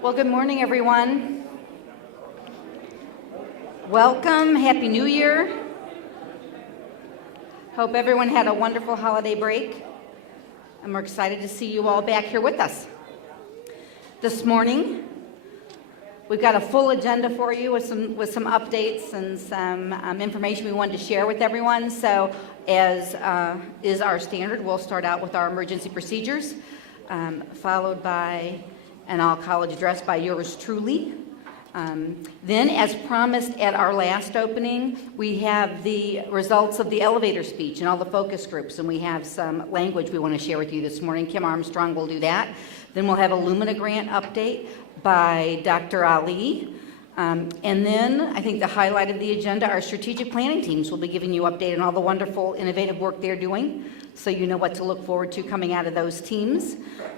Well, good morning, everyone. Welcome. Happy New Year. Hope everyone had a wonderful holiday break. And we're excited to see you all back here with us. This morning, we've got a full agenda for you with some updates and some information we wanted to share with everyone. So, as is our standard, we'll start out with our emergency procedures, followed by an all-college address by yours truly. Then, as promised at our last opening, we have the results of the elevator speech and all the focus groups, and we have some language we want to share with you this morning. Kim Armstrong will do that. Then we'll have a Lumina grant update by Dr. Ali. And then, I think the highlight of the agenda, our strategic planning teams will be giving you update on all the wonderful, innovative work they're doing, so you know what to look forward to coming out of those teams.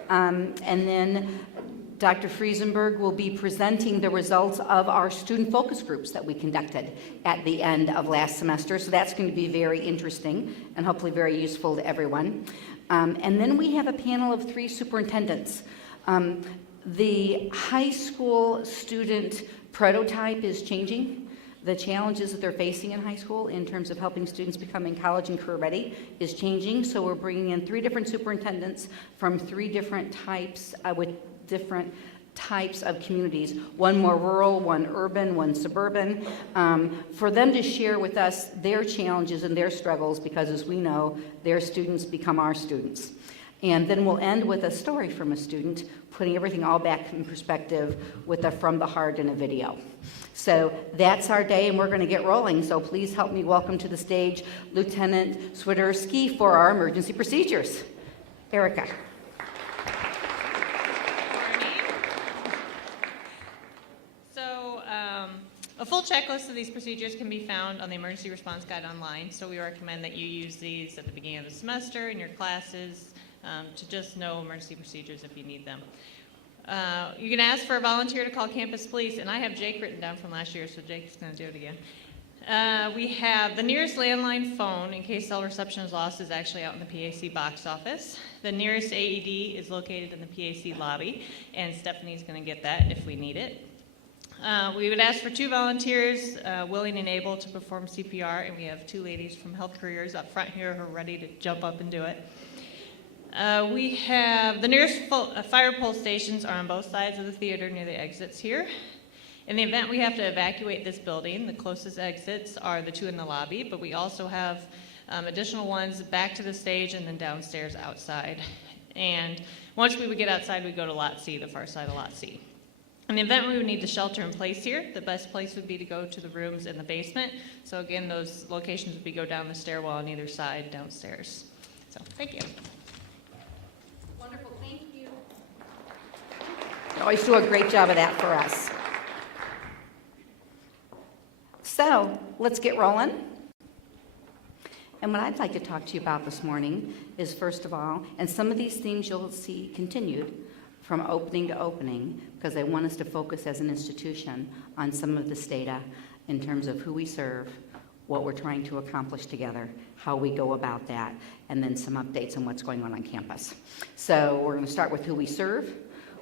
And then Dr. Friesenberg will be presenting the results of our student focus groups that we conducted at the end of last semester. So that's going to be very interesting and hopefully very useful to everyone. And then we have a panel of 3 superintendents. The high school student prototype is changing. The challenges that they're facing in high school in terms of helping students becoming college and career ready is changing. So we're bringing in 3 different superintendents from 3 different types with different types of communities, one more rural, one urban, one suburban, for them to share with us their challenges and their struggles, because as we know, their students become our students. And then we'll end with a story from a student, putting everything all back in perspective with a from the heart in a video. So that's our day, and we're going to get rolling. So please help me welcome to the stage Lieutenant Swiderski for our emergency procedures. Erica. A full checklist of these procedures can be found on the Emergency Response Guide online, so we recommend that you use these at the beginning of the semester in your classes to just know emergency procedures if you need them. You can ask for a volunteer to call campus police, and I have Jake written down from last year, so Jake's going to do it again. We have the nearest landline phone, in case cell reception is lost, is actually out in the PAC box office. The nearest AED is located in the PAC lobby, and Stephanie's going to get that if we need it. We would ask for 2 volunteers willing and able to perform CPR, and we have 2 ladies from Health Careers up front here who are ready to jump up and do it. We have the nearest fire pole stations are on both sides of the theater near the exits here. In the event we have to evacuate this building, the closest exits are the 2 in the lobby, but we also have additional ones back to the stage and then downstairs outside. And once we would get outside, we'd go to Lot C, the far side of Lot C. In the event we would need to shelter in place here, the best place would be to go to the rooms in the basement. So again, those locations would be go down the stairwell on either side downstairs. So thank you. Wonderful, thank you. You always do a great job of that for us. So let's get rolling. And what I'd like to talk to you about this morning is, first of all, and some of these themes you'll see continued from opening to opening, because I want us to focus as an institution on some of this data in terms of who we serve, what we're trying to accomplish together, how we go about that, and then some updates on what's going on campus. So we're going to start with who we serve.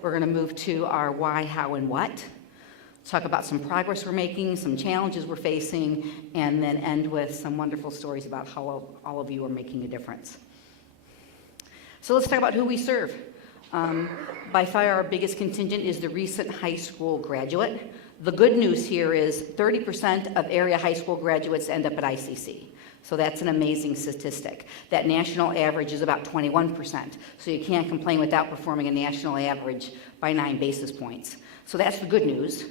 We're going to move to our why, how, and what. Talk about some progress we're making, some challenges we're facing, and then end with some wonderful stories about how all of you are making a difference. So let's talk about who we serve. By far our biggest contingent is the recent high school graduate. The good news here is 30% of area high school graduates end up at ICC. So that's an amazing statistic. That national average is about 21%. So you can't complain with outperforming a national average by 9 basis points. So that's the good news.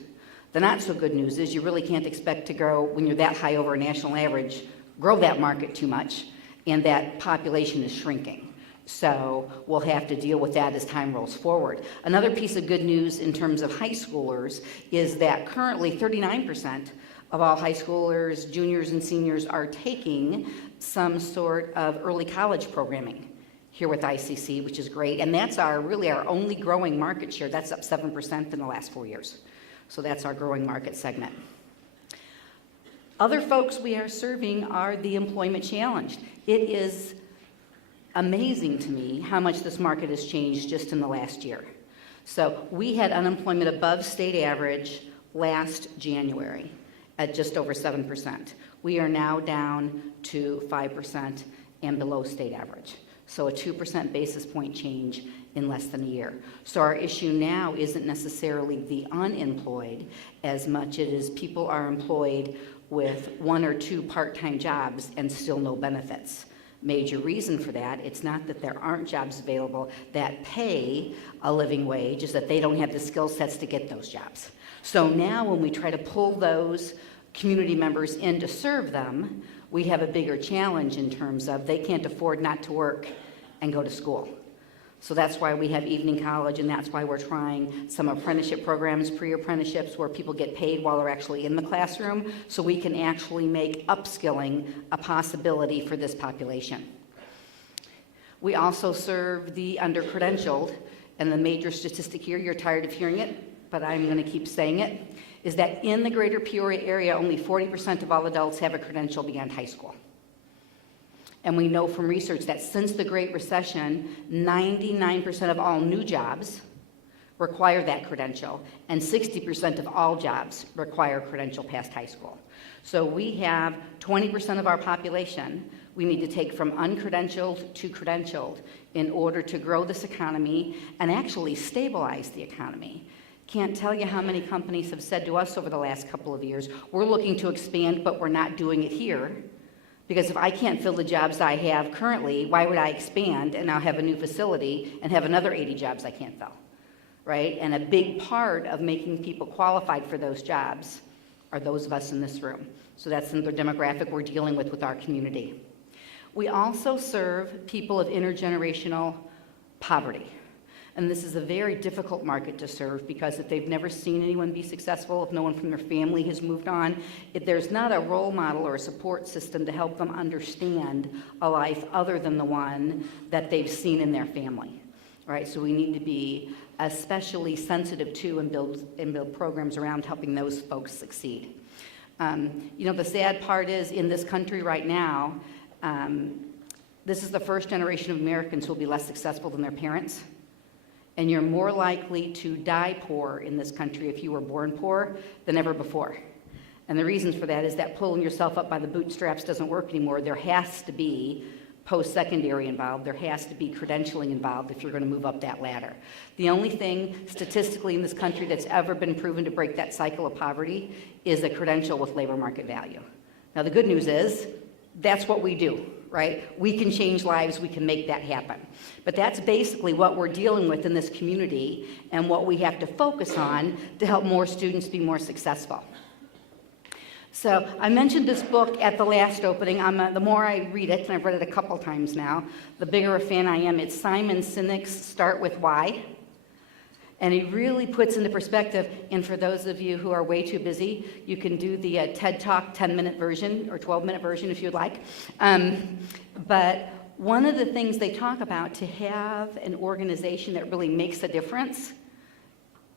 The not so good news is you really can't expect to grow, when you're that high over a national average, grow that market too much, and that population is shrinking. So we'll have to deal with that as time rolls forward. Another piece of good news in terms of high schoolers is that currently 39% of all high schoolers, juniors, and seniors are taking some sort of early college programming here with ICC, which is great. And that's really our only growing market share. That's up 7% in the last 4 years. So that's our growing market segment. Other folks we are serving are the employment challenged. It is amazing to me how much this market has changed just in the last year. So we had unemployment above state average last January at just over 7%. We are now down to 5% and below state average. So a 2% basis point change in less than a year. So our issue now isn't necessarily the unemployed as much it is people are employed with 1 or 2 part-time jobs and still no benefits. Major reason for that, it's not that there aren't jobs available that pay a living wage, is that they don't have the skill sets to get those jobs. So now when we try to pull those community members in to serve them, we have a bigger challenge in terms of they can't afford not to work and go to school. So that's why we have evening college, and that's why we're trying some apprenticeship programs, pre-apprenticeships, where people get paid while they're actually in the classroom, so we can actually make upskilling a possibility for this population. We also serve the under-credentialed, and the major statistic here, you're tired of hearing it, but I'm going to keep saying it, is that in the greater Peoria area, only 40% of all adults have a credential beyond high school. And we know from research that since the Great Recession, 99% of all new jobs require that credential, and 60% of all jobs require a credential past high school. So we have 20% of our population we need to take from uncredentialed to credentialed in order to grow this economy and actually stabilize the economy. Can't tell you how many companies have said to us over the last couple of years, we're looking to expand, but we're not doing it here. Because if I can't fill the jobs I have currently, why would I expand and now have a new facility and have another 80 jobs I can't fill, right? And a big part of making people qualified for those jobs are those of us in this room. So that's the demographic we're dealing with our community. We also serve people of intergenerational poverty. And this is a very difficult market to serve because if they've never seen anyone be successful, if no one from their family has moved on, if there's not a role model or a support system to help them understand a life other than the one that they've seen in their family, right? So we need to be especially sensitive to and build programs around helping those folks succeed. The sad part is in this country right now, this is the first generation of Americans who will be less successful than their parents. And you're more likely to die poor in this country if you were born poor than ever before. And the reasons for that is that pulling yourself up by the bootstraps doesn't work anymore. There has to be post-secondary involved. There has to be credentialing involved if you're going to move up that ladder. The only thing statistically in this country that's ever been proven to break that cycle of poverty is a credential with labor market value. Now the good news is that's what we do. Right? We can change lives, we can make that happen. But that's basically what we're dealing with in this community and what we have to focus on to help more students be more successful. So I mentioned this book at the last opening. The more I read it, and I've read it a couple times now, the bigger a fan I am. It's Simon Sinek's Start With Why. And he really puts into perspective, and for those of you who are way too busy, you can do the TED Talk 10-minute version or 12-minute version if you'd like. But one of the things they talk about to have an organization that really makes a difference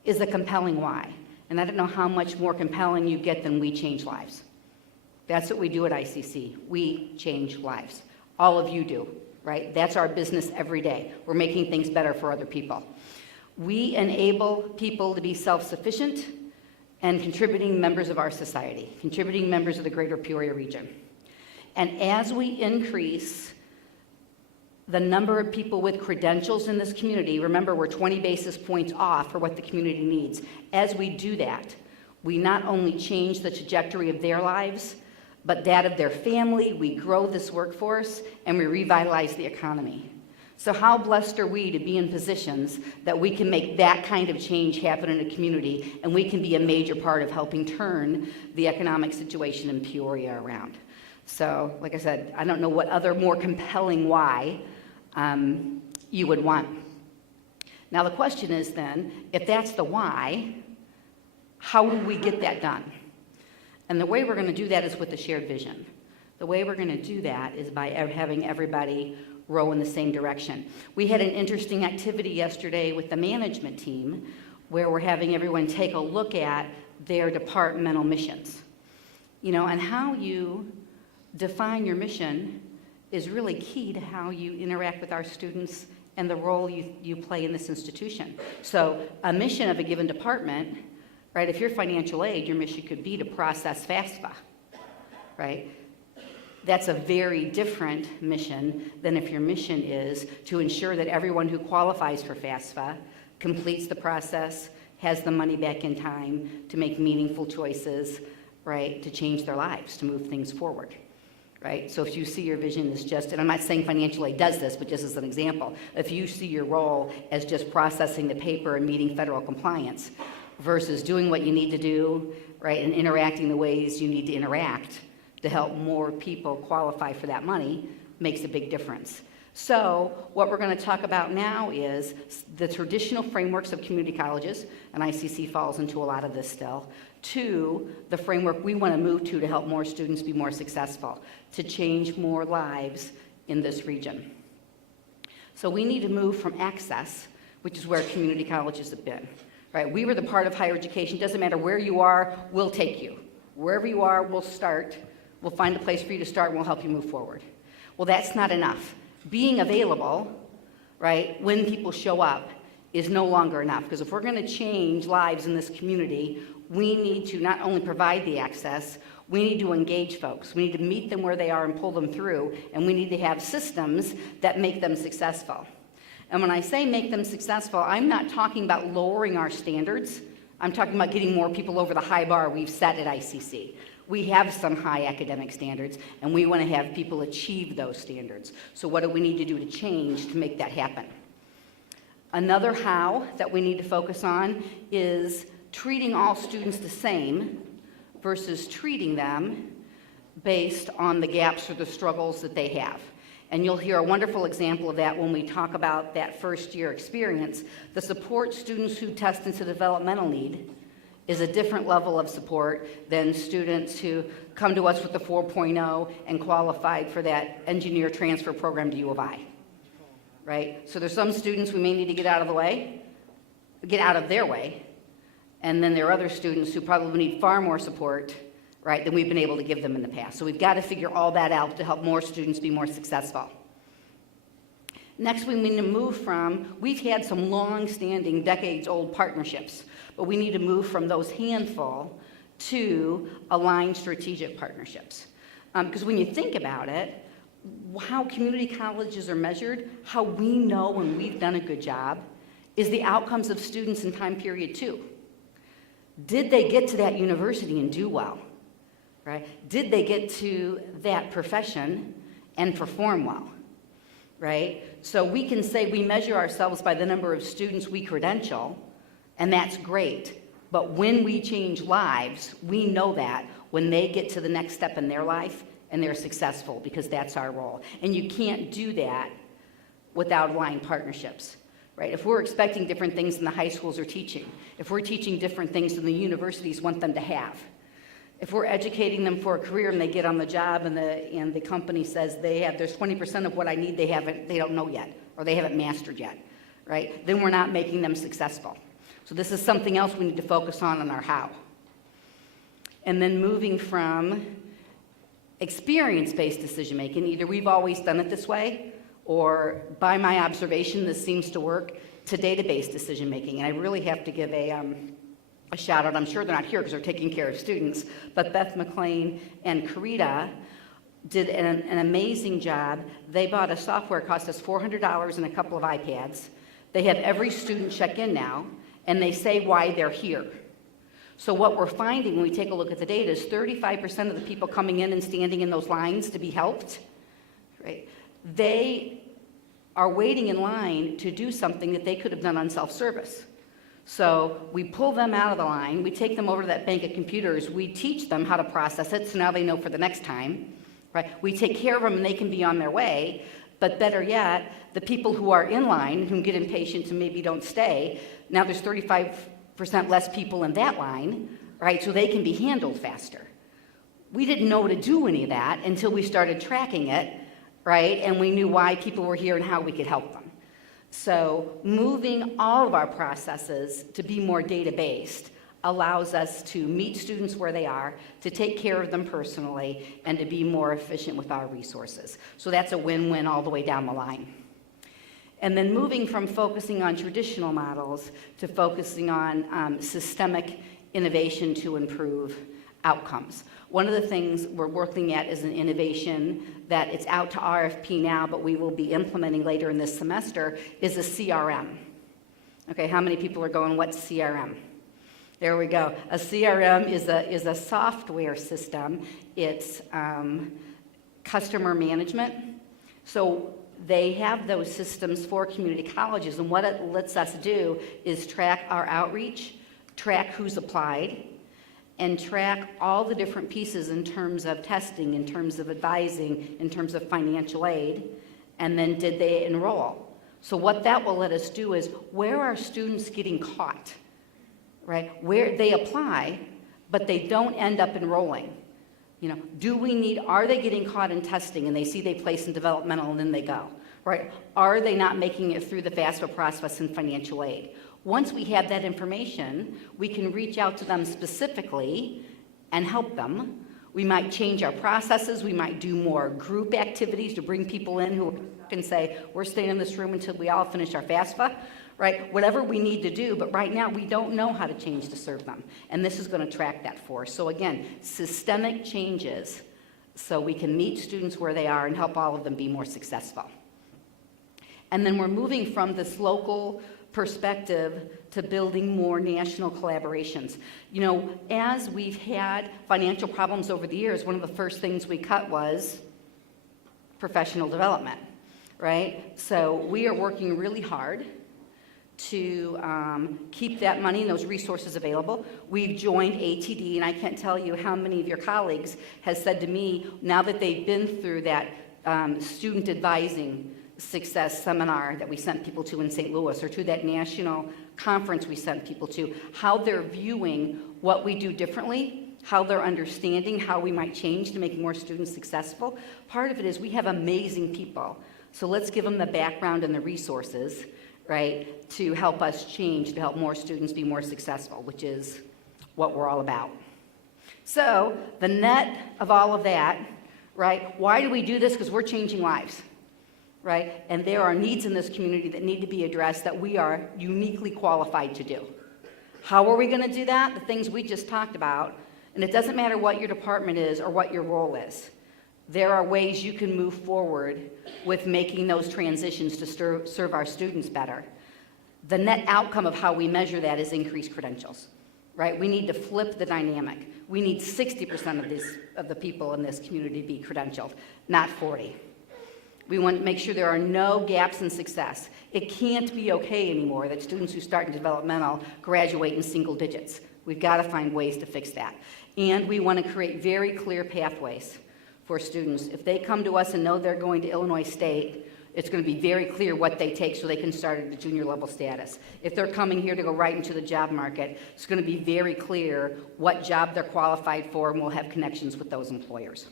is a compelling why. And I don't know how much more compelling you get than we change lives. That's what we do at ICC. We change lives. All of you do, right? That's our business every day. We're making things better for other people. We enable people to be self-sufficient and contributing members of our society, contributing members of the greater Peoria region. And as we increase the number of people with credentials in this community, remember we're 20 basis points off for what the community needs. As we do that, we not only change the trajectory of their lives, but that of their family, we grow this workforce, and we revitalize the economy. So how blessed are we to be in positions that we can make that kind of change happen in a community, and we can be a major part of helping turn the economic situation in Peoria around. So, like I said, I don't know what other more compelling why you would want. Now the question is then, if that's the why, how do we get that done? And the way we're going to do that is with a shared vision. The way we're going to do that is by having everybody row in the same direction. We had an interesting activity yesterday with the management team where we're having everyone take a look at their departmental missions. And how you define your mission is really key to how you interact with our students and the role you play in this institution. So a mission of a given department, right, if you're financial aid, your mission could be to process FAFSA, right? That's a very different mission than if your mission is to ensure that everyone who qualifies for FAFSA completes the process, has the money back in time to make meaningful choices, right, to change their lives, to move things forward, right? So if you see your vision as just, and I'm not saying financial aid does this, but just as an example, if you see your role as just processing the paper and meeting federal compliance versus doing what you need to do, right, and interacting the ways you need to interact to help more people qualify for that money, makes a big difference. So what we're going to talk about now is the traditional frameworks of community colleges, and ICC falls into a lot of this still, to the framework we want to move to help more students be more successful, to change more lives in this region. So we need to move from access, which is where community colleges have been, right? We were the part of higher education. Doesn't matter where you are, we'll take you. Wherever you are, we'll start. We'll find a place for you to start, and we'll help you move forward. Well, that's not enough. Being available, right, when people show up is no longer enough, because if we're going to change lives in this community, we need to not only provide the access, we need to engage folks. We need to meet them where they are and pull them through, and we need to have systems that make them successful. And when I say make them successful, I'm not talking about lowering our standards. I'm talking about getting more people over the high bar we've set at ICC. We have some high academic standards, and we want to have people achieve those standards. So what do we need to do to change to make that happen? Another how that we need to focus on is treating all students the same versus treating them based on the gaps or the struggles that they have. And you'll hear a wonderful example of that when we talk about that first year experience. The support students who test into developmental need is a different level of support than students who come to us with the 4.0 and qualified for that engineer transfer program to U of I, right? So there's some students we may need to get out of their way, and then there are other students who probably need far more support, right, than we've been able to give them in the past. So we've got to figure all that out to help more students be more successful. Next, we need to move from, we've had some long-standing, decades-old partnerships, but we need to move from those handful to aligned strategic partnerships. Because when you think about it, how community colleges are measured, how we know when we've done a good job, is the outcomes of students in time period 2. Did they get to that university and do well? Right? Did they get to that profession and perform well? Right? So we can say we measure ourselves by the number of students we credential, and that's great. But when we change lives, we know that when they get to the next step in their life and they're successful, because that's our role. And you can't do that without aligned partnerships. Right? If we're expecting different things than the high schools are teaching, if we're teaching different things than the universities want them to have, if we're educating them for a career and they get on the job and the company says there's 20% of what I need they don't know yet, or they haven't mastered yet, right? Then we're not making them successful. So this is something else we need to focus on our how. And then moving from experience-based decision making, either we've always done it this way, or by my observation, this seems to work, to data-based decision making. And I really have to give a shout out. I'm sure they're not here because they're taking care of students, but Beth McLean and Karita did an amazing job. They bought a software, cost us $400 and a couple of iPads. They have every student check in now, and they say why they're here. So what we're finding when we take a look at the data is 35% of the people coming in and standing in those lines to be helped, right? They are waiting in line to do something that they could have done on self-service. So we pull them out of the line, we take them over to that bank of computers, we teach them how to process it, so now they know for the next time, right? We take care of them and they can be on their way, but better yet, the people who are in line, who get impatient and maybe don't stay, now there's 35% less people in that line, right? So they can be handled faster. We didn't know to do any of that until we started tracking it, right? And we knew why people were here and how we could help them. So moving all of our processes to be more data-based allows us to meet students where they are, to take care of them personally, and to be more efficient with our resources. So that's a win-win all the way down the line. And then moving from focusing on traditional models to focusing on systemic innovation to improve outcomes. One of the things we're working at is an innovation that it's out to RFP now, but we will be implementing later in this semester, is a CRM. Okay, how many people are going, what's CRM? There we go. A CRM is a software system. It's customer management. So they have those systems for community colleges, and what it lets us do is track our outreach, track who's applied, and track all the different pieces in terms of testing, in terms of advising, in terms of financial aid, and then did they enroll? So what that will let us do is, where are students getting caught, right? Where they apply, but they don't end up enrolling. You know, are they getting caught in testing and they see they place in developmental and then they go, right? Are they not making it through the FAFSA process in financial aid? Once we have that information, we can reach out to them specifically and help them. We might change our processes. We might do more group activities to bring people in who can say, we're staying in this room until we all finish our FAFSA, right? Whatever we need to do, but right now we don't know how to change to serve them. And this is going to track that for us. So again, systemic changes so we can meet students where they are and help all of them be more successful. And then we're moving from this local perspective to building more national collaborations. You know, as we've had financial problems over the years, one of the first things we cut was professional development, right? So we are working really hard to keep that money and those resources available. We've joined ATD, and I can't tell you how many of your colleagues has said to me, now that they've been through that student advising success seminar that we sent people to in St. Louis, or to that national conference we sent people to, how they're viewing what we do differently, how they're understanding how we might change to make more students successful. Part of it is we have amazing people. So let's give them the background and the resources, right, to help us change, to help more students be more successful, which is what we're all about. So the net of all of that, right, why do we do this? Because we're changing lives. Right? And there are needs in this community that need to be addressed that we are uniquely qualified to do. How are we going to do that? The things we just talked about. And it doesn't matter what your department is or what your role is. There are ways you can move forward with making those transitions to serve our students better. The net outcome of how we measure that is increased credentials. Right? We need to flip the dynamic. We need 60% of the people in this community to be credentialed, not 40%. We want to make sure there are no gaps in success. It can't be okay anymore that students who start in developmental graduate in single digits. We've got to find ways to fix that. And we want to create very clear pathways for students. If they come to us and know they're going to Illinois State, it's going to be very clear what they take so they can start at the junior level status. If they're coming here to go right into the job market, it's going to be very clear what job they're qualified for, and we'll have connections with those employers.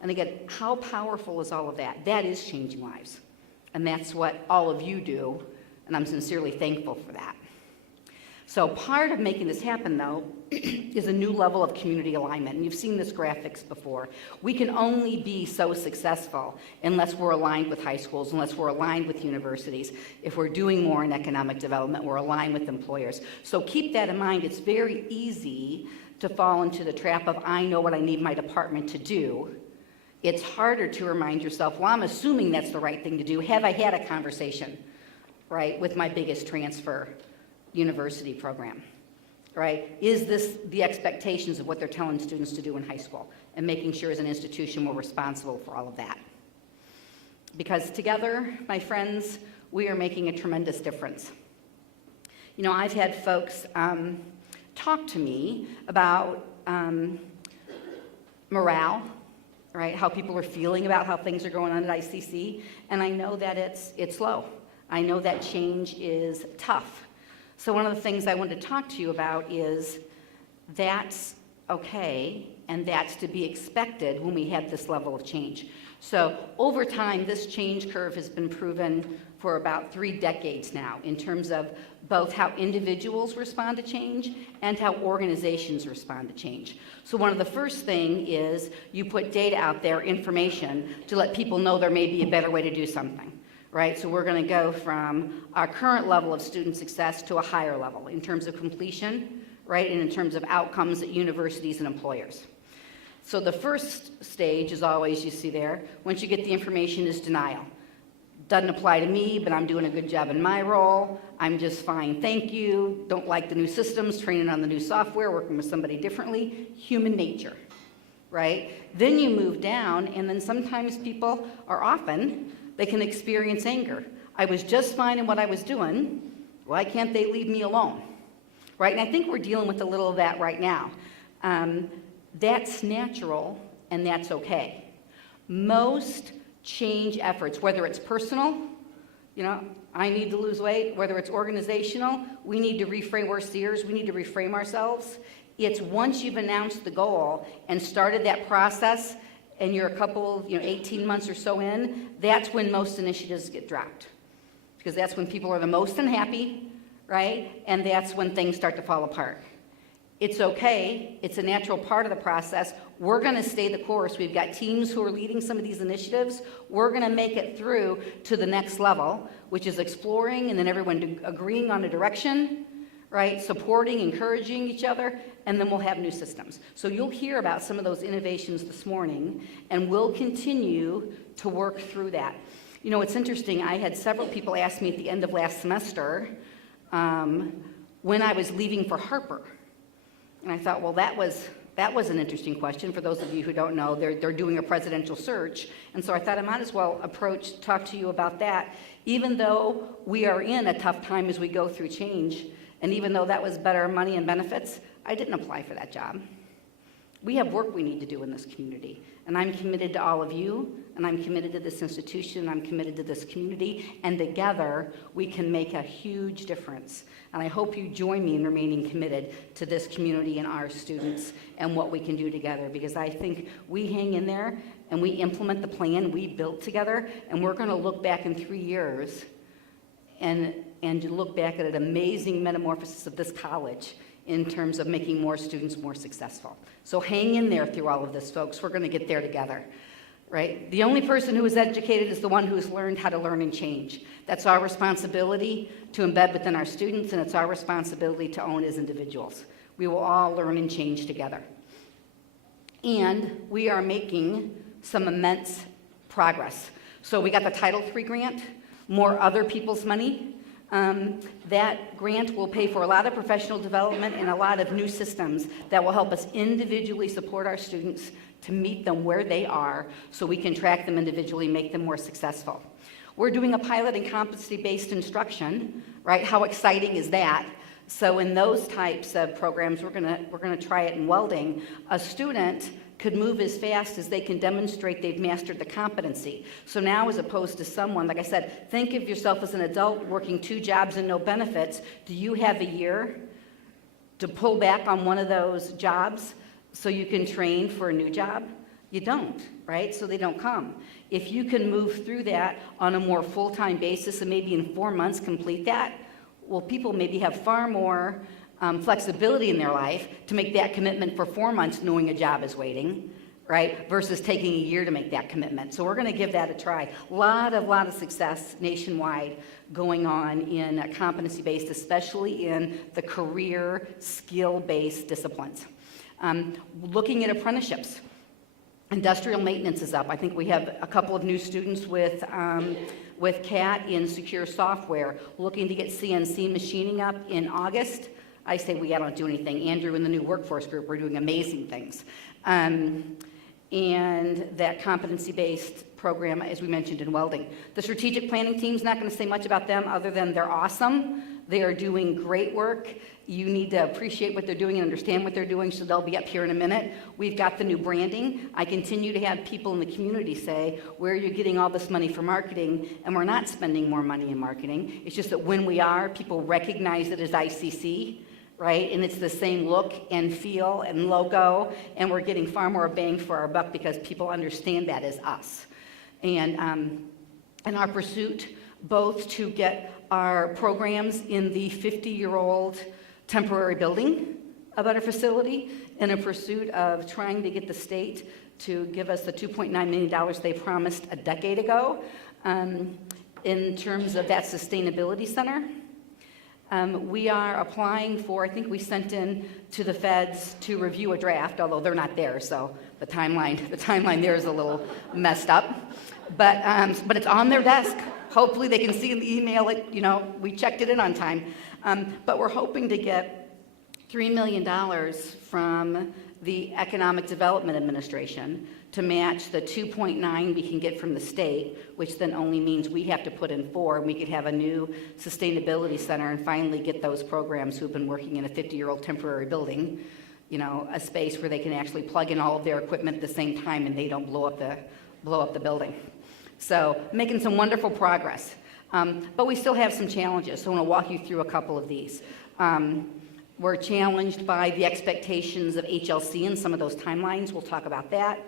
And again, how powerful is all of that? That is changing lives. And that's what all of you do, and I'm sincerely thankful for that. So part of making this happen, though, is a new level of community alignment. And you've seen this graphics before. We can only be so successful unless we're aligned with high schools, unless we're aligned with universities. If we're doing more in economic development, we're aligned with employers. So keep that in mind. It's very easy to fall into the trap of, I know what I need my department to do. It's harder to remind yourself, well, I'm assuming that's the right thing to do. Have I had a conversation, right, with my biggest transfer university program, right? Is this the expectations of what they're telling students to do in high school? And making sure as an institution we're responsible for all of that. Because together, my friends, we are making a tremendous difference. You know, I've had folks talk to me about morale, right? How people are feeling about how things are going on at ICC, and I know that it's low. I know that change is tough. So one of the things I wanted to talk to you about is that's okay, and that's to be expected when we have this level of change. So over time, this change curve has been proven for about 3 decades now in terms of both how individuals respond to change and how organizations respond to change. So one of the first things is you put data out there, information, to let people know there may be a better way to do something, right? So we're going to go from our current level of student success to a higher level in terms of completion, right, and in terms of outcomes at universities and employers. So the first stage is always, you see there, once you get the information, is denial. Doesn't apply to me, but I'm doing a good job in my role. I'm just fine, thank you. Don't like the new systems, training on the new software, working with somebody differently. Human nature, right? Then you move down, and then sometimes people, or often, they can experience anger. I was just fine in what I was doing. Why can't they leave me alone? Right? And I think we're dealing with a little of that right now. That's natural, and that's okay. Most change efforts, whether it's personal, I need to lose weight, whether it's organizational, we need to reframe, we're seers, we need to reframe ourselves. It's once you've announced the goal and started that process, and you're a couple, 18 months or so in, that's when most initiatives get dropped. Because that's when people are the most unhappy, right? And that's when things start to fall apart. It's okay, it's a natural part of the process. We're gonna stay the course. We've got teams who are leading some of these initiatives. We're gonna make it through to the next level, which is exploring and then everyone agreeing on a direction, right? Supporting, encouraging each other, and then we'll have new systems. So you'll hear about some of those innovations this morning, and we'll continue to work through that. It's interesting, I had several people ask me at the end of last semester when I was leaving for Harper. And I thought, well, that was an interesting question. For those of you who don't know, they're doing a presidential search. And so I thought I might as well talk to you about that. Even though we are in a tough time as we go through change, and even though that was better money and benefits, I didn't apply for that job. We have work we need to do in this community. And I'm committed to all of you, and I'm committed to this institution, and I'm committed to this community, and together we can make a huge difference. And I hope you join me in remaining committed to this community and our students and what we can do together, because I think we hang in there and we implement the plan we built together, and we're going to look back in 3 years and look back at an amazing metamorphosis of this college in terms of making more students more successful. So hang in there through all of this, folks. We're going to get there together, right? The only person who is educated is the one who has learned how to learn and change. That's our responsibility to embed within our students, and it's our responsibility to own as individuals. We will all learn and change together. And we are making some immense progress. So we got the Title III grant, more other people's money. That grant will pay for a lot of professional development and a lot of new systems that will help us individually support our students to meet them where they are so we can track them individually, make them more successful. We're doing a pilot in competency-based instruction, right? How exciting is that? So in those types of programs, we're gonna try it in welding. A student could move as fast as they can demonstrate they've mastered the competency. So now, as opposed to someone, like I said, think of yourself as an adult working 2 jobs and no benefits. Do you have a year to pull back on one of those jobs so you can train for a new job? You don't, right? So they don't come. If you can move through that on a more full-time basis and maybe in 4 months complete that, well, people maybe have far more flexibility in their life to make that commitment for 4 months knowing a job is waiting, right, versus taking a year to make that commitment. So we're going to give that a try. A lot of success nationwide going on in competency-based, especially in the career skill-based disciplines. Looking at apprenticeships. Industrial maintenance is up. I think we have a couple of new students with CAT in secure software, looking to get CNC Machining up in August. I say we, I don't do anything. Andrew and the new workforce group, we're doing amazing things. And that competency-based program, as we mentioned, in welding. The strategic planning team's not going to say much about them other than they're awesome. They are doing great work. You need to appreciate what they're doing and understand what they're doing, so they'll be up here in a minute. We've got the new branding. I continue to have people in the community say, where are you getting all this money for marketing? And we're not spending more money in marketing. It's just that when we are, people recognize it as ICC, right? And it's the same look and feel and logo, and we're getting far more bang for our buck because people understand that as us. And our pursuit, both to get our programs in the 50-year-old temporary building, a better facility, in a pursuit of trying to get the state to give us the $2.9 million they promised a decade ago. in terms of that sustainability center, we are applying for, I think we sent in to the feds to review a draft, although they're not there, so the timeline there is a little messed up. But it's on their desk. Hopefully they can see in the email it, we checked it in on time. But we're hoping to get $3 million from the Economic Development Administration to match the 2.9 we can get from the state, which then only means we have to put in 4, and we could have a new sustainability center and finally get those programs who've been working in a 50-year-old temporary building, a space where they can actually plug in all of their equipment at the same time and they don't blow up the building. So making some wonderful progress. But we still have some challenges, so I want to walk you through a couple of these. We're challenged by the expectations of HLC and some of those timelines. We'll talk about that.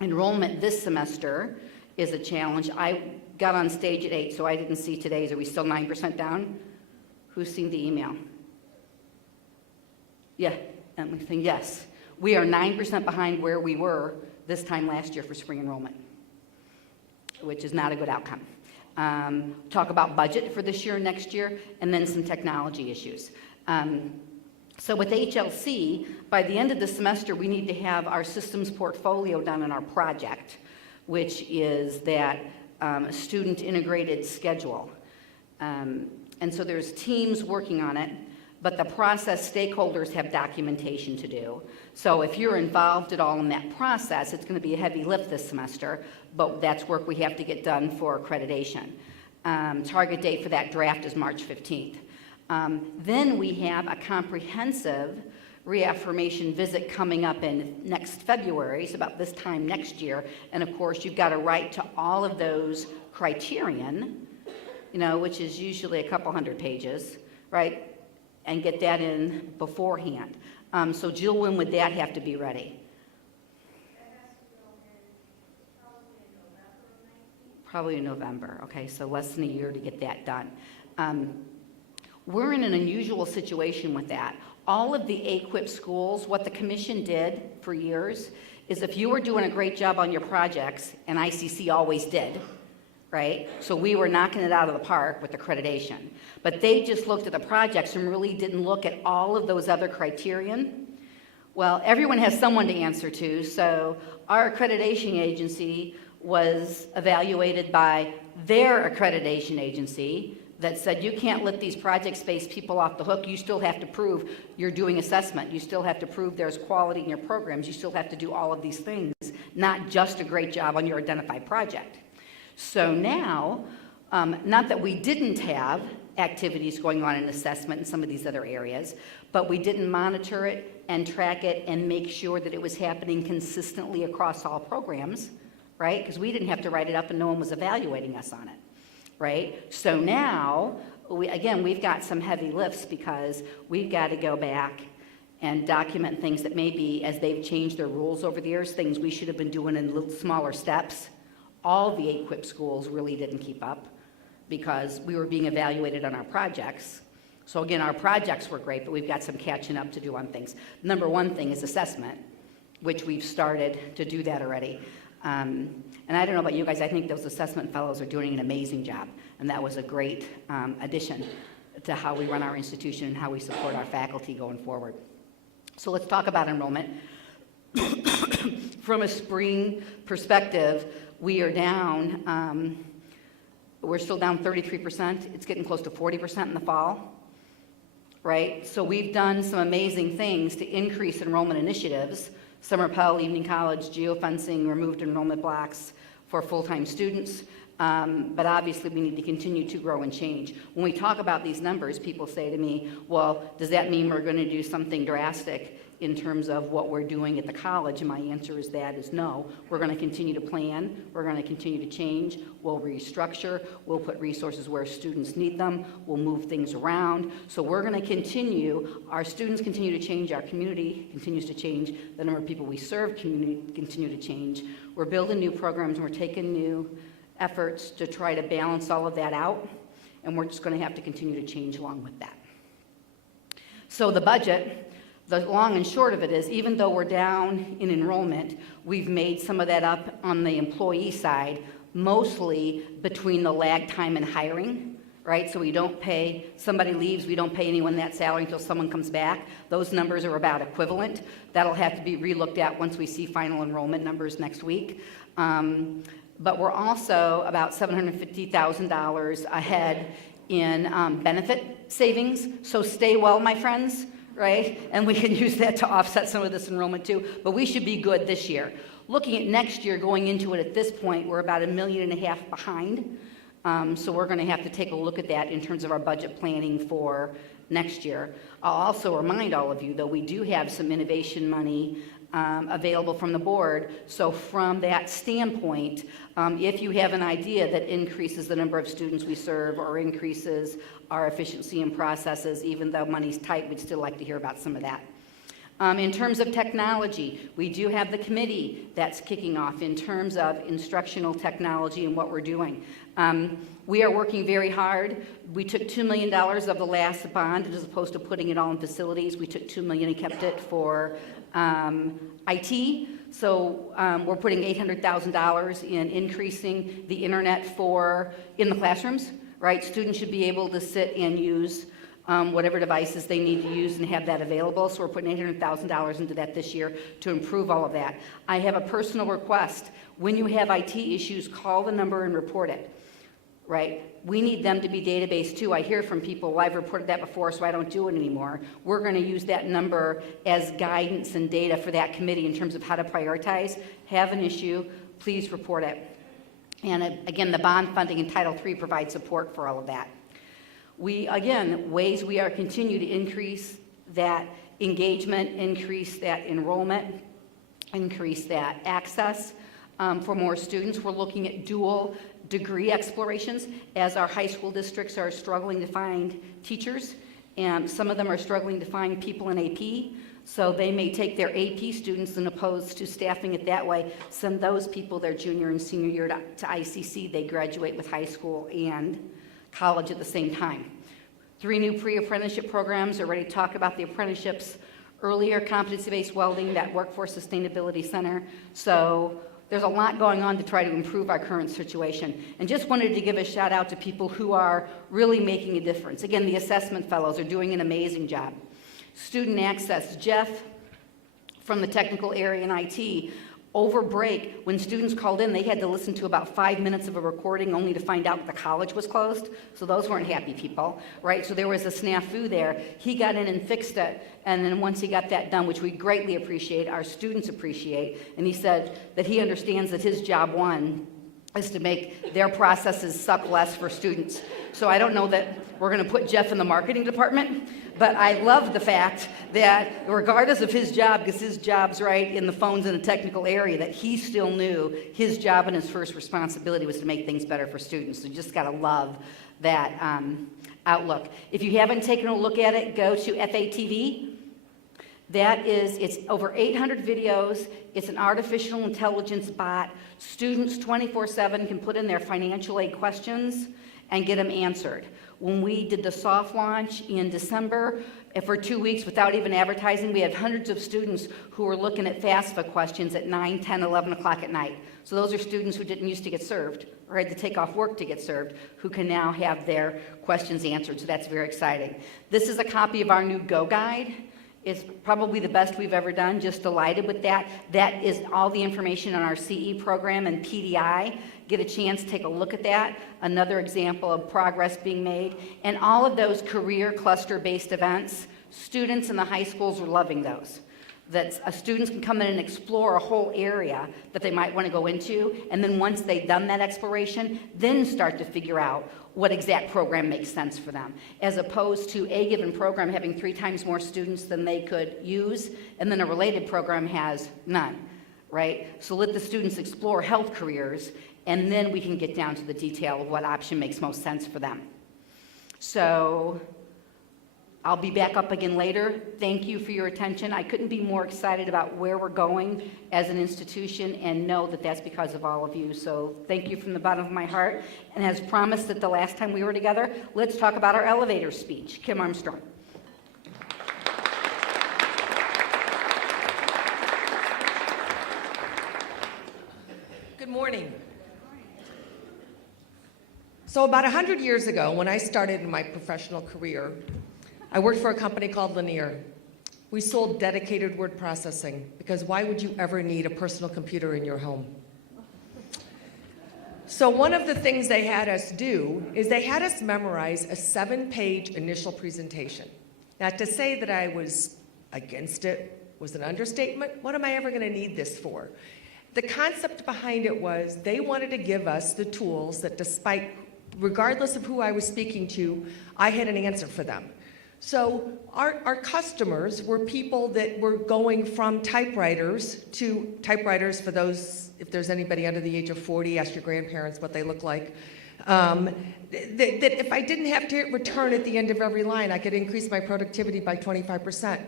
Enrollment this semester is a challenge. I got on stage at 8, so I didn't see today's. Are we still 9% down? Who's seen the email? Yeah, yes. We are 9% behind where we were this time last year for spring enrollment, which is not a good outcome. Talk about budget for this year and next year, and then some technology issues. So with HLC, by the end of the semester, we need to have our systems portfolio done in our project, which is that student integrated schedule. And so there's teams working on it, but the process stakeholders have documentation to do. So if you're involved at all in that process, it's going to be a heavy lift this semester, but that's work we have to get done for accreditation. Target date for that draft is March 15th. Then we have a comprehensive reaffirmation visit coming up in next February, so about this time next year. And of course, you've got to write to all of those criterion, which is usually a couple hundred pages, right? And get that in beforehand. So Jill, when would that have to be ready? Probably in November. Okay, so less than a year to get that done. We're in an unusual situation with that. All of the AQUIP schools, what the commission did for years is if you were doing a great job on your projects, and ICC always did, right? So we were knocking it out of the park with accreditation. But they just looked at the projects and really didn't look at all of those other criterion. Well, everyone has someone to answer to, so our accreditation agency was evaluated by their accreditation agency that said you can't let these project-based people off the hook. You still have to prove you're doing assessment. You still have to prove there's quality in your programs. You still have to do all of these things, not just a great job on your identified project. So now, not that we didn't have activities going on in assessment in some of these other areas, but we didn't monitor it and track it and make sure that it was happening consistently across all programs, right? Because we didn't have to write it up and no one was evaluating us on it. Right? So now, we've got some heavy lifts because we've got to go back and document things that maybe, as they've changed their rules over the years, things we should have been doing in little smaller steps. All the AQUIP schools really didn't keep up because we were being evaluated on our projects. So again, our projects were great, but we've got some catching up to do on things. Number one thing is assessment, which we've started to do that already. And I don't know about you guys, I think those assessment fellows are doing an amazing job. And that was a great addition to how we run our institution and how we support our faculty going forward. So let's talk about enrollment. From a spring perspective, we are down, we're still down 33%. It's getting close to 40% in the fall, right? So we've done some amazing things to increase enrollment initiatives. Summer Pell, evening college, geofencing, removed enrollment blocks for full-time students. But obviously we need to continue to grow and change. When we talk about these numbers, people say to me, well, does that mean we're going to do something drastic in terms of what we're doing at the college? And my answer is no. We're going to continue to plan. We're going to continue to change. We'll restructure. We'll put resources where students need them. We'll move things around. So we're going to continue. Our students continue to change. Our community continues to change. The number of people we serve continue to change. We're building new programs. And we're taking new efforts to try to balance all of that out. And we're just going to have to continue to change along with that. So the budget, the long and short of it is, even though we're down in enrollment, we've made some of that up on the employee side, mostly between the lag time in hiring, right? So we don't pay, somebody leaves, we don't pay anyone that salary until someone comes back. Those numbers are about equivalent. That'll have to be relooked at once we see final enrollment numbers next week. But we're also about $750,000 ahead in benefit savings. So stay well, my friends, right? And we can use that to offset some of this enrollment too. But we should be good this year. Looking at next year, going into it at this point, we're about $1.5 million behind. So we're going to have to take a look at that in terms of our budget planning for next year. I'll also remind all of you, though, we do have some innovation money available from the board. So from that standpoint, if you have an idea that increases the number of students we serve or increases our efficiency in processes, even though money's tight, we'd still like to hear about some of that. In terms of technology, we do have the committee that's kicking off in terms of instructional technology and what we're doing. We are working very hard. We took $2 million of the last bond as opposed to putting it all in facilities. We took $2 million and kept it for IT. So we're putting $800,000 in increasing the internet in the classrooms, right? Students should be able to sit and use whatever devices they need to use and have that available. So we're putting $800,000 into that this year to improve all of that. I have a personal request. When you have IT issues, call the number and report it, right? We need them to be database too. I hear from people, well, I've reported that before, so I don't do it anymore. We're going to use that number as guidance and data for that committee in terms of how to prioritize. Have an issue, please report it. And again, the bond funding in Title III provides support for all of that. Ways we are continue to increase that engagement, increase that enrollment, increase that access for more students. We're looking at dual degree explorations as our high school districts are struggling to find teachers, and some of them are struggling to find people in AP. So they may take their AP students and opposed to staffing it that way, send those people their junior and senior year to ICC. They graduate with high school and college at the same time. 3 new pre-apprenticeship programs. Already talked about the apprenticeships earlier, competency-based welding, that workforce sustainability center. So there's a lot going on to try to improve our current situation. And just wanted to give a shout out to people who are really making a difference. Again, the assessment fellows are doing an amazing job. Student access, Jeff from the technical area in IT, over break, when students called in, they had to listen to about 5 minutes of a recording only to find out the college was closed. So those weren't happy people, right? So there was a snafu there. He got in and fixed it. And then once he got that done, which we greatly appreciate, our students appreciate, and he said that he understands that his job one is to make their processes suck less for students. So I don't know that we're going to put Jeff in the marketing department, but I love the fact that regardless of his job, because his job's right in the phones in the technical area, that he still knew his job and his first responsibility was to make things better for students. So you just got to love that outlook. If you haven't taken a look at it, go to FATV. It's over 800 videos. It's an artificial intelligence bot. Students 24/7 can put in their financial aid questions and get them answered. When we did the soft launch in December, for 2 weeks without even advertising, we had hundreds of students who were looking at FAFSA questions at 9, 10, 11 o'clock at night. So those are students who didn't used to get served or had to take off work to get served, who can now have their questions answered. So that's very exciting. This is a copy of our new Go Guide. It's probably the best we've ever done, just delighted with that. That is all the information on our CE program and PDI. Get a chance, take a look at that. Another example of progress being made. And all of those career cluster-based events, students in the high schools are loving those. That students can come in and explore a whole area that they might want to go into, and then once they've done that exploration, then start to figure out what exact program makes sense for them, as opposed to a given program having 3 times more students than they could use, and then a related program has none, right? So let the students explore health careers, and then we can get down to the detail of what option makes most sense for them. So I'll be back up again later. Thank you for your attention. I couldn't be more excited about where we're going as an institution, and know that that's because of all of you. So thank you from the bottom of my heart. And as promised at the last time we were together, let's talk about our elevator speech. Kim Armstrong. Good morning. So about 100 years ago, when I started in my professional career, I worked for a company called Lanier. We sold dedicated word processing, because why would you ever need a personal computer in your home? So one of the things they had us do is they had us memorize a 7-page initial presentation. Now, to say that I was against it was an understatement. What am I ever going to need this for? The concept behind it was they wanted to give us the tools that regardless of who I was speaking to, I had an answer for them. So our customers were people that were going from typewriters for those, if there's anybody under the age of 40, ask your grandparents what they look like. That if I didn't have to hit return at the end of every line, I could increase my productivity by 25%.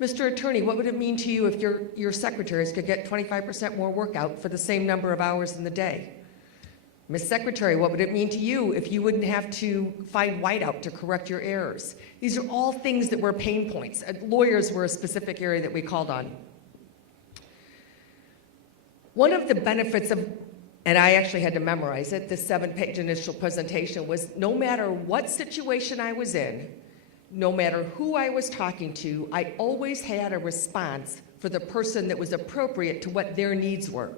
Mr. Attorney, what would it mean to you if your secretaries could get 25% more work out for the same number of hours in the day? Ms. Secretary, what would it mean to you if you wouldn't have to find whiteout to correct your errors? These are all things that were pain points. Lawyers were a specific area that we called on. One of the benefits of, and I actually had to memorize it, this 7-page initial presentation was no matter what situation I was in, no matter who I was talking to, I always had a response for the person that was appropriate to what their needs were.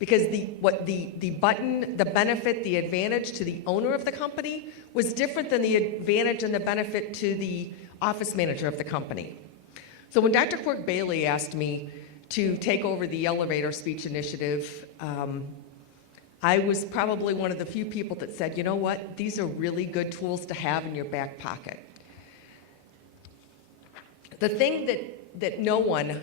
Because the benefit, the advantage to the owner of the company was different than the advantage and the benefit to the office manager of the company. So when Dr. Quirk Bailey asked me to take over the elevator speech initiative, I was probably one of the few people that said, you know what, these are really good tools to have in your back pocket. The thing that no one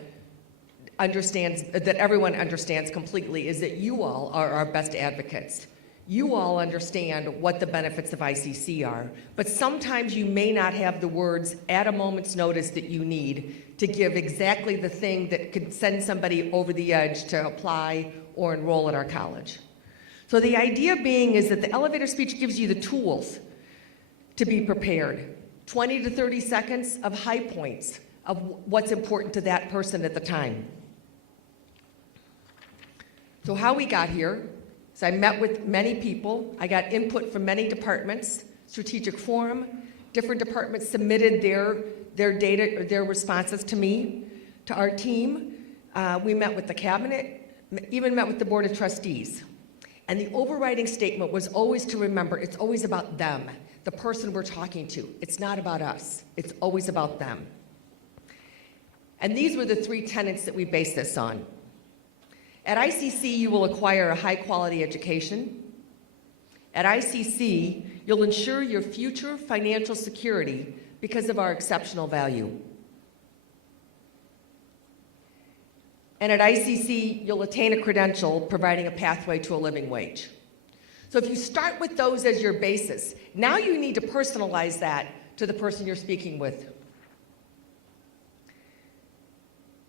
understands, that everyone understands completely, is that you all are our best advocates. You all understand what the benefits of ICC are, but sometimes you may not have the words at a moment's notice that you need to give exactly the thing that could send somebody over the edge to apply or enroll at our college. So the idea being is that the elevator speech gives you the tools to be prepared. 20 to 30 seconds of high points of what's important to that person at the time. So how we got here is I met with many people. I got input from many departments, strategic forum. Different departments submitted their data, or their responses to me, to our team. We met with the cabinet, even met with the board of trustees. And the overriding statement was always to remember, it's always about them, the person we're talking to. It's not about us. It's always about them. And these were the 3 tenets that we based this on. At ICC, you will acquire a high-quality education. At ICC, you'll ensure your future financial security because of our exceptional value. And at ICC, you'll attain a credential, providing a pathway to a living wage. So if you start with those as your basis, now you need to personalize that to the person you're speaking with.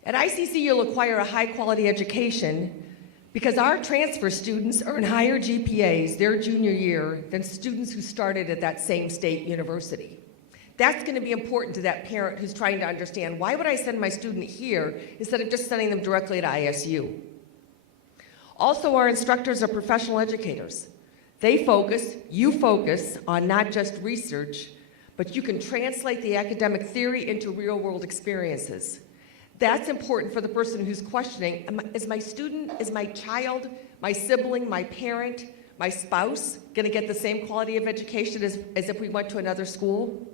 At ICC, you'll acquire a high-quality education because our transfer students earn higher GPAs their junior year than students who started at that same state university. That's going to be important to that parent who's trying to understand, why would I send my student here instead of just sending them directly to ISU? Also, our instructors are professional educators. You focus on not just research, but you can translate the academic theory into real-world experiences. That's important for the person who's questioning, is my student, is my child, my sibling, my parent, my spouse going to get the same quality of education as if we went to another school?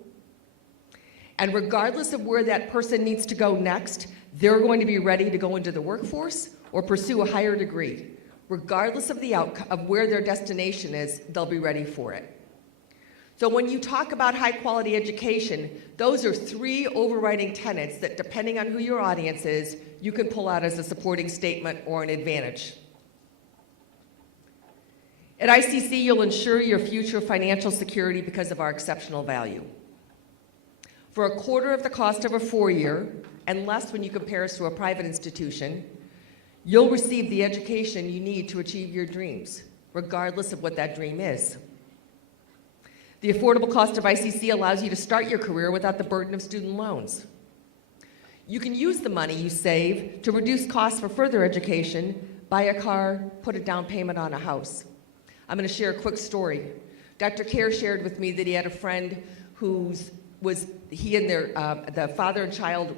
And regardless of where that person needs to go next, they're going to be ready to go into the workforce or pursue a higher degree. Regardless of the outcome of where their destination is, they'll be ready for it. So when you talk about high-quality education, those are 3 overriding tenets that, depending on who your audience is, you can pull out as a supporting statement or an advantage. At ICC, you'll ensure your future financial security because of our exceptional value. For a quarter of the cost of a 4-year, and less when you compare us to a private institution, you'll receive the education you need to achieve your dreams, regardless of what that dream is. The affordable cost of ICC allows you to start your career without the burden of student loans. You can use the money you save to reduce costs for further education, buy a car, put a down payment on a house. I'm going to share a quick story. Dr. Kerr shared with me that he had a friend he and the father and child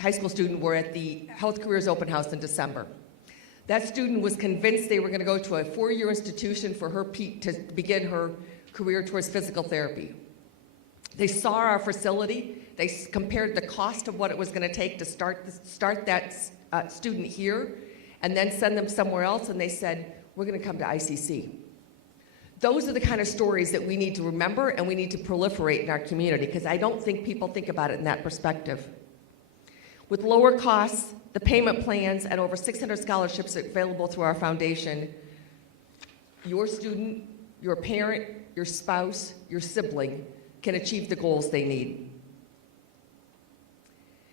high school student were at the Health Careers Open House in December. That student was convinced they were going to go to a 4-year institution for her to begin her career towards physical therapy. They saw our facility. They compared the cost of what it was going to take to start that student here and then send them somewhere else, and they said, we're going to come to ICC. Those are the kind of stories that we need to remember and we need to proliferate in our community, because I don't think people think about it in that perspective. With lower costs, the payment plans, and over 600 scholarships available through our foundation, your student, your parent, your spouse, your sibling can achieve the goals they need.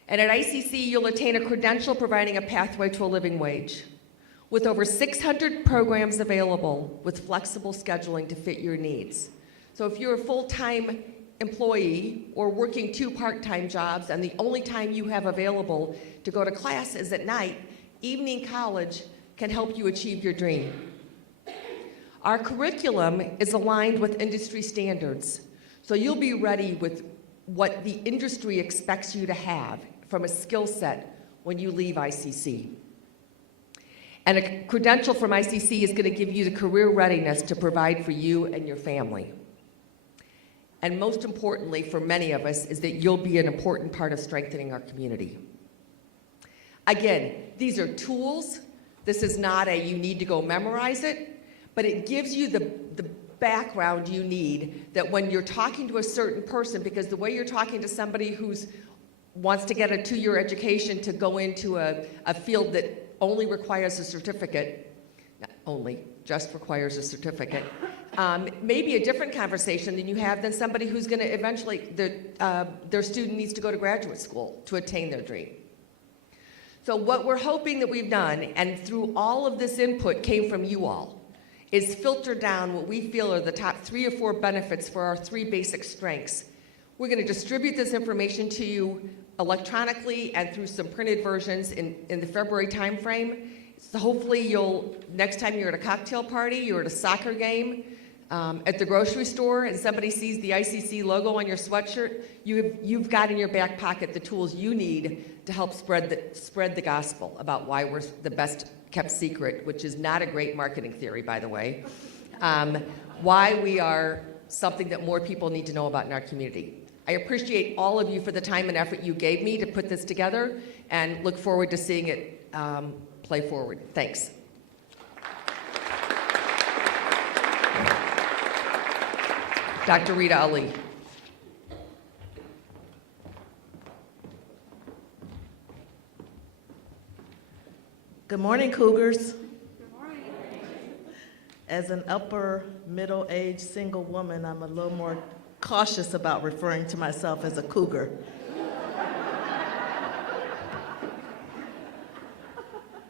And at ICC, you'll attain a credential providing a pathway to a living wage, with over 600 programs available with flexible scheduling to fit your needs. So if you're a full-time employee or working 2 part-time jobs and the only time you have available to go to class is at night, evening college can help you achieve your dream. Our curriculum is aligned with industry standards, so you'll be ready with what the industry expects you to have from a skill set when you leave ICC. And a credential from ICC is going to give you the career readiness to provide for you and your family. And most importantly for many of us is that you'll be an important part of strengthening our community. Again, these are tools. This is not a you need to go memorize it, but it gives you the background you need that when you're talking to a certain person, because the way you're talking to somebody who's wants to get a 2-year education to go into a field that only requires a certificate, not only, just requires a certificate, maybe a different conversation than somebody who's going to eventually, their student needs to go to graduate school to attain their dream. So what we're hoping that we've done, and through all of this input came from you all, is filter down what we feel are the top 3 or 4 benefits for our 3 basic strengths. We're going to distribute this information to you electronically and through some printed versions in the February timeframe. So hopefully next time you're at a cocktail party, you're at a soccer game, at the grocery store, and somebody sees the ICC logo on your sweatshirt, you've got in your back pocket the tools you need to help spread the gospel about why we're the best kept secret, which is not a great marketing theory, by the way, why we are something that more people need to know about in our community. I appreciate all of you for the time and effort you gave me to put this together, and look forward to seeing it play forward. Thanks. Dr. Rita Ali. Good morning, Cougars. Good morning. As an upper middle-aged single woman, I'm a little more cautious about referring to myself as a cougar.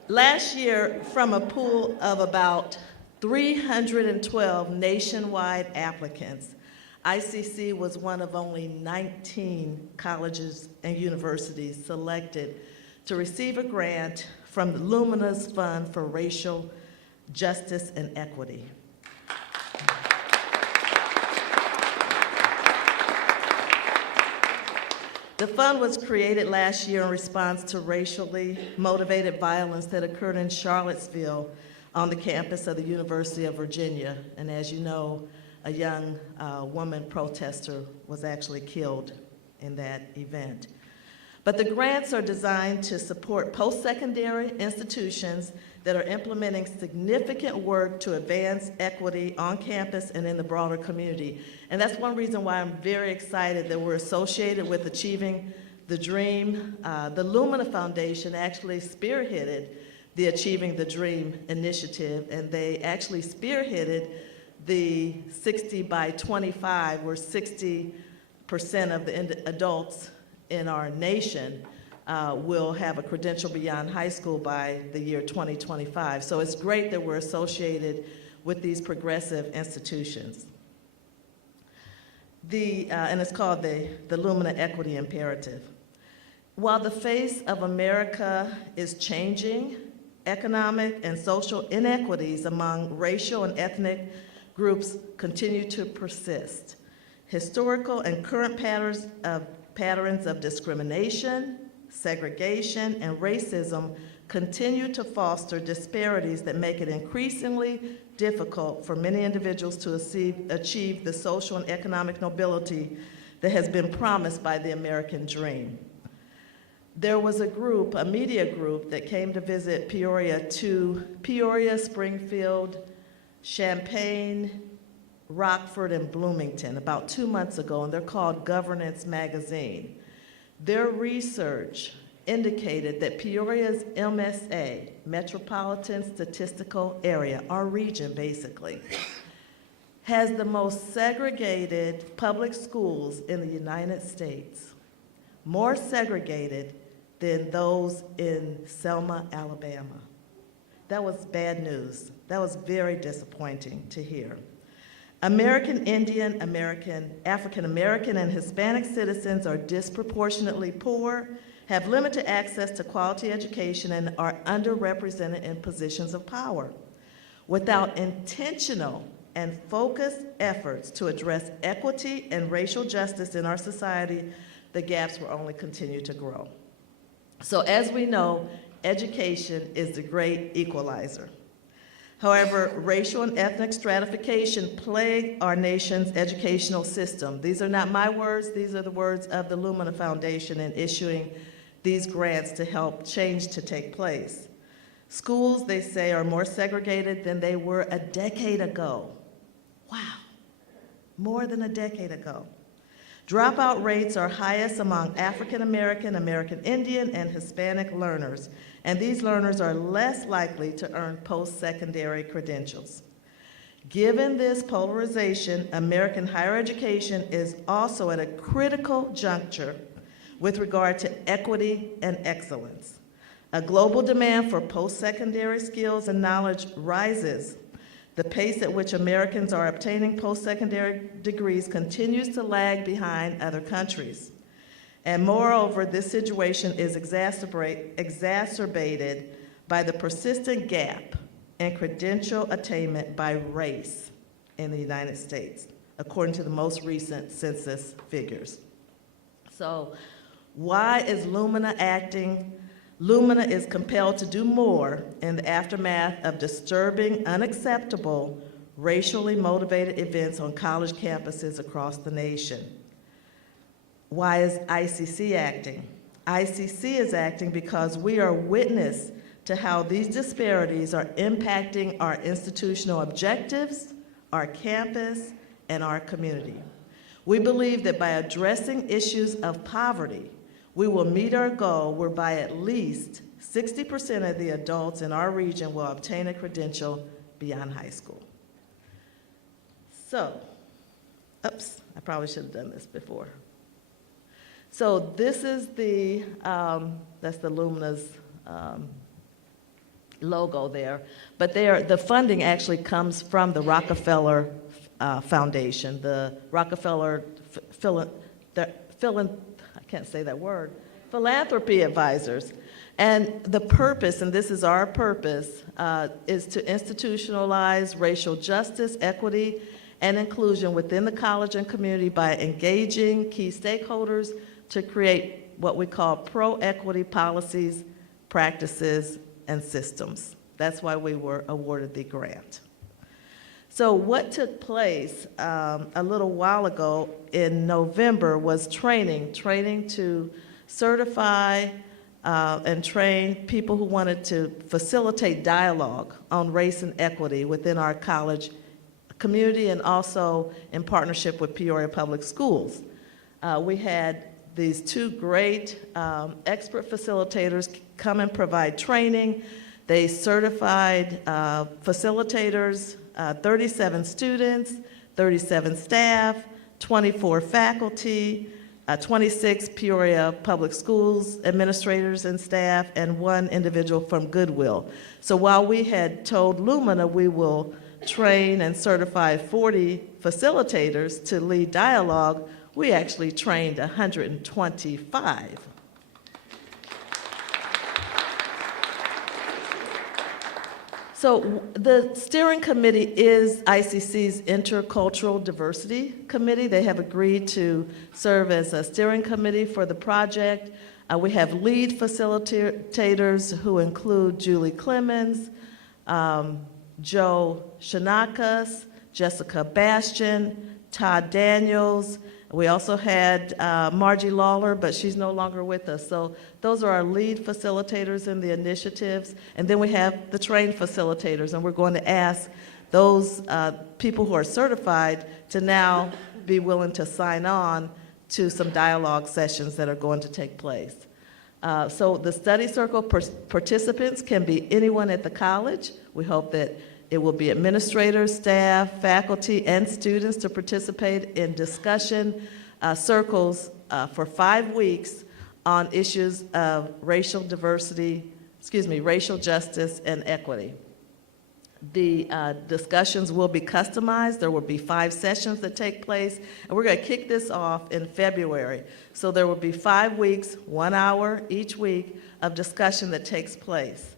Last year, from a pool of about 312 nationwide applicants, ICC was one of only 19 colleges and universities selected to receive a grant from the Lumina's Fund for Racial Justice and Equity. The fund was created last year in response to racially motivated violence that occurred in Charlottesville on the campus of the University of Virginia. And as you know, a young woman protester was actually killed in that event. But the grants are designed to support post-secondary institutions that are implementing significant work to advance equity on campus and in the broader community. And that's one reason why I'm very excited that we're associated with Achieving the Dream. The Lumina Foundation actually spearheaded the Achieving the Dream initiative, and they actually spearheaded the 60 by 25, where 60% of the adults in our nation will have a credential beyond high school by the year 2025. So it's great that we're associated with these progressive institutions. And it's called the Lumina Equity Imperative. While the face of America is changing, economic and social inequities among racial and ethnic groups continue to persist. Historical and current patterns of discrimination, segregation, and racism continue to foster disparities that make it increasingly difficult for many individuals to achieve the social and economic mobility that has been promised by the American dream. There was a media group that came to visit Peoria, Springfield, Champaign, Rockford, and Bloomington about 2 months ago, and they're called Governance Magazine. Their research indicated that Peoria's MSA, Metropolitan Statistical Area, our region basically, has the most segregated public schools in the United States, more segregated than those in Selma, Alabama. That was bad news. That was very disappointing to hear. American Indian, African American, and Hispanic citizens are disproportionately poor, have limited access to quality education, and are underrepresented in positions of power. Without intentional and focused efforts to address equity and racial justice in our society, the gaps will only continue to grow. So as we know, education is the great equalizer. However, racial and ethnic stratification plague our nation's educational system. These are not my words, these are the words of the Lumina Foundation in issuing these grants to help change to take place. Schools, they say, are more segregated than they were a decade ago. Wow, more than a decade ago. Dropout rates are highest among African American, American Indian, and Hispanic learners, and these learners are less likely to earn post-secondary credentials. Given this polarization, American higher education is also at a critical juncture with regard to equity and excellence. A global demand for post-secondary skills and knowledge rises. The pace at which Americans are obtaining post-secondary degrees continues to lag behind other countries. And moreover, this situation is exacerbated by the persistent gap in credential attainment by race in the United States, according to the most recent census figures. So, why is Lumina acting? Lumina is compelled to do more in the aftermath of disturbing, unacceptable, racially motivated events on college campuses across the nation. Why is ICC acting? ICC is acting because we are witness to how these disparities are impacting our institutional objectives, our campus, and our community. We believe that by addressing issues of poverty, we will meet our goal whereby at least 60% of the adults in our region will obtain a credential beyond high school. So, oops, I probably should have done this before. So this is the, that's the Lumina's logo there, but the funding actually comes from the Rockefeller Foundation, the Rockefeller philanthropy advisors. And the purpose, and this is our purpose, is to institutionalize racial justice, equity, and inclusion within the college and community by engaging key stakeholders to create what we call pro-equity policies, practices, and systems. That's why we were awarded the grant. So what took place a little while ago in November was training to certify and train people who wanted to facilitate dialogue on race and equity within our college community and also in partnership with Peoria Public Schools. We had these two great expert facilitators come and provide training. They certified facilitators, 37 students, 37 staff, 24 faculty, 26 Peoria Public Schools administrators and staff, and 1 individual from Goodwill. So while we had told Lumina we will train and certify 40 facilitators to lead dialogue, we actually trained 125. So the steering committee is ICC's Intercultural Diversity Committee. They have agreed to serve as a steering committee for the project. We have lead facilitators who include Julie Clemens, Joe Shanakas, Jessica Bastian, Todd Daniels. We also had Margie Lawler, but she's no longer with us. So those are our lead facilitators in the initiatives. And then we have the trained facilitators, and we're going to ask those people who are certified to now be willing to sign on to some dialogue sessions that are going to take place. So the study circle participants can be anyone at the college. We hope that it will be administrators, staff, faculty, and students to participate in discussion circles for 5 weeks on issues of racial justice and equity. The discussions will be customized. There will be 5 sessions that take place, and we're going to kick this off in February. So there will be 5 weeks, 1 hour each week of discussion that takes place.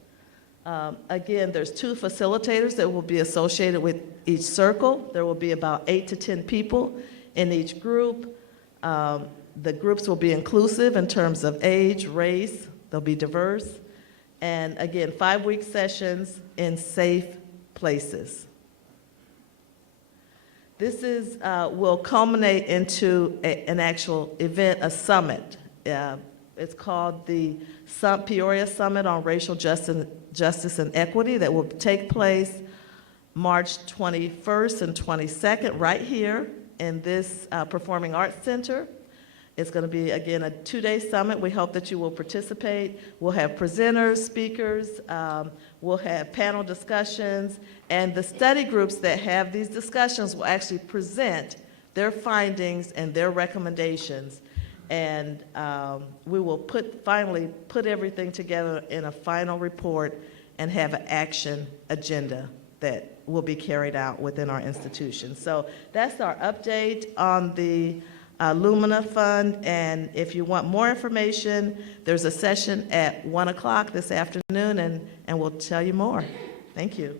Again, there's 2 facilitators that will be associated with each circle. There will be about 8 to 10 people in each group. The groups will be inclusive in terms of age, race. They'll be diverse. And again, 5-week sessions in safe places. This will culminate into an actual event, a summit. It's called the Peoria Summit on Racial Justice and Equity that will take place March 21st and 22nd right here in this Performing Arts Center. It's going to be, again, a 2-day summit. We hope that you will participate. We'll have presenters, speakers, we'll have panel discussions, and the study groups that have these discussions will actually present their findings and their recommendations. And we will finally put everything together in a final report and have an action agenda that will be carried out within our institution. So that's our update on the Lumina Fund, and if you want more information, there's a session at 1 o'clock this afternoon, and we'll tell you more. Thank you.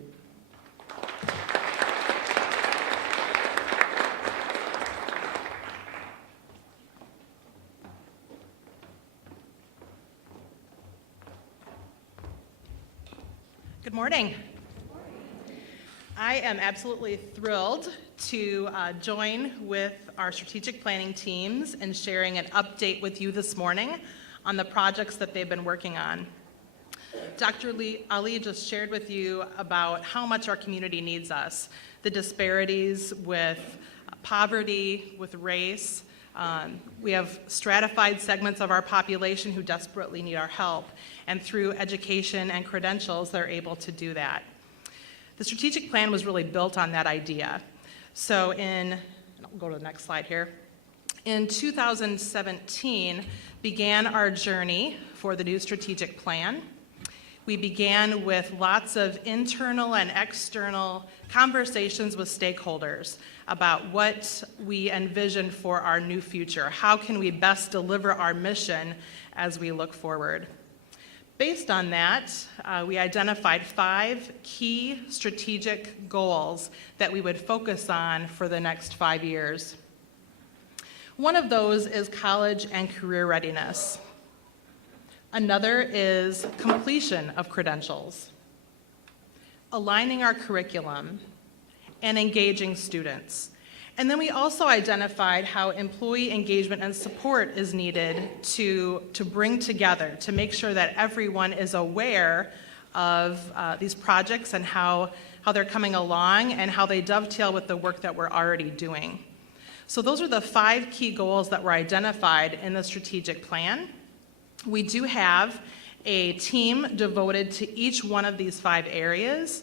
Good morning. I am absolutely thrilled to join with our strategic planning teams in sharing an update with you this morning on the projects that they've been working on. Dr. Ali just shared with you about how much our community needs us, the disparities with poverty, with race. We have stratified segments of our population who desperately need our help, and through education and credentials, they're able to do that. The strategic plan was really built on that idea. So I'll go to the next slide here. In 2017, began our journey for the new strategic plan. We began with lots of internal and external conversations with stakeholders about what we envision for our new future. How can we best deliver our mission as we look forward? Based on that, we identified 5 key strategic goals that we would focus on for the next 5 years. One of those is college and career readiness. Another is completion of credentials, aligning our curriculum, and engaging students. And then we also identified how employee engagement and support is needed to bring together, to make sure that everyone is aware of these projects and how they're coming along and how they dovetail with the work that we're already doing. So those are the 5 key goals that were identified in the strategic plan. We do have a team devoted to each one of these 5 areas,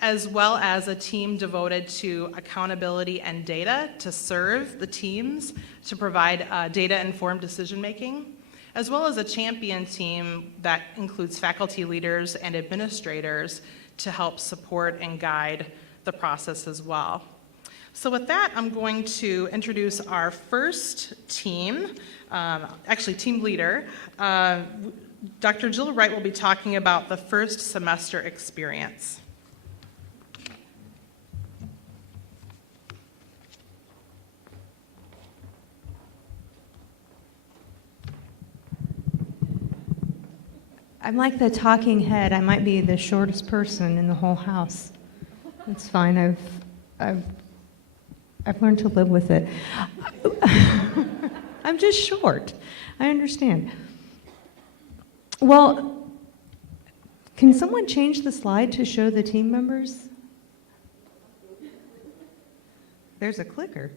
as well as a team devoted to accountability and data to serve the teams, to provide data-informed decision-making, as well as a champion team that includes faculty leaders and administrators to help support and guide the process as well. So with that, I'm going to introduce our first team, actually team leader. Dr. Jill Wright will be talking about the first semester experience. I'm like the talking head. I might be the shortest person in the whole house. It's fine. I've learned to live with it. I'm just short. I understand. Well, can someone change the slide to show the team members? There's a clicker.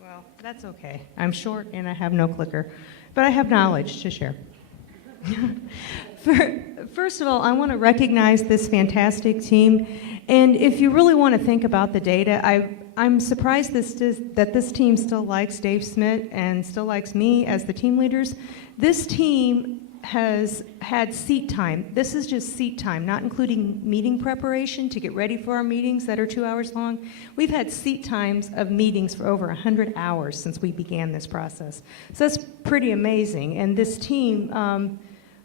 Well, that's okay. I'm short and I have no clicker, but I have knowledge to share. First of all, I want to recognize this fantastic team. And if you really want to think about the data, I'm surprised that this team still likes Dave Smith and still likes me as the team leaders. This team has had seat time. This is just seat time, not including meeting preparation to get ready for our meetings that are 2 hours long. We've had seat times of meetings for over 100 hours since we began this process. So that's pretty amazing. And this team,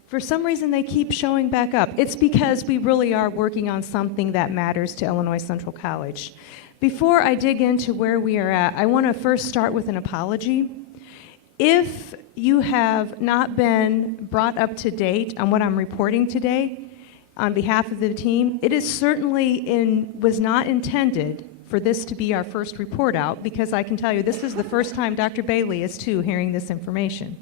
for some reason, they keep showing back up. It's because we really are working on something that matters to Illinois Central College. Before I dig into where we are at, I want to first start with an apology. If you have not been brought up to date on what I'm reporting today on behalf of the team, it is certainly was not intended for this to be our first report out, because I can tell you this is the first time Dr. Bailey is too hearing this information.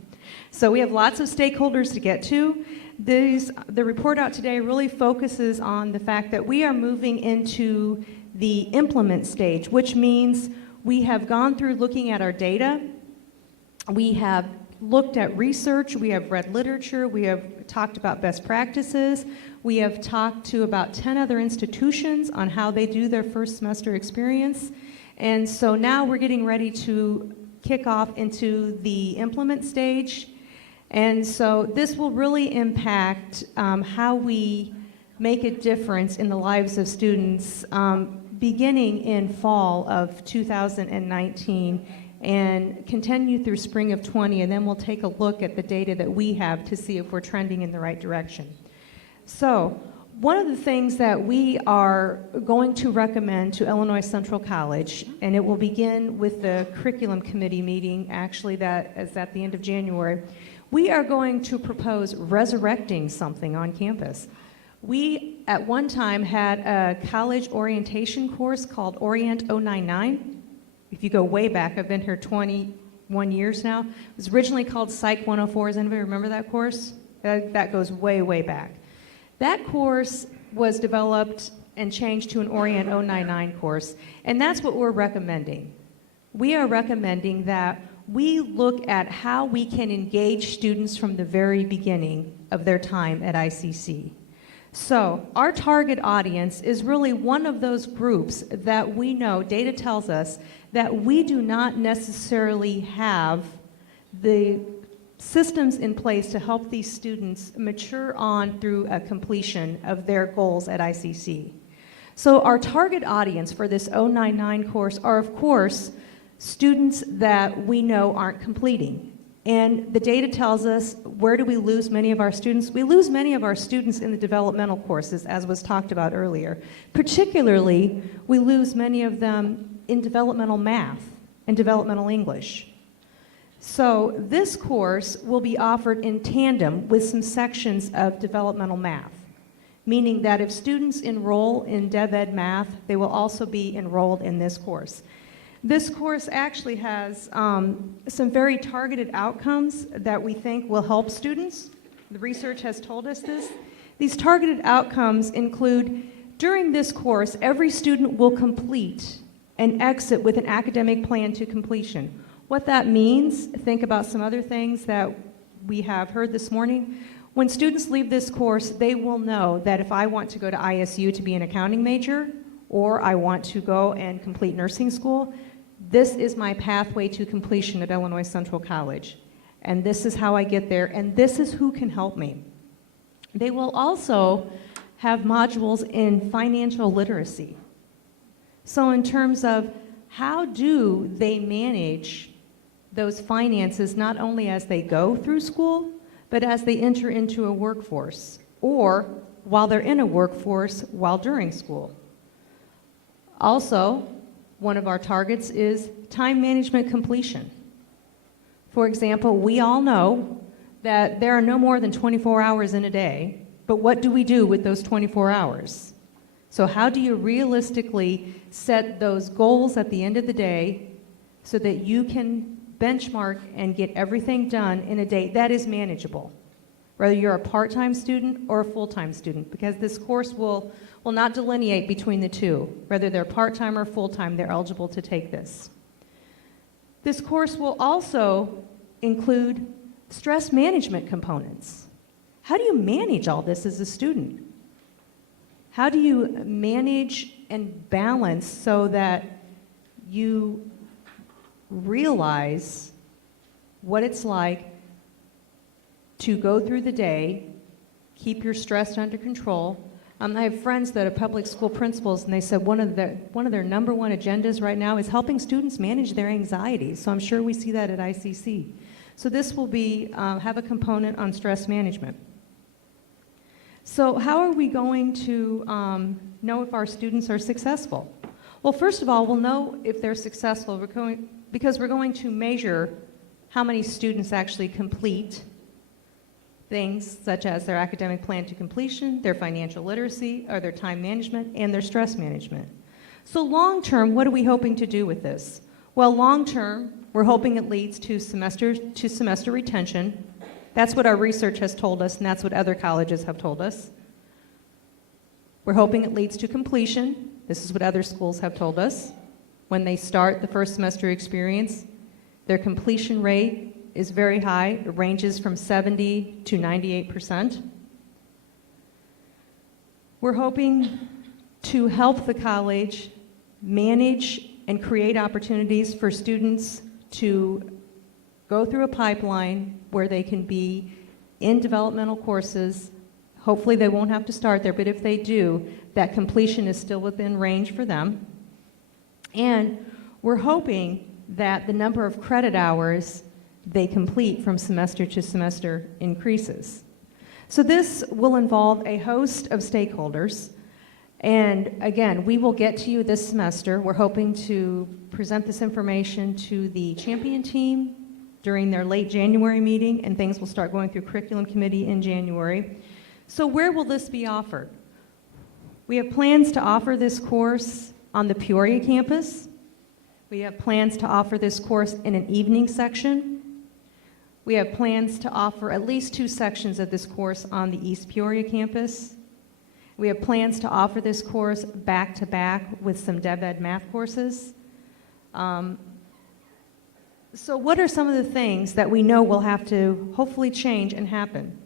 So we have lots of stakeholders to get to. The report out today really focuses on the fact that we are moving into the implement stage, which means we have gone through looking at our data. We have looked at research, we have read literature, we have talked about best practices, we have talked to about 10 other institutions on how they do their first semester experience. And so now we're getting ready to kick off into the implement stage. And so this will really impact how we make a difference in the lives of students beginning in fall of 2019 and continue through spring of 20, and then we'll take a look at the data that we have to see if we're trending in the right direction. So one of the things that we are going to recommend to Illinois Central College, and it will begin with the curriculum committee meeting, actually that is at the end of January, we are going to propose resurrecting something on campus. We, at one time, had a college orientation course called Orient 099. If you go way back, I've been here 21 years now. It was originally called Psych 104. Does anybody remember that course? That goes way, way back. That course was developed and changed to an Orient 099 course, and that's what we're recommending. We are recommending that we look at how we can engage students from the very beginning of their time at ICC. So our target audience is really one of those groups that we know, data tells us, that we do not necessarily have the systems in place to help these students mature on through a completion of their goals at ICC. So our target audience for this 099 course are, of course, students that we know aren't completing. And the data tells us, where do we lose many of our students? We lose many of our students in the developmental courses, as was talked about earlier. Particularly, we lose many of them in developmental math and developmental English. So this course will be offered in tandem with some sections of developmental math, meaning that if students enroll in Dev Ed Math, they will also be enrolled in this course. This course actually has some very targeted outcomes that we think will help students. The research has told us this. These targeted outcomes include, during this course, every student will complete and exit with an academic plan to completion. What that means, think about some other things that we have heard this morning. When students leave this course, they will know that if I want to go to ISU to be an accounting major, or I want to go and complete nursing school, this is my pathway to completion at Illinois Central College. And this is how I get there, and this is who can help me. They will also have modules in financial literacy. So in terms of how do they manage those finances, not only as they go through school, but as they enter into a workforce, or while they're in a workforce while during school. Also, one of our targets is time management completion. For example, we all know that there are no more than 24 hours in a day, but what do we do with those 24 hours? So how do you realistically set those goals at the end of the day so that you can benchmark and get everything done in a day that is manageable, whether you're a part-time student or a full-time student, because this course will not delineate between the two. Whether they're part-time or full-time, they're eligible to take this. This course will also include stress management components. How do you manage all this as a student? How do you manage and balance so that you realize what it's like to go through the day, keep your stress under control? I have friends that are public school principals, and they said one of their number one agendas right now is helping students manage their anxieties. So I'm sure we see that at ICC. So this will be have a component on stress management. So how are we going to know if our students are successful? Well, first of all, we'll know if they're successful because we're going to measure how many students actually complete things such as their academic plan to completion, their financial literacy, or their time management, and their stress management. So long term, what are we hoping to do with this? Well, long term, we're hoping it leads to semester retention. That's what our research has told us, and that's what other colleges have told us. We're hoping it leads to completion. This is what other schools have told us. When they start the first semester experience, their completion rate is very high. It ranges from 70 to 98%. We're hoping to help the college manage and create opportunities for students to go through a pipeline where they can be in developmental courses. Hopefully they won't have to start there, but if they do, that completion is still within range for them. And we're hoping that the number of credit hours they complete from semester to semester increases. So this will involve a host of stakeholders. And again, we will get to you this semester. We're hoping to present this information to the champion team during their late January meeting, and things will start going through curriculum committee in January. So where will this be offered? We have plans to offer this course on the Peoria campus. We have plans to offer this course in an evening section. We have plans to offer at least 2 sections of this course on the East Peoria campus. We have plans to offer this course back-to-back with some DevEd math courses. So what are some of the things that we know will have to hopefully change and happen?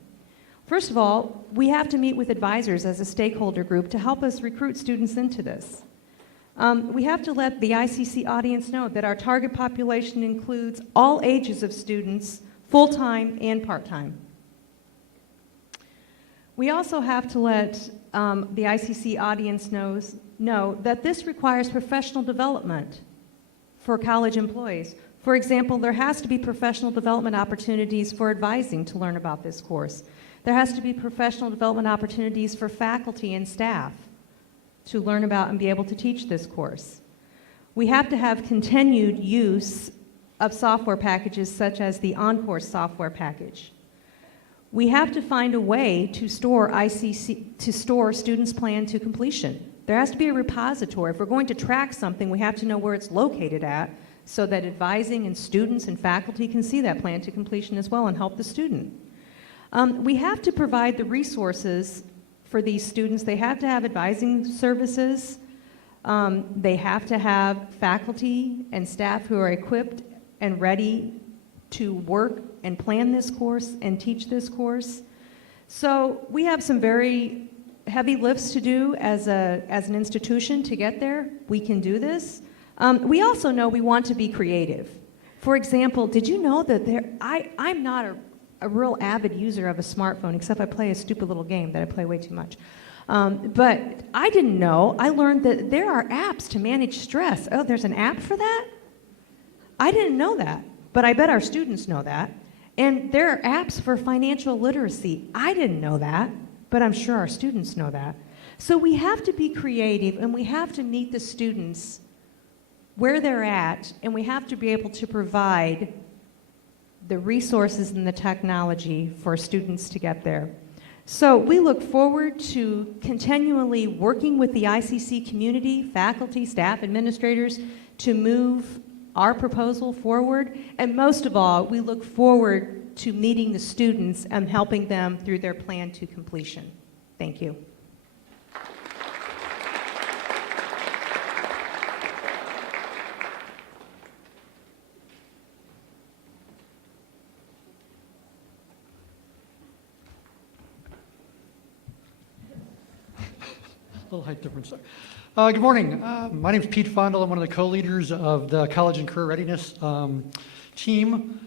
First of all, we have to meet with advisors as a stakeholder group to help us recruit students into this. We have to let the ICC audience know that our target population includes all ages of students, full-time and part-time. We also have to let the ICC audience know that this requires professional development for college employees. For example, there has to be professional development opportunities for advising to learn about this course. There has to be professional development opportunities for faculty and staff to learn about and be able to teach this course. We have to have continued use of software packages such as the on-course software package. We have to find a way to store students' plan to completion. There has to be a repository. If we're going to track something, we have to know where it's located at so that advising and students and faculty can see that plan to completion as well and help the student. We have to provide the resources for these students. They have to have advising services. They have to have faculty and staff who are equipped and ready to work and plan this course and teach this course. So we have some very heavy lifts to do as an institution to get there. We can do this. We also know we want to be creative. For example, did you know that I'm not a real avid user of a smartphone, except I play a stupid little game that I play way too much. But I didn't know, I learned that there are apps to manage stress. Oh, there's an app for that? I didn't know that, but I bet our students know that. And there are apps for financial literacy. I didn't know that, but I'm sure our students know that. So we have to be creative, and we have to meet the students where they're at, and we have to be able to provide the resources and the technology for students to get there. So we look forward to continually working with the ICC community, faculty, staff, administrators, to move our proposal forward. And most of all, we look forward to meeting the students and helping them through their plan to completion. Thank you. Little height difference there. Good morning. My name is Pete Fondel. I'm one of the co-leaders of the College and Career Readiness team.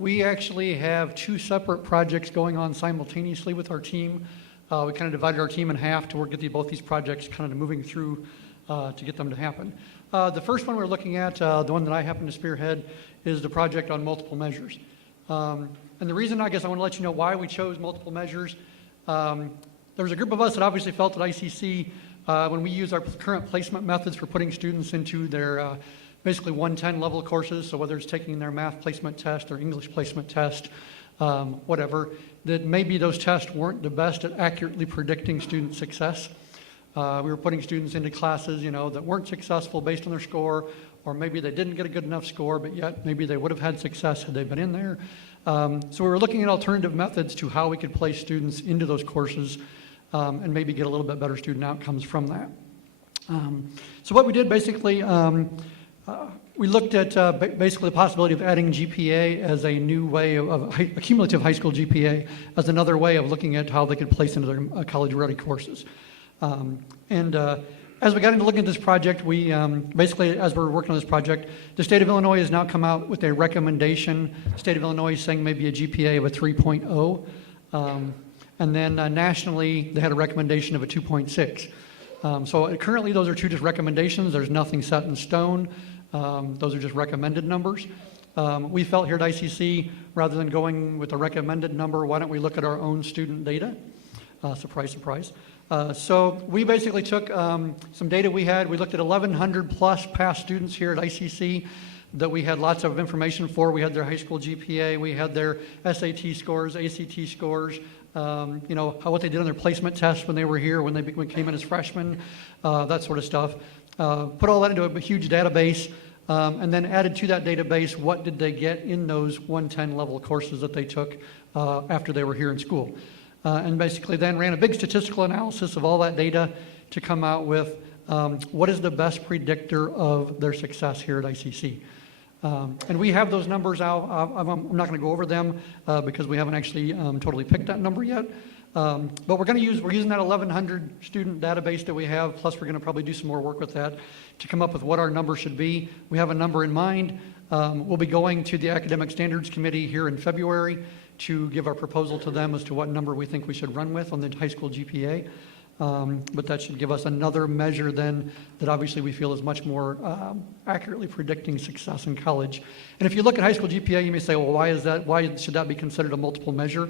We actually have two separate projects going on simultaneously with our team. We kind of divided our team in half to work at both these projects kind of moving through to get them to happen. The first one we're looking at, the one that I happen to spearhead, is the project on multiple measures. And the reason, I guess I want to let you know why we chose multiple measures. There was a group of us that obviously felt at ICC when we use our current placement methods for putting students into their basically 110 level courses, so whether it's taking their math placement test or English placement test, whatever, that maybe those tests weren't the best at accurately predicting student success. We were putting students into classes, that weren't successful based on their score, or maybe they didn't get a good enough score, but yet maybe they would have had success had they been in there. So we were looking at alternative methods to how we could place students into those courses and maybe get a little bit better student outcomes from that. So what we did basically, we looked at basically the possibility of adding GPA as a new way of a cumulative high school GPA as another way of looking at how they could place into their college-ready courses. As we got into looking at this project, we basically, as we're working on this project, the state of Illinois has now come out with a recommendation. The state of Illinois is saying maybe a GPA of a 3.0. And then nationally, they had a recommendation of a 2.6. So currently, those are two just recommendations. There's nothing set in stone. Those are just recommended numbers. We felt here at ICC, rather than going with a recommended number, why don't we look at our own student data? Surprise, surprise. So we basically took some data we had. We looked at 1,100 plus past students here at ICC that we had lots of information for. We had their high school GPA, we had their SAT scores, ACT scores, what they did on their placement tests when they were here, when they came in as freshmen, that sort of stuff. Put all that into a huge database, and then added to that database what did they get in those 110 level courses that they took after they were here in school. And basically then ran a big statistical analysis of all that data to come out with what is the best predictor of their success here at ICC. And we have those numbers out. I'm not going to go over them because we haven't actually totally picked that number yet. But we're using that 1,100 student database that we have, plus we're going to probably do some more work with that to come up with what our number should be. We have a number in mind. We'll be going to the Academic Standards Committee here in February to give our proposal to them as to what number we think we should run with on the high school GPA. But that should give us another measure then that obviously we feel is much more accurately predicting success in college. And if you look at high school GPA, you may say, well, why should that be considered a multiple measure?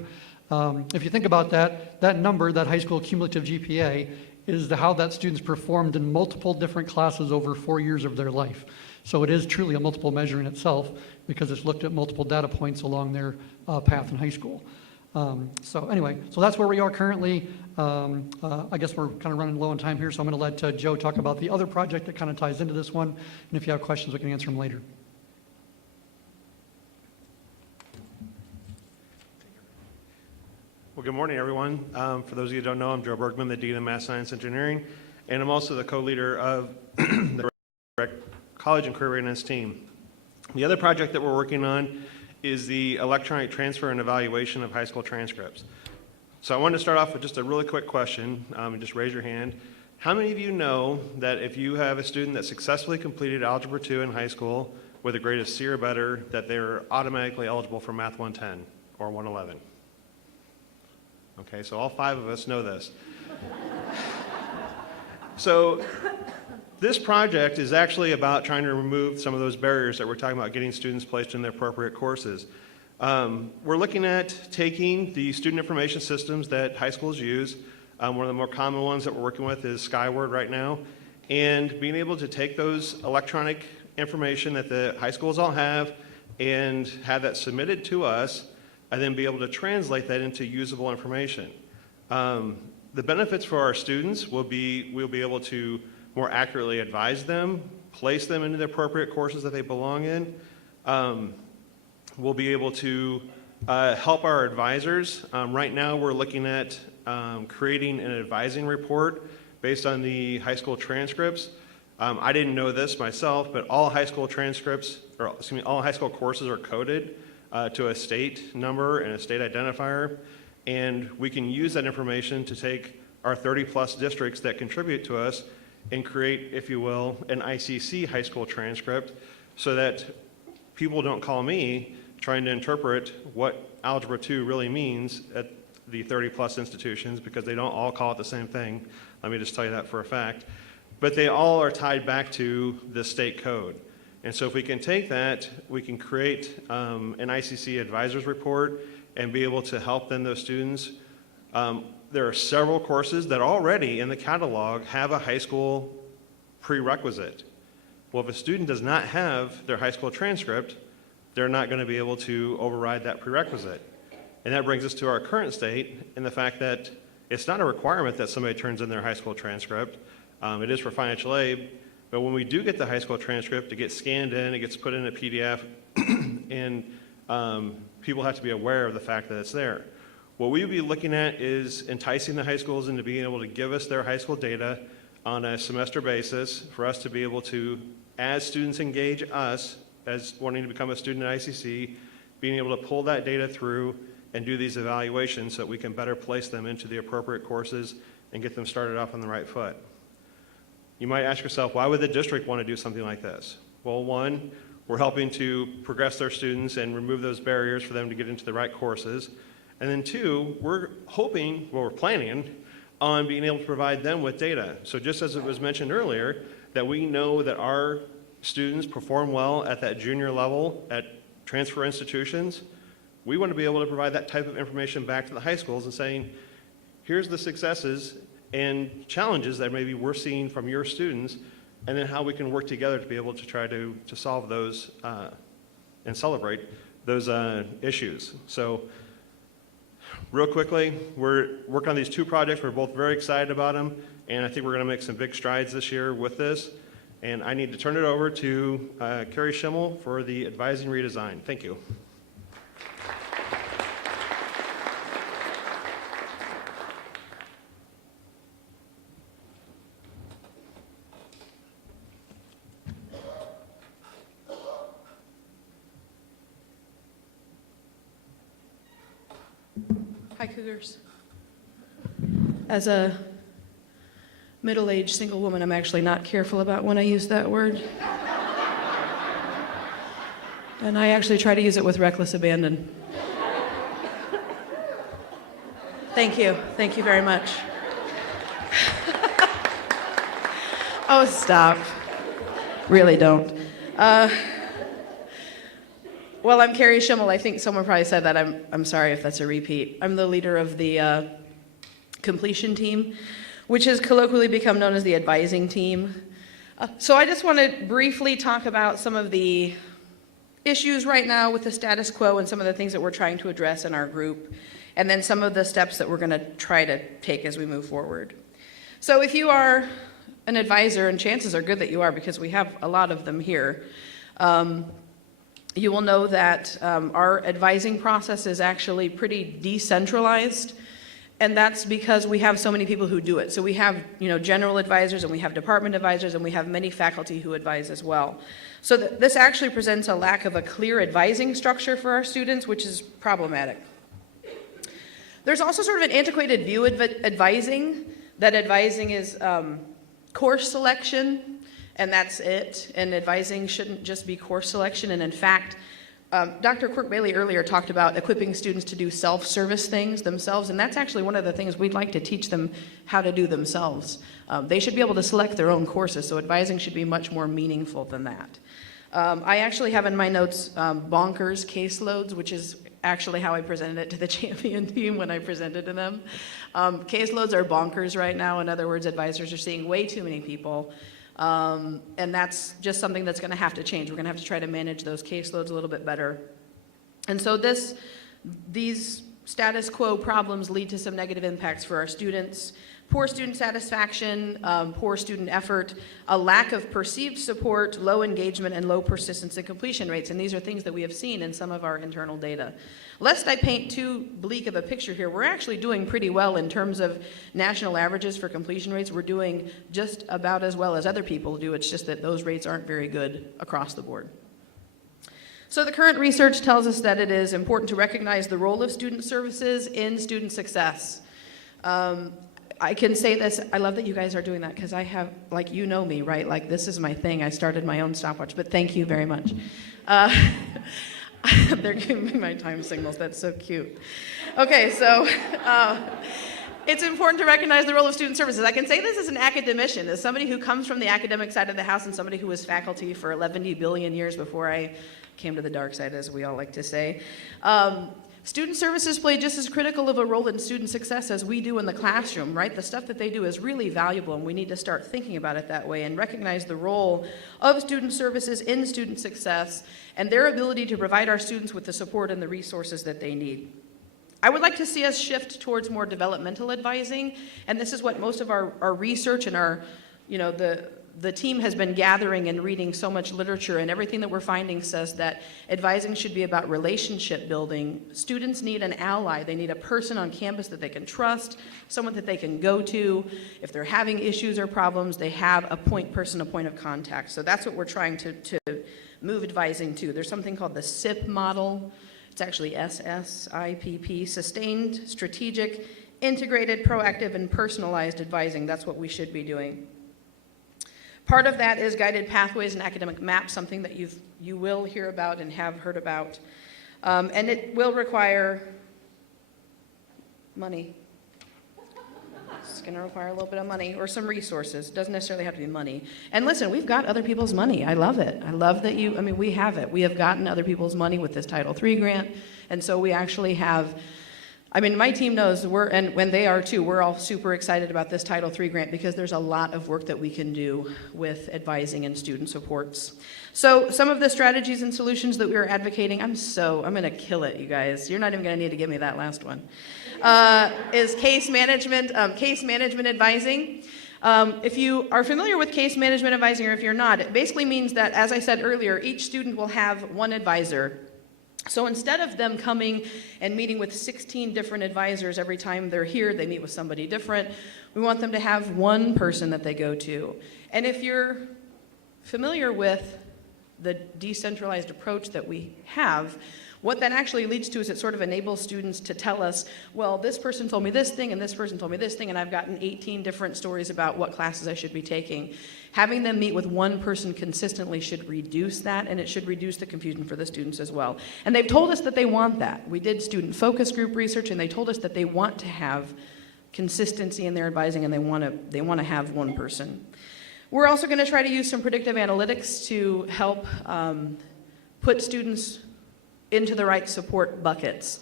If you think about that number, that high school cumulative GPA, is how that student's performed in multiple different classes over 4 years of their life. So it is truly a multiple measure in itself because it's looked at multiple data points along their path in high school. So anyway, so that's where we are currently. I guess we're kind of running low on time here, so I'm going to let Joe talk about the other project that kind of ties into this one. And if you have questions, we can answer them later. Well, good morning, everyone. For those of you who don't know, I'm Joe Bergman, the Dean of Math Science Engineering, and I'm also the co-leader of the College and Career Readiness team. The other project that we're working on is the electronic transfer and evaluation of high school transcripts. So I wanted to start off with just a really quick question, and just raise your hand. How many of you know that if you have a student that successfully completed Algebra 2 in high school with a grade of C or better, that they're automatically eligible for Math 110 or 111? Okay, so all 5 of us know this. So this project is actually about trying to remove some of those barriers that we're talking about getting students placed in the appropriate courses. We're looking at taking the student information systems that high schools use. One of the more common ones that we're working with is Skyward right now, and being able to take those electronic information that the high schools all have, and have that submitted to us, and then be able to translate that into usable information. The benefits for our students will be, we'll be able to more accurately advise them, place them into the appropriate courses that they belong in. We'll be able to help our advisors. Right now, we're looking at creating an advising report based on the high school transcripts. I didn't know this myself, but all high school transcripts, or excuse me, all high school courses are coded to a state number and a state identifier. And we can use that information to take our 30+ districts that contribute to us and create, if you will, an ICC high school transcript so that people don't call me trying to interpret what Algebra 2 really means at the 30+ institutions, because they don't all call it the same thing. Let me just tell you that for a fact. But they all are tied back to the state code. And so if we can take that, we can create an ICC advisors report and be able to help then those students. There are several courses that already in the catalog have a high school prerequisite. Well, if a student does not have their high school transcript, they're not going to be able to override that prerequisite. And that brings us to our current state in the fact that it's not a requirement that somebody turns in their high school transcript. It is for financial aid, but when we do get the high school transcript, it gets scanned in, it gets put in a PDF, and people have to be aware of the fact that it's there. What we would be looking at is enticing the high schools into being able to give us their high school data on a semester basis for us to be able to, as students engage us as wanting to become a student at ICC, being able to pull that data through and do these evaluations so that we can better place them into the appropriate courses and get them started off on the right foot. You might ask yourself, why would the district want to do something like this? Well, one, we're helping to progress their students and remove those barriers for them to get into the right courses. And then two, we're hoping, well, we're planning on being able to provide them with data. So just as it was mentioned earlier, that we know that our students perform well at that junior level at transfer institutions, we want to be able to provide that type of information back to the high schools and saying, here's the successes and challenges that maybe we're seeing from your students, and then how we can work together to be able to try to solve those and celebrate those issues. So real quickly, we're working on these two projects. We're both very excited about them, and I think we're going to make some big strides this year with this. And I need to turn it over to Carrie Schimmel for the advising redesign. Thank you. Hi, Cougars. As a middle-aged single woman, I'm actually not careful about when I use that word. And I actually try to use it with reckless abandon. Thank you. Thank you very much. Oh, stop. Really don't. Well, I'm Carrie Schimmel. I think someone probably said that. I'm sorry if that's a repeat. I'm the leader of the completion team, which has colloquially become known as the advising team. So I just want to briefly talk about some of the issues right now with the status quo and some of the things that we're trying to address in our group, and then some of the steps that we're going to try to take as we move forward. So if you are an advisor, and chances are good that you are because we have a lot of them here, you will know that our advising process is actually pretty decentralized, and that's because we have so many people who do it. So we have, general advisors, and we have department advisors, and we have many faculty who advise as well. So this actually presents a lack of a clear advising structure for our students, which is problematic. There's also sort of an antiquated view of advising, that advising is course selection, and that's it. And advising shouldn't just be course selection. And in fact, Dr. Quirk-Bailey earlier talked about equipping students to do self-service things themselves, and that's actually one of the things we'd like to teach them how to do themselves. They should be able to select their own courses, so advising should be much more meaningful than that. I actually have in my notes bonkers caseloads, which is actually how I presented it to the champion team when I presented to them. Caseloads are bonkers right now. In other words, advisors are seeing way too many people. And that's just something that's going to have to change. We're going to have to try to manage those caseloads a little bit better. And so these status quo problems lead to some negative impacts for our students. Poor student satisfaction, poor student effort, a lack of perceived support, low engagement, and low persistence and completion rates. And these are things that we have seen in some of our internal data. Lest I paint too bleak of a picture here, we're actually doing pretty well in terms of national averages for completion rates. We're doing just about as well as other people do. It's just that those rates aren't very good across the board. So the current research tells us that it is important to recognize the role of student services in student success. I can say this, I love that you guys are doing that because I have, like, you know me, right? Like, this is my thing. I started my own stopwatch, but thank you very much. They're giving me my time signals. That's so cute. Okay, so it's important to recognize the role of student services. I can say this as an academician, as somebody who comes from the academic side of the house and somebody who was faculty for 11 billion years before I came to the dark side, as we all like to say. Student services play just as critical of a role in student success as we do in the classroom, right? The stuff that they do is really valuable, and we need to start thinking about it that way and recognize the role of student services in student success and their ability to provide our students with the support and the resources that they need. I would like to see us shift towards more developmental advising, and this is what most of our research and our, the team has been gathering and reading so much literature, and everything that we're finding says that advising should be about relationship building. Students need an ally. They need a person on campus that they can trust, someone that they can go to. If they're having issues or problems, they have a point of contact. So that's what we're trying to move advising to. There's something called the SIP model. It's actually SSIPP, Sustained, Strategic, Integrated, Proactive, and Personalized Advising. That's what we should be doing. Part of that is guided pathways and academic maps, something that you will hear about and have heard about. And it will require money. It's going to require a little bit of money or some resources. It doesn't necessarily have to be money. And listen, we've got other people's money. I love it. I love that we have it. We have gotten other people's money with this Title III grant. And so we actually have, my team knows, and when they are too, we're all super excited about this Title III grant because there's a lot of work that we can do with advising and student supports. So some of the strategies and solutions that we are advocating, I'm going to kill it, you guys. You're not even going to need to give me that last one. Is case management advising. If you are familiar with case management advising, or if you're not, it basically means that, as I said earlier, each student will have one advisor. So instead of them coming and meeting with 16 different advisors every time they're here, they meet with somebody different, we want them to have one person that they go to. And if you're familiar with the decentralized approach that we have, what that actually leads to is it sort of enables students to tell us, well, this person told me this thing, and this person told me this thing, and I've gotten 18 different stories about what classes I should be taking. Having them meet with one person consistently should reduce that, and it should reduce the confusion for the students as well. And they've told us that they want that. We did student focus group research, and they told us that they want to have consistency in their advising, and they want to have one person. We're also going to try to use some predictive analytics to help put students into the right support buckets.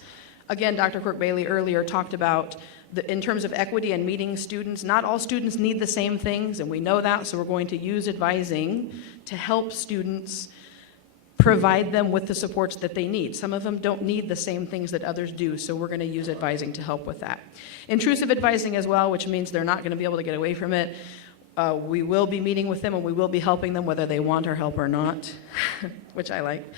Again, Dr. Quirk-Bailey earlier talked about in terms of equity and meeting students, not all students need the same things, and we know that, so we're going to use advising to help students provide them with the supports that they need. Some of them don't need the same things that others do, so we're going to use advising to help with that. Intrusive advising as well, which means they're not going to be able to get away from it. We will be meeting with them and we will be helping them whether they want our help or not, which I like.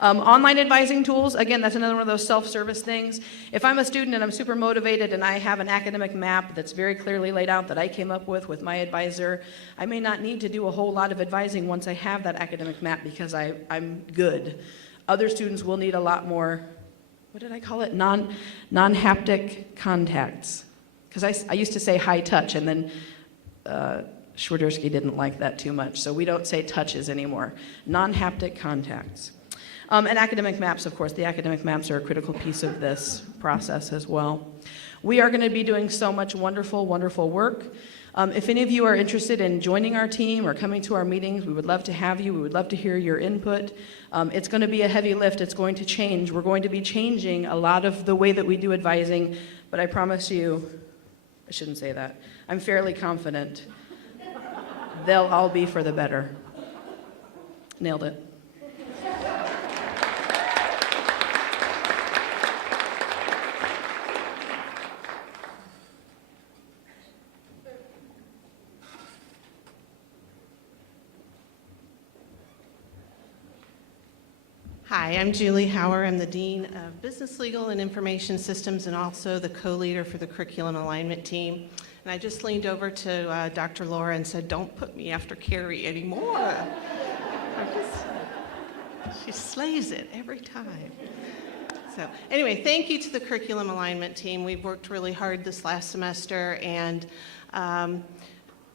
Online advising tools, again, that's another one of those self-service things. If I'm a student and I'm super motivated and I have an academic map that's very clearly laid out that I came up with my advisor, I may not need to do a whole lot of advising once I have that academic map because I'm good. Other students will need a lot more, what did I call it? Non-haptic contacts. Because I used to say high touch, and then Schwerdersky didn't like that too much, so we don't say touches anymore. Non-haptic contacts. And academic maps, of course. The academic maps are a critical piece of this process as well. We are going to be doing so much wonderful, wonderful work. If any of you are interested in joining our team or coming to our meetings, we would love to have you. We would love to hear your input. It's going to be a heavy lift. It's going to change. We're going to be changing a lot of the way that we do advising, but I promise you, I shouldn't say that. I'm fairly confident they'll all be for the better. Nailed it. Hi, I'm Julie Hauer. I'm the Dean of Business, Legal, and Information Systems, and also the co-leader for the Curriculum Alignment Team. And I just leaned over to Dr. Laura and said, "Don't put me after Carrie anymore." She slays it every time. So anyway, thank you to the Curriculum Alignment Team. We've worked really hard this last semester, and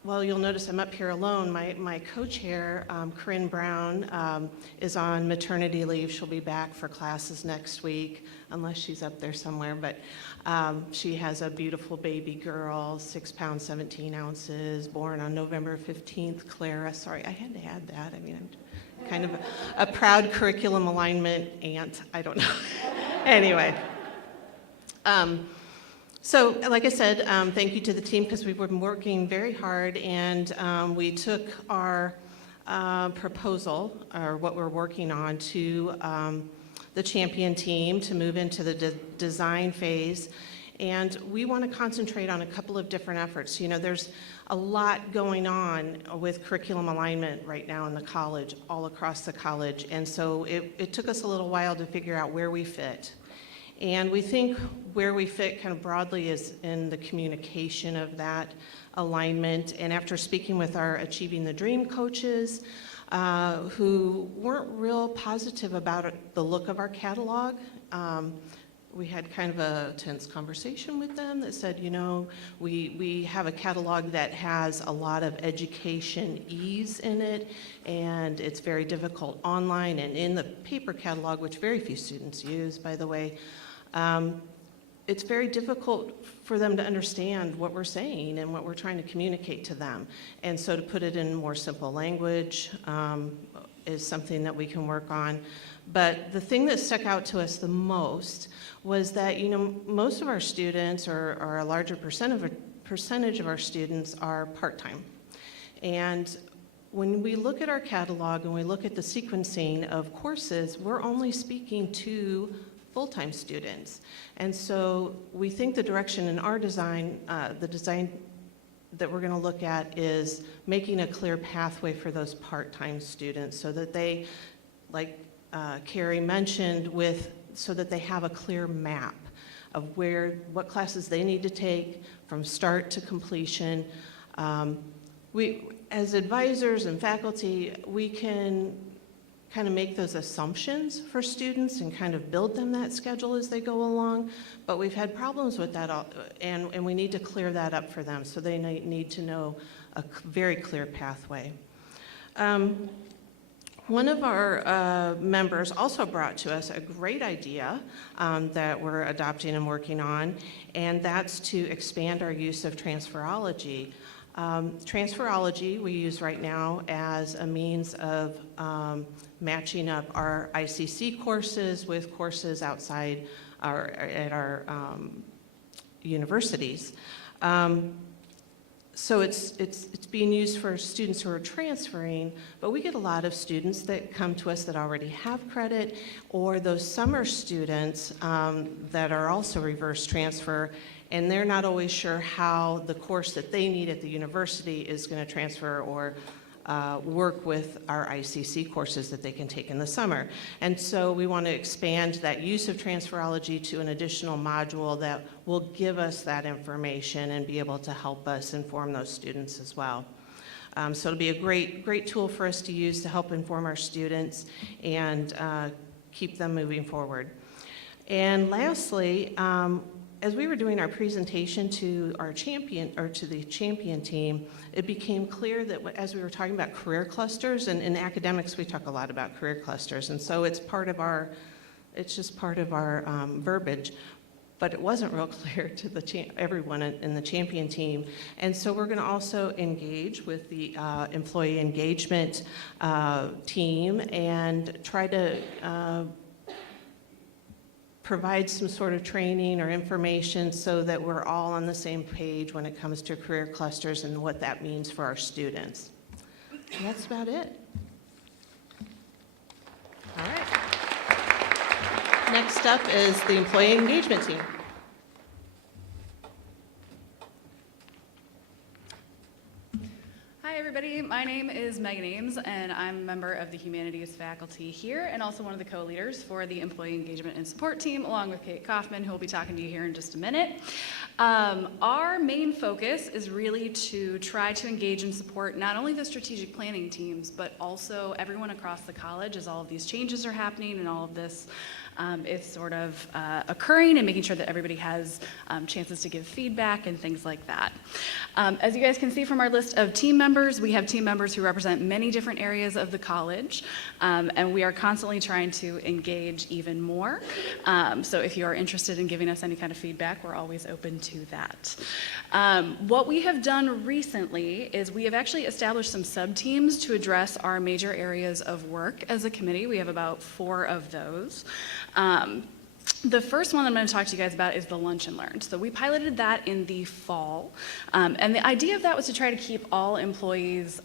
well, you'll notice I'm up here alone. My co-chair, Corinne Brown, is on maternity leave. She'll be back for classes next week, unless she's up there somewhere. But she has a beautiful baby girl, 6 pounds, 17 ounces, born on November 15th, Clara. Sorry, I had to add that. I mean, I'm kind of a proud curriculum alignment aunt. I don't know. Anyway. So, like I said, thank you to the team because we've been working very hard, and we took our proposal, or what we're working on, to the champion team to move into the design phase. And we want to concentrate on a couple of different efforts. You know, there's a lot going on with curriculum alignment right now in the college, all across the college. And so it took us a little while to figure out where we fit. And we think where we fit kind of broadly is in the communication of that alignment. And after speaking with our Achieving the Dream coaches, who weren't real positive about the look of our catalog, we had kind of a tense conversation with them that said, you know, we have a catalog that has a lot of education ease in it, and it's very difficult online and in the paper catalog, which very few students use, by the way. It's very difficult for them to understand what we're saying and what we're trying to communicate to them. And so to put it in more simple language is something that we can work on. But the thing that stuck out to us the most was that, you know, most of our students, or a larger percentage of our students, are part-time. And when we look at our catalog and we look at the sequencing of courses, we're only speaking to full-time students. And so we think the direction in our design, the design that we're going to look at, is making a clear pathway for those part-time students so that they, like Carrie mentioned, so that they have a clear map of what classes they need to take from start to completion. We, as advisors and faculty, we can kind of make those assumptions for students and kind of build them that schedule as they go along, but we've had problems with that, and we need to clear that up for them, so they need to know a very clear pathway. One of our members also brought to us a great idea that we're adopting and working on, and that's to expand our use of transferology. Transferology we use right now as a means of matching up our ICC courses with courses outside at our universities. So it's being used for students who are transferring, but we get a lot of students that come to us that already have credit, or those summer students that are also reverse transfer, and they're not always sure how the course that they need at the university is going to transfer or work with our ICC courses that they can take in the summer. And so we want to expand that use of transferology to an additional module that will give us that information and be able to help us inform those students as well. So it'll be a great tool for us to use to help inform our students and keep them moving forward. And lastly, as we were doing our presentation to our champion, or to the champion team, it became clear that as we were talking about career clusters, and in academics we talk a lot about career clusters, and so it's just part of our verbiage, but it wasn't real clear to everyone in the champion team. And so we're going to also engage with the employee engagement team and try to provide some sort of training or information so that we're all on the same page when it comes to career clusters and what that means for our students. And that's about it. All right. Next up is the employee engagement team. Hi, everybody. My name is Megan Ames, and I'm a member of the humanities faculty here and also one of the co-leaders for the employee engagement and support team, along with Kate Kaufman, who will be talking to you here in just a minute. Our main focus is really to try to engage and support not only the strategic planning teams, but also everyone across the college as all of these changes are happening and all of this is sort of occurring, and making sure that everybody has chances to give feedback and things like that. As you guys can see from our list of team members, we have team members who represent many different areas of the college, and we are constantly trying to engage even more. So if you are interested in giving us any kind of feedback, we're always open to that. What we have done recently is we have actually established some sub-teams to address our major areas of work as a committee. We have about 4 of those. The first one I'm going to talk to you guys about is the Lunch and Learn. So we piloted that in the fall, and the idea of that was to try to keep all employees,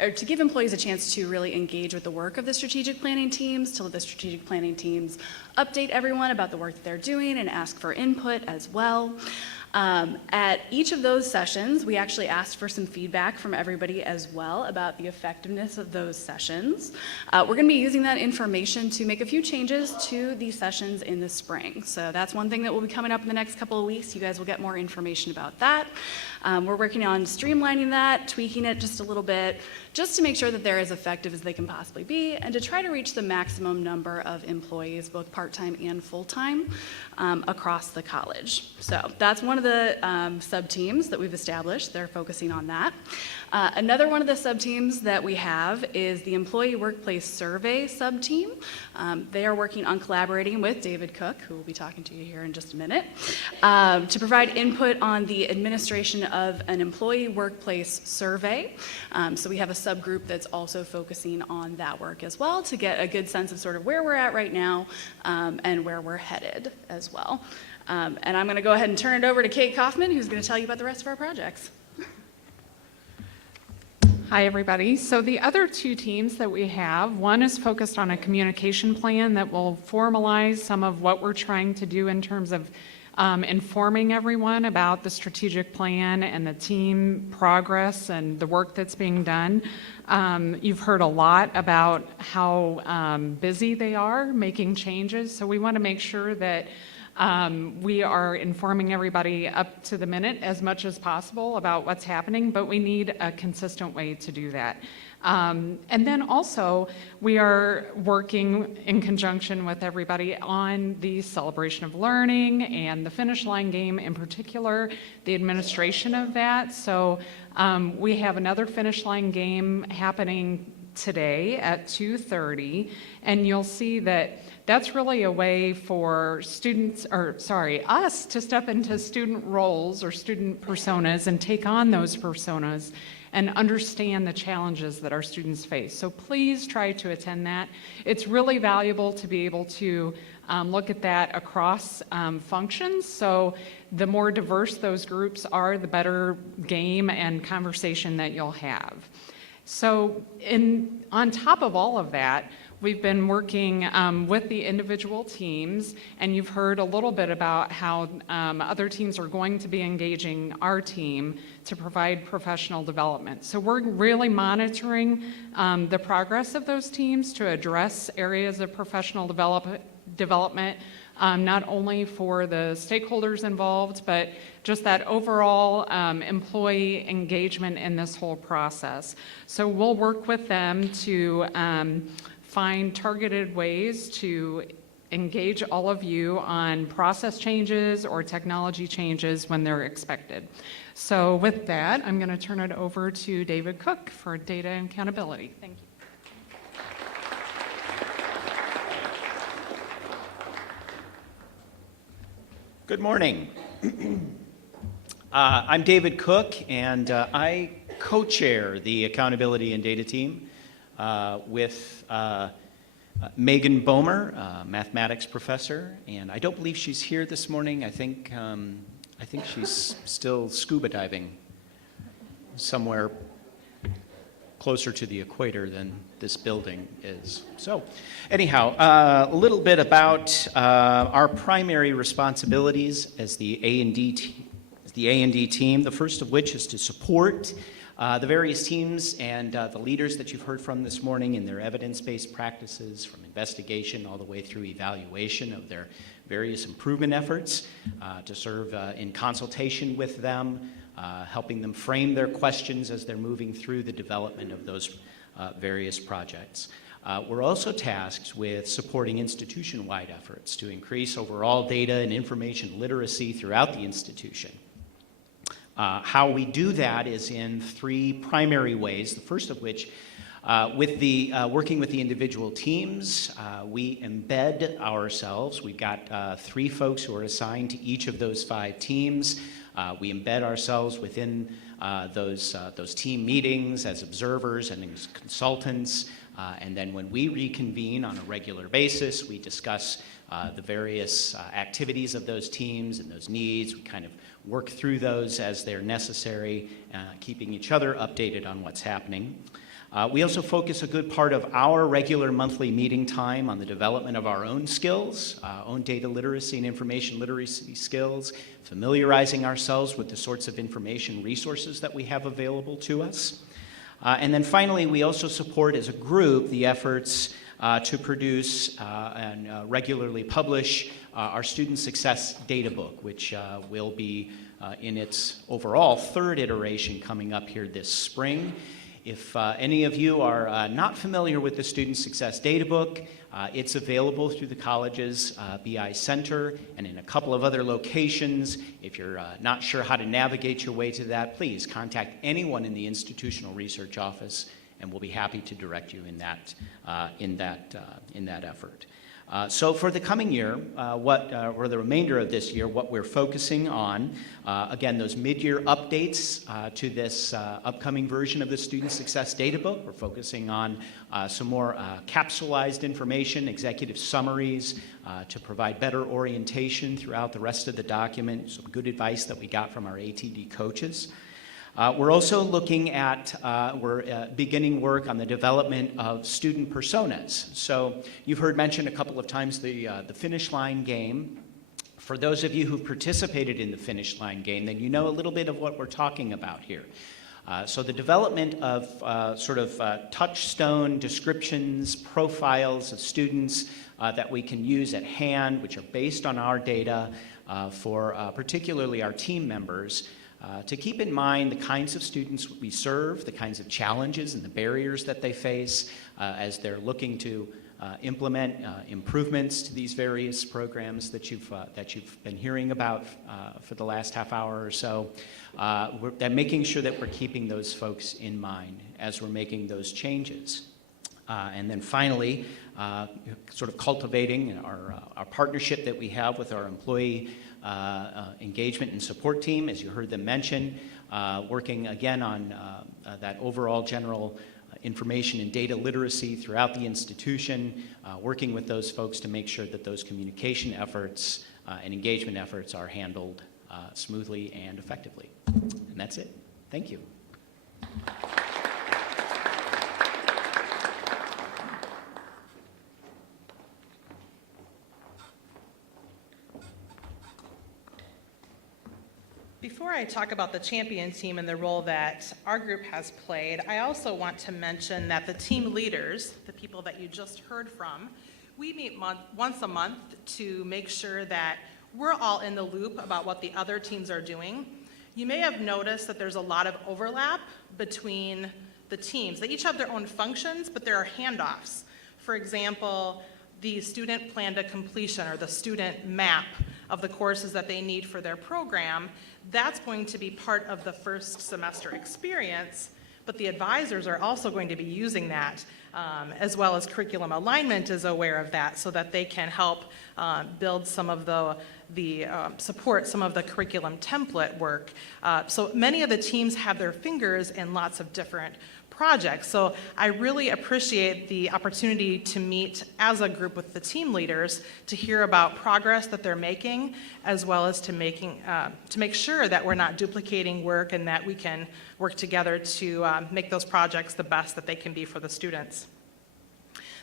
or to give employees a chance to really engage with the work of the strategic planning teams, to let the strategic planning teams update everyone about the work that they're doing and ask for input as well. At each of those sessions, we actually asked for some feedback from everybody as well about the effectiveness of those sessions. We're going to be using that information to make a few changes to these sessions in the spring. So that's one thing that will be coming up in the next couple of weeks. You guys will get more information about that. We're working on streamlining that, tweaking it just a little bit, just to make sure that they're as effective as they can possibly be, and to try to reach the maximum number of employees, both part-time and full-time, across the college. So that's one of the sub-teams that we've established. They're focusing on that. Another one of the sub-teams that we have is the Employee Workplace Survey sub-team. They are working on collaborating with David Cook, who will be talking to you here in just a minute, to provide input on the administration of an employee workplace survey. So we have a subgroup that's also focusing on that work as well, to get a good sense of sort of where we're at right now and where we're headed as well. And I'm going to go ahead and turn it over to Kate Kaufman, who's going to tell you about the rest of our projects. Hi, everybody. So the other 2 teams that we have, one is focused on a communication plan that will formalize some of what we're trying to do in terms of informing everyone about the strategic plan and the team progress and the work that's being done. You've heard a lot about how busy they are making changes, so we want to make sure that we are informing everybody up to the minute as much as possible about what's happening, but we need a consistent way to do that. And then also, we are working in conjunction with everybody on the celebration of learning and the finish line game in particular, the administration of that. So we have another finish line game happening today at 2:30, and you'll see that that's really a way for us to step into student roles or student personas and take on those personas and understand the challenges that our students face. So please try to attend that. It's really valuable to be able to look at that across functions. So the more diverse those groups are, the better game and conversation that you'll have. So on top of all of that, we've been working with the individual teams, and you've heard a little bit about how other teams are going to be engaging our team to provide professional development. So we're really monitoring the progress of those teams to address areas of professional development, not only for the stakeholders involved, but just that overall employee engagement in this whole process. So we'll work with them to find targeted ways to engage all of you on process changes or technology changes when they're expected. So with that, I'm going to turn it over to David Cook for data and accountability. Thank you. Good morning. I'm David Cook, and I co-chair the Accountability and Data Team with Megan Bomer, mathematics professor, and I don't believe she's here this morning. I think she's still scuba diving somewhere closer to the equator than this building is. So anyhow, a little bit about our primary responsibilities as the A&D team, the first of which is to support the various teams and the leaders that you've heard from this morning in their evidence-based practices, from investigation all the way through evaluation of their various improvement efforts, to serve in consultation with them, helping them frame their questions as they're moving through the development of those various projects. We're also tasked with supporting institution-wide efforts to increase overall data and information literacy throughout the institution. How we do that is in three primary ways, the first of which, working with the individual teams, we embed ourselves. We've got 3 folks who are assigned to each of those 5 teams. We embed ourselves within those team meetings as observers and as consultants. And then when we reconvene on a regular basis, we discuss the various activities of those teams and those needs. We kind of work through those as they're necessary, keeping each other updated on what's happening. We also focus a good part of our regular monthly meeting time on the development of our own skills, own data literacy and information literacy skills, familiarizing ourselves with the sorts of information resources that we have available to us. And then finally, we also support as a group the efforts to produce and regularly publish our Student Success Data Book, which will be in its overall 3rd iteration coming up here this spring. If any of you are not familiar with the Student Success Data Book, it's available through the college's BI Center and in a couple of other locations. If you're not sure how to navigate your way to that, please contact anyone in the Institutional Research Office, and we'll be happy to direct you in that effort. So for the coming year, or the remainder of this year, what we're focusing on, again, those mid-year updates to this upcoming version of the Student Success Data Book. We're focusing on some more capsulized information, executive summaries, to provide better orientation throughout the rest of the document, some good advice that we got from our ATD coaches. We're also looking at, we're beginning work on the development of student personas. So you've heard mentioned a couple of times the finish line game. For those of you who've participated in the finish line game, then you know a little bit of what we're talking about here. So the development of touchstone descriptions, profiles of students that we can use at hand, which are based on our data for particularly our team members, to keep in mind the kinds of students we serve, the kinds of challenges and the barriers that they face as they're looking to implement improvements to these various programs that you've been hearing about for the last half hour or so. We're making sure that we're keeping those folks in mind as we're making those changes. And then finally, sort of cultivating our partnership that we have with our employee engagement and support team, as you heard them mention, working again on that overall general information and data literacy throughout the institution, working with those folks to make sure that those communication efforts and engagement efforts are handled smoothly and effectively. And that's it. Thank you. Before I talk about the champion team and the role that our group has played, I also want to mention that the team leaders, the people that you just heard from, we meet once a month to make sure that we're all in the loop about what the other teams are doing. You may have noticed that there's a lot of overlap between the teams. They each have their own functions, but there are handoffs. For example, the student plan to completion or the student map of the courses that they need for their program, that's going to be part of the first semester experience, but the advisors are also going to be using that, as well as curriculum alignment is aware of that so that they can help build some of support some of the curriculum template work. So many of the teams have their fingers in lots of different projects. So I really appreciate the opportunity to meet as a group with the team leaders to hear about progress that they're making, as well as to make sure that we're not duplicating work and that we can work together to make those projects the best that they can be for the students.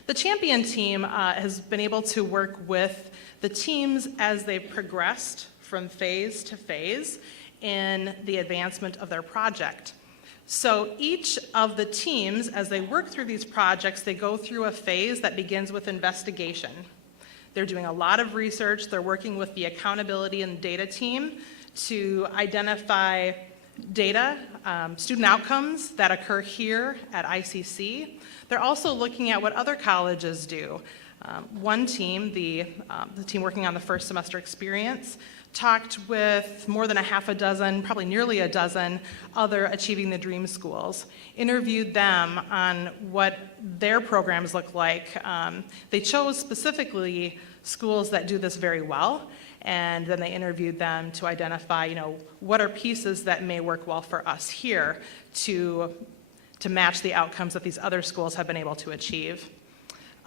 The champion team has been able to work with the teams as they've progressed from phase to phase in the advancement of their project. So each of the teams, as they work through these projects, they go through a phase that begins with investigation. They're doing a lot of research. They're working with the accountability and data team to identify data, student outcomes that occur here at ICC. They're also looking at what other colleges do. One team, the team working on the first semester experience, talked with more than a half a dozen, probably nearly a dozen other Achieving the Dream schools, interviewed them on what their programs look like. They chose specifically schools that do this very well, and then they interviewed them to identify, what are pieces that may work well for us here to match the outcomes that these other schools have been able to achieve.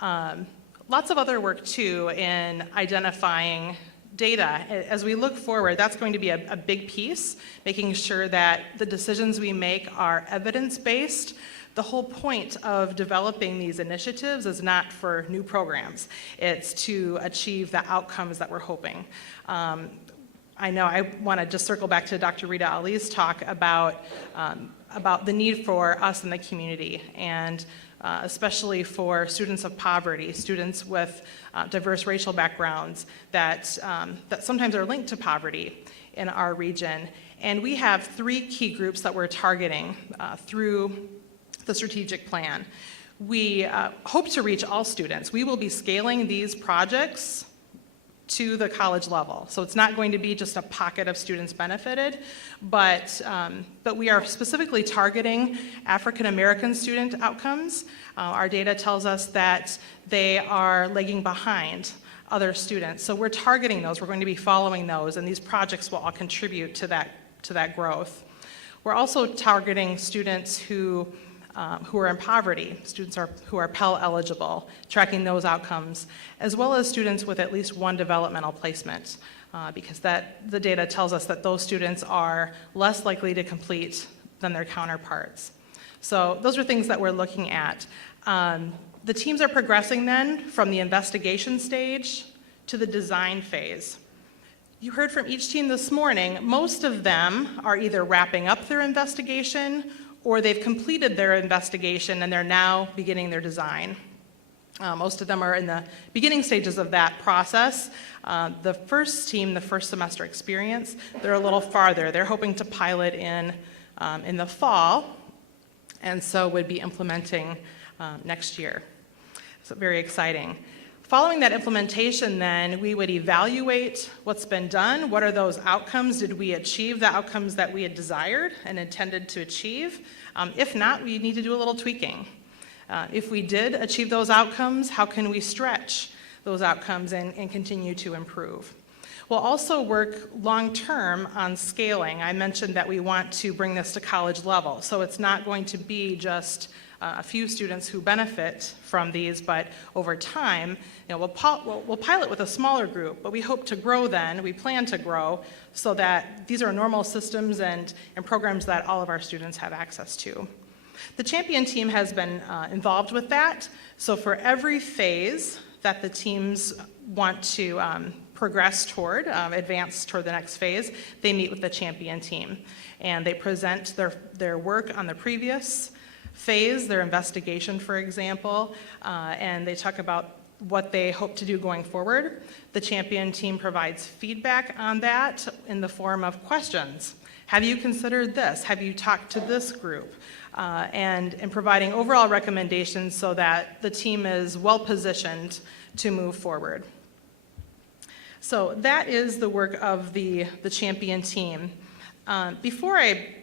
Lots of other work too in identifying data. As we look forward, that's going to be a big piece, making sure that the decisions we make are evidence-based. The whole point of developing these initiatives is not for new programs. It's to achieve the outcomes that we're hoping. I know I want to just circle back to Dr. Rita Ali's talk about the need for us in the community, and especially for students of poverty, students with diverse racial backgrounds that sometimes are linked to poverty in our region. And we have 3 key groups that we're targeting through the strategic plan. We hope to reach all students. We will be scaling these projects to the college level. So it's not going to be just a pocket of students benefited, but we are specifically targeting African American student outcomes. Our data tells us that they are lagging behind other students. So we're targeting those, we're going to be following those, and these projects will all contribute to that growth. We're also targeting students who are in poverty, students who are Pell eligible, tracking those outcomes, as well as students with at least one developmental placement, because the data tells us that those students are less likely to complete than their counterparts. So those are things that we're looking at. The teams are progressing then from the investigation stage to the design phase. You heard from each team this morning, most of them are either wrapping up their investigation or they've completed their investigation and they're now beginning their design. Most of them are in the beginning stages of that process. The first team, the first semester experience, they're a little farther. They're hoping to pilot in the fall, and so would be implementing next year. So very exciting. Following that implementation then, we would evaluate what's been done. What are those outcomes? Did we achieve the outcomes that we had desired and intended to achieve? If not, we need to do a little tweaking. If we did achieve those outcomes, how can we stretch those outcomes and continue to improve? We'll also work long-term on scaling. I mentioned that we want to bring this to college level, so it's not going to be just a few students who benefit from these, but over time, we'll pilot with a smaller group, but we hope to grow then, we plan to grow, so that these are normal systems and programs that all of our students have access to. The champion team has been involved with that, so for every phase that the teams want to progress toward, advance toward the next phase, they meet with the champion team, and they present their work on the previous phase, their investigation, for example, and they talk about what they hope to do going forward. The champion team provides feedback on that in the form of questions. Have you considered this? Have you talked to this group? And in providing overall recommendations so that the team is well positioned to move forward. So that is the work of the champion team. Before I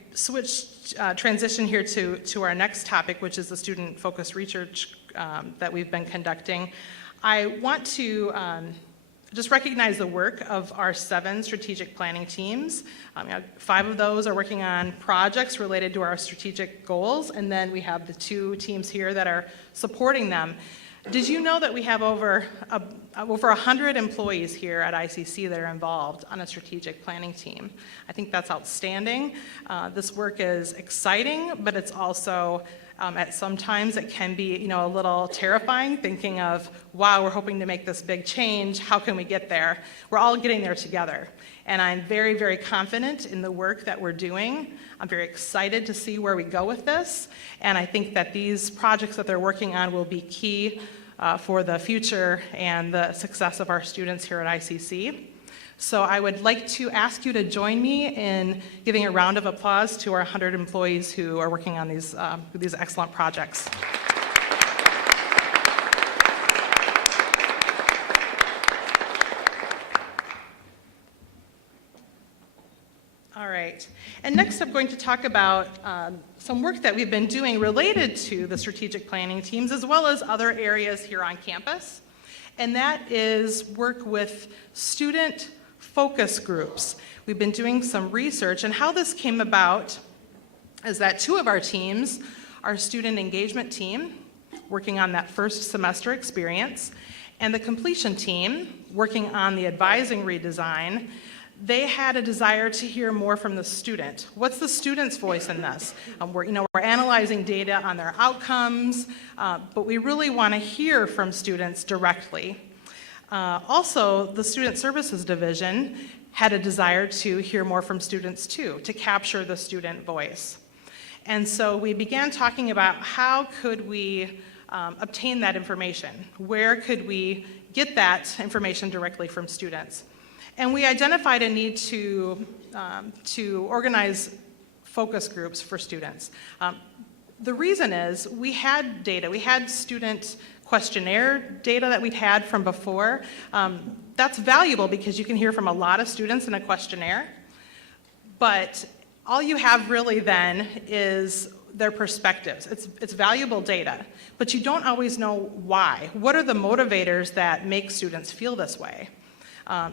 transition here to our next topic, which is the student-focused research that we've been conducting, I want to just recognize the work of our 7 strategic planning teams. 5 of those are working on projects related to our strategic goals, and then we have the 2 teams here that are supporting them. Did you know that we have over 100 employees here at ICC that are involved on a strategic planning team? I think that's outstanding. This work is exciting, but it's also at sometimes it can be, a little terrifying, thinking of, wow, we're hoping to make this big change. How can we get there? We're all getting there together. And I'm very, very confident in the work that we're doing. I'm very excited to see where we go with this. And I think that these projects that they're working on will be key for the future and the success of our students here at ICC. So I would like to ask you to join me in giving a round of applause to our 100 employees who are working on these excellent projects. All right, and next I'm going to talk about some work that we've been doing related to the strategic planning teams as well as other areas here on campus. And that is work with student focus groups. We've been doing some research, and how this came about is that 2 of our teams, our student engagement team, working on that first semester experience, and the completion team, working on the advising redesign, they had a desire to hear more from the student. What's the student's voice in this? We're analyzing data on their outcomes, but we really want to hear from students directly. Also, the Student Services Division had a desire to hear more from students too, to capture the student voice. And so we began talking about how could we obtain that information? Where could we get that information directly from students? And we identified a need to organize focus groups for students. The reason is we had data, we had student questionnaire data that we'd had from before. That's valuable because you can hear from a lot of students in a questionnaire, but all you have really then is their perspectives. It's valuable data, but you don't always know why. What are the motivators that make students feel this way?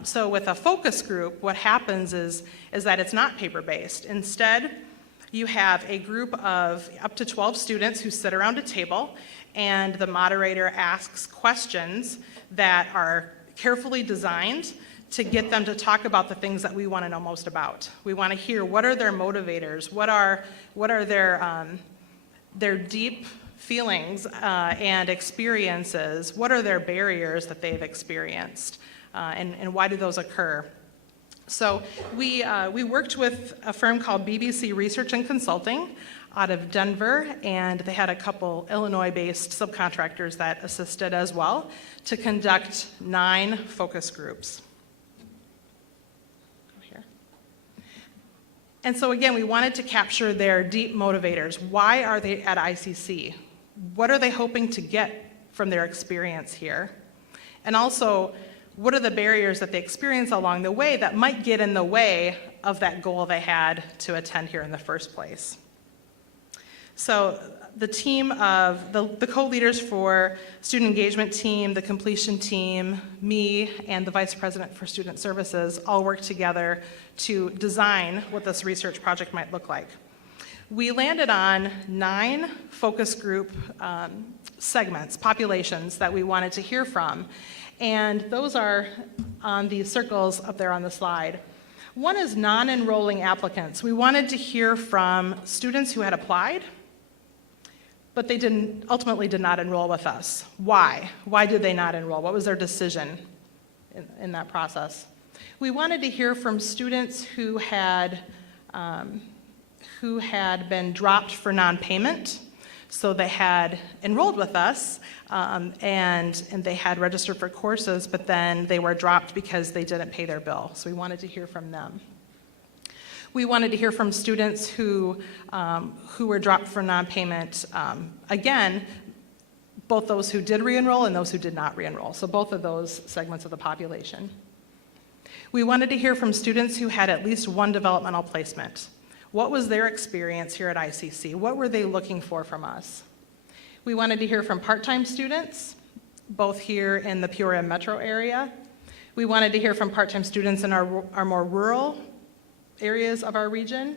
So with a focus group, what happens is that it's not paper-based. Instead, you have a group of up to 12 students who sit around a table, and the moderator asks questions that are carefully designed to get them to talk about the things that we want to know most about. We want to hear what are their motivators, what are their deep feelings and experiences, what are their barriers that they've experienced, and why do those occur. So we worked with a firm called BBC Research and Consulting out of Denver, and they had a couple Illinois-based subcontractors that assisted as well to conduct 9 focus groups. Here. And so again, we wanted to capture their deep motivators. Why are they at ICC? What are they hoping to get from their experience here? And also, what are the barriers that they experience along the way that might get in the way of that goal they had to attend here in the first place? So the team of the co-leaders for student engagement team, the completion team, me, and the vice president for student services all worked together to design what this research project might look like. We landed on 9 focus group segments, populations that we wanted to hear from. And those are on the circles up there on the slide. One is non-enrolling applicants. We wanted to hear from students who had applied, but they ultimately did not enroll with us. Why? Why did they not enroll? What was their decision in that process? We wanted to hear from students who had been dropped for non-payment. So they had enrolled with us and they had registered for courses, but then they were dropped because they didn't pay their bill. So we wanted to hear from them. We wanted to hear from students who were dropped for non-payment. Again, both those who did re-enroll and those who did not re-enroll. So both of those segments of the population. We wanted to hear from students who had at least one developmental placement. What was their experience here at ICC? What were they looking for from us? We wanted to hear from part-time students, both here in the Peoria metro area. We wanted to hear from part-time students in our more rural areas of our region,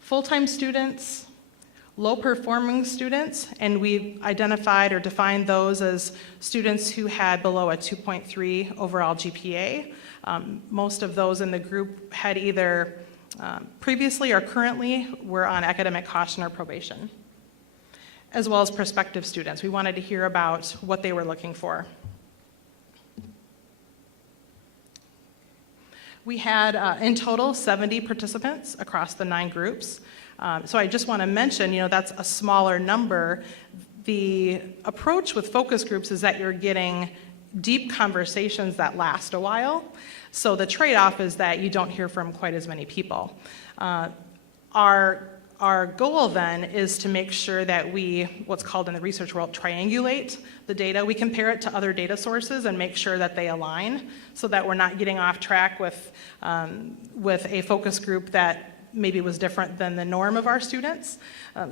full-time students, low-performing students, and we identified or defined those as students who had below a 2.3 overall GPA. Most of those in the group had either previously or currently were on academic caution or probation, as well as prospective students. We wanted to hear about what they were looking for. We had, in total, 70 participants across the 9 groups. So I just want to mention, that's a smaller number. The approach with focus groups is that you're getting deep conversations that last a while. So the trade-off is that you don't hear from quite as many people. Our goal then is to make sure that we, what's called in the research world, triangulate the data. We compare it to other data sources and make sure that they align so that we're not getting off track with a focus group that maybe was different than the norm of our students.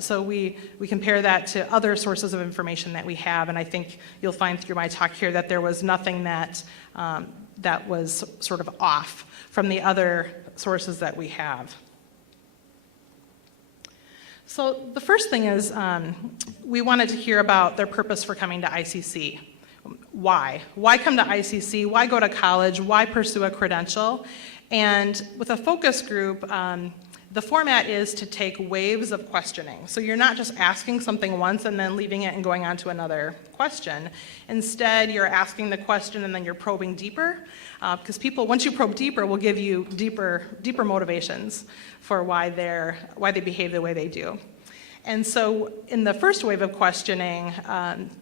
So we compare that to other sources of information that we have, and I think you'll find through my talk here that there was nothing that was sort of off from the other sources that we have. So the first thing is we wanted to hear about their purpose for coming to ICC. Why? Why come to ICC? Why go to college? Why pursue a credential? And with a focus group, the format is to take waves of questioning. So you're not just asking something once and then leaving it and going on to another question. Instead, you're asking the question and then you're probing deeper, because people, once you probe deeper, will give you deeper motivations for why they behave the way they do. And so in the first wave of questioning,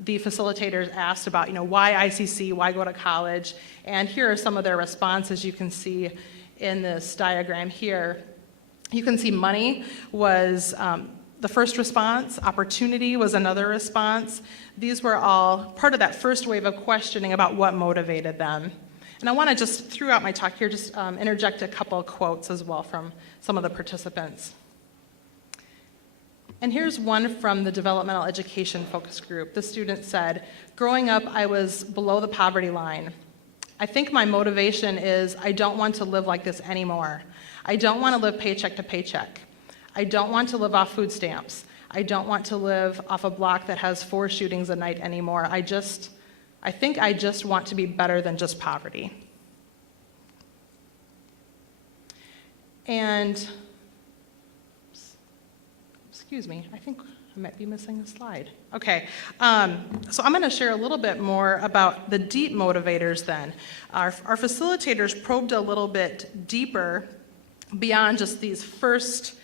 the facilitators asked about, why ICC, why go to college? And here are some of their responses you can see in this diagram here. You can see money was the first response, opportunity was another response. These were all part of that first wave of questioning about what motivated them. And I want to just, throughout my talk here, just interject a couple of quotes as well from some of the participants. And here's one from the developmental education focus group. The student said, "Growing up, I was below the poverty line. I think my motivation is I don't want to live like this anymore. I don't want to live paycheck to paycheck. I don't want to live off food stamps. I don't want to live off a block that has 4 shootings a night anymore. I think I just want to be better than just poverty." And, excuse me, I think I might be missing a slide. Okay, so I'm going to share a little bit more about the deep motivators then. Our facilitators probed a little bit deeper beyond just these first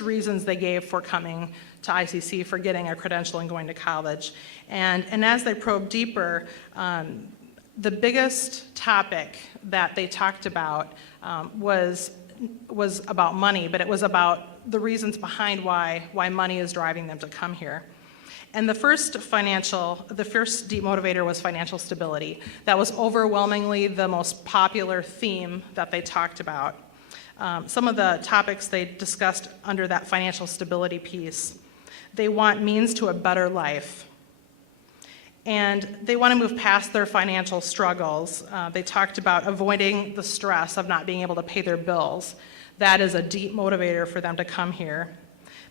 reasons they gave for coming to ICC, for getting a credential and going to college. And as they probed deeper, the biggest topic that they talked about was about money, but it was about the reasons behind why money is driving them to come here. And the first deep motivator was financial stability. That was overwhelmingly the most popular theme that they talked about. Some of the topics they discussed under that financial stability piece: they want means to a better life, and they want to move past their financial struggles. They talked about avoiding the stress of not being able to pay their bills. That is a deep motivator for them to come here.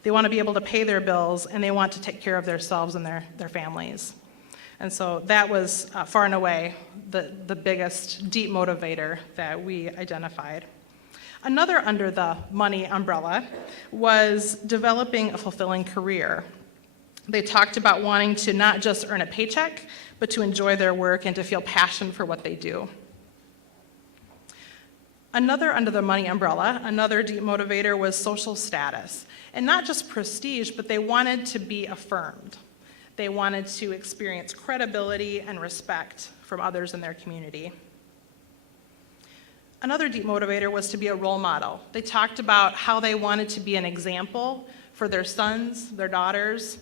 They want to be able to pay their bills, and they want to take care of themselves and their families. And so that was far and away the biggest deep motivator that we identified. Another under the money umbrella was developing a fulfilling career. They talked about wanting to not just earn a paycheck, but to enjoy their work and to feel passion for what they do. Another under the money umbrella, another deep motivator was social status. And not just prestige, but they wanted to be affirmed. They wanted to experience credibility and respect from others in their community. Another deep motivator was to be a role model. They talked about how they wanted to be an example for their sons, their daughters,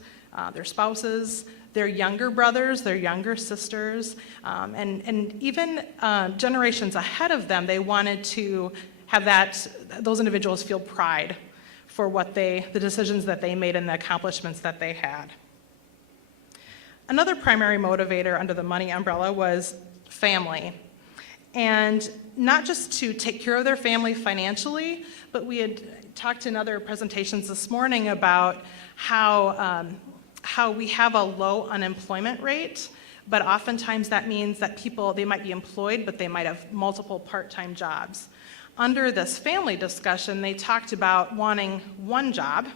their spouses, their younger brothers, their younger sisters, and even generations ahead of them. They wanted to have those individuals feel pride for the decisions that they made and the accomplishments that they had. Another primary motivator under the money umbrella was family. And not just to take care of their family financially, but we had talked in other presentations this morning about how we have a low unemployment rate, but oftentimes that means that people, they might be employed, but they might have multiple part-time jobs. Under this family discussion, they talked about wanting one job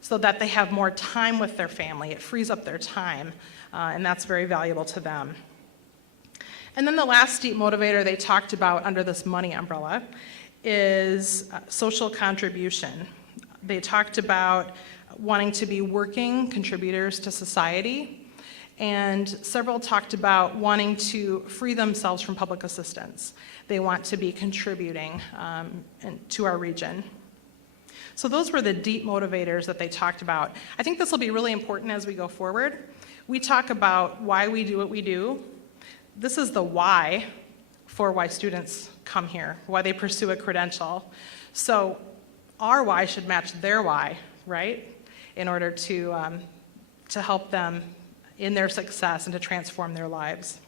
so that they have more time with their family. It frees up their time, and that's very valuable to them. And then the last deep motivator they talked about under this money umbrella is social contribution. They talked about wanting to be working contributors to society, and several talked about wanting to free themselves from public assistance. They want to be contributing to our region. So those were the deep motivators that they talked about. I think this will be really important as we go forward. We talk about why we do what we do. This is the why for why students come here, why they pursue a credential. So our why should match their why, right? In order to help them in their success and to transform their lives.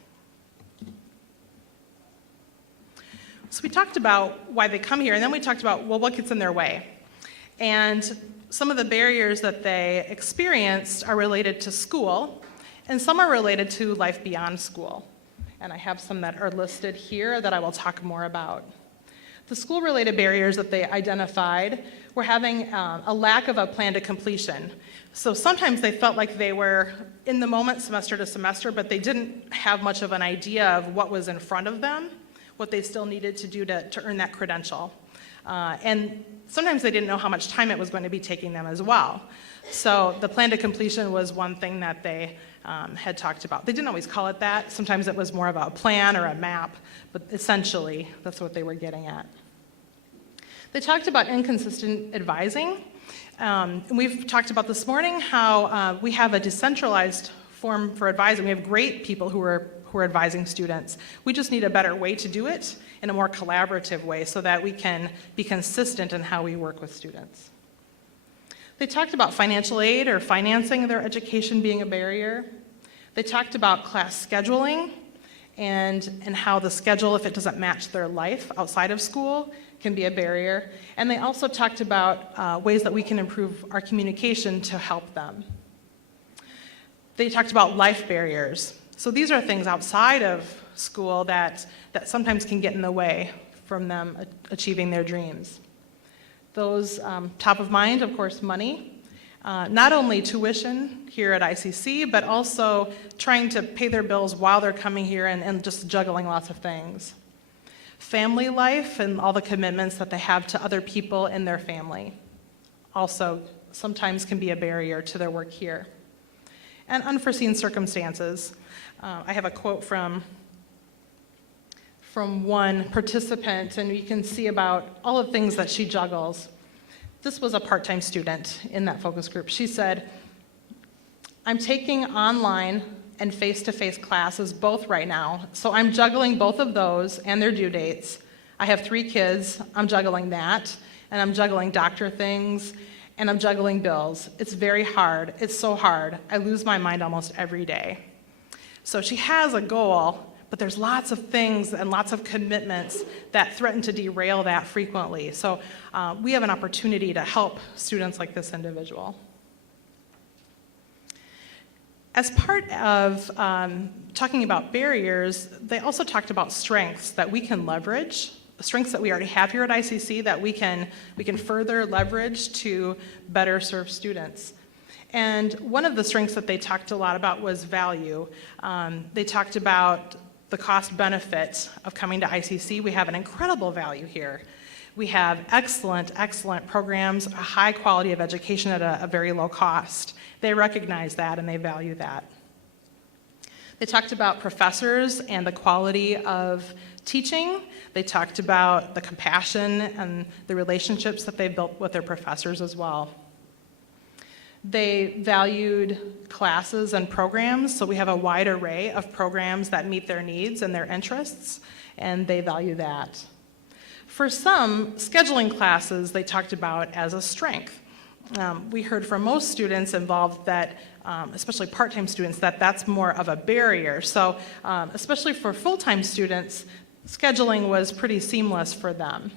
So we talked about why they come here, and then we talked about, well, what gets in their way? And some of the barriers that they experienced are related to school, and some are related to life beyond school. And I have some that are listed here that I will talk more about. The school-related barriers that they identified were having a lack of a plan to completion. So sometimes they felt like they were in the moment semester to semester, but they didn't have much of an idea of what was in front of them, what they still needed to do to earn that credential. And sometimes they didn't know how much time it was going to be taking them as well. So the plan to completion was one thing that they had talked about. They didn't always call it that. Sometimes it was more of a plan or a map, but essentially that's what they were getting at. They talked about inconsistent advising. And we've talked about this morning how we have a decentralized form for advising. We have great people who are advising students. We just need a better way to do it in a more collaborative way so that we can be consistent in how we work with students. They talked about financial aid or financing their education being a barrier. They talked about class scheduling and how the schedule, if it doesn't match their life outside of school, can be a barrier. And they also talked about ways that we can improve our communication to help them. They talked about life barriers. So these are things outside of school that sometimes can get in the way from them achieving their dreams. Those top of mind, of course, money. Not only tuition here at ICC, but also trying to pay their bills while they're coming here and just juggling lots of things. Family life and all the commitments that they have to other people in their family also sometimes can be a barrier to their work here. And unforeseen circumstances. I have a quote from one participant, and you can see about all the things that she juggles. This was a part-time student in that focus group. She said, "I'm taking online and face-to-face classes both right now, so I'm juggling both of those and their due dates. I have 3 kids, I'm juggling that, and I'm juggling doctor things, and I'm juggling bills. It's very hard, it's so hard. I lose my mind almost every day." So she has a goal, but there's lots of things and lots of commitments that threaten to derail that frequently. So we have an opportunity to help students like this individual. As part of talking about barriers, they also talked about strengths that we can leverage, strengths that we already have here at ICC that we can further leverage to better serve students. And one of the strengths that they talked a lot about was value. They talked about the cost benefit of coming to ICC. We have an incredible value here. We have excellent programs, a high quality of education at a very low cost. They recognize that and they value that. They talked about professors and the quality of teaching. They talked about the compassion and the relationships that they've built with their professors as well. They valued classes and programs, so we have a wide array of programs that meet their needs and their interests, and they value that. For some, scheduling classes they talked about as a strength. We heard from most students involved that, especially part-time students, that that's more of a barrier. So especially for full-time students, scheduling was pretty seamless for them.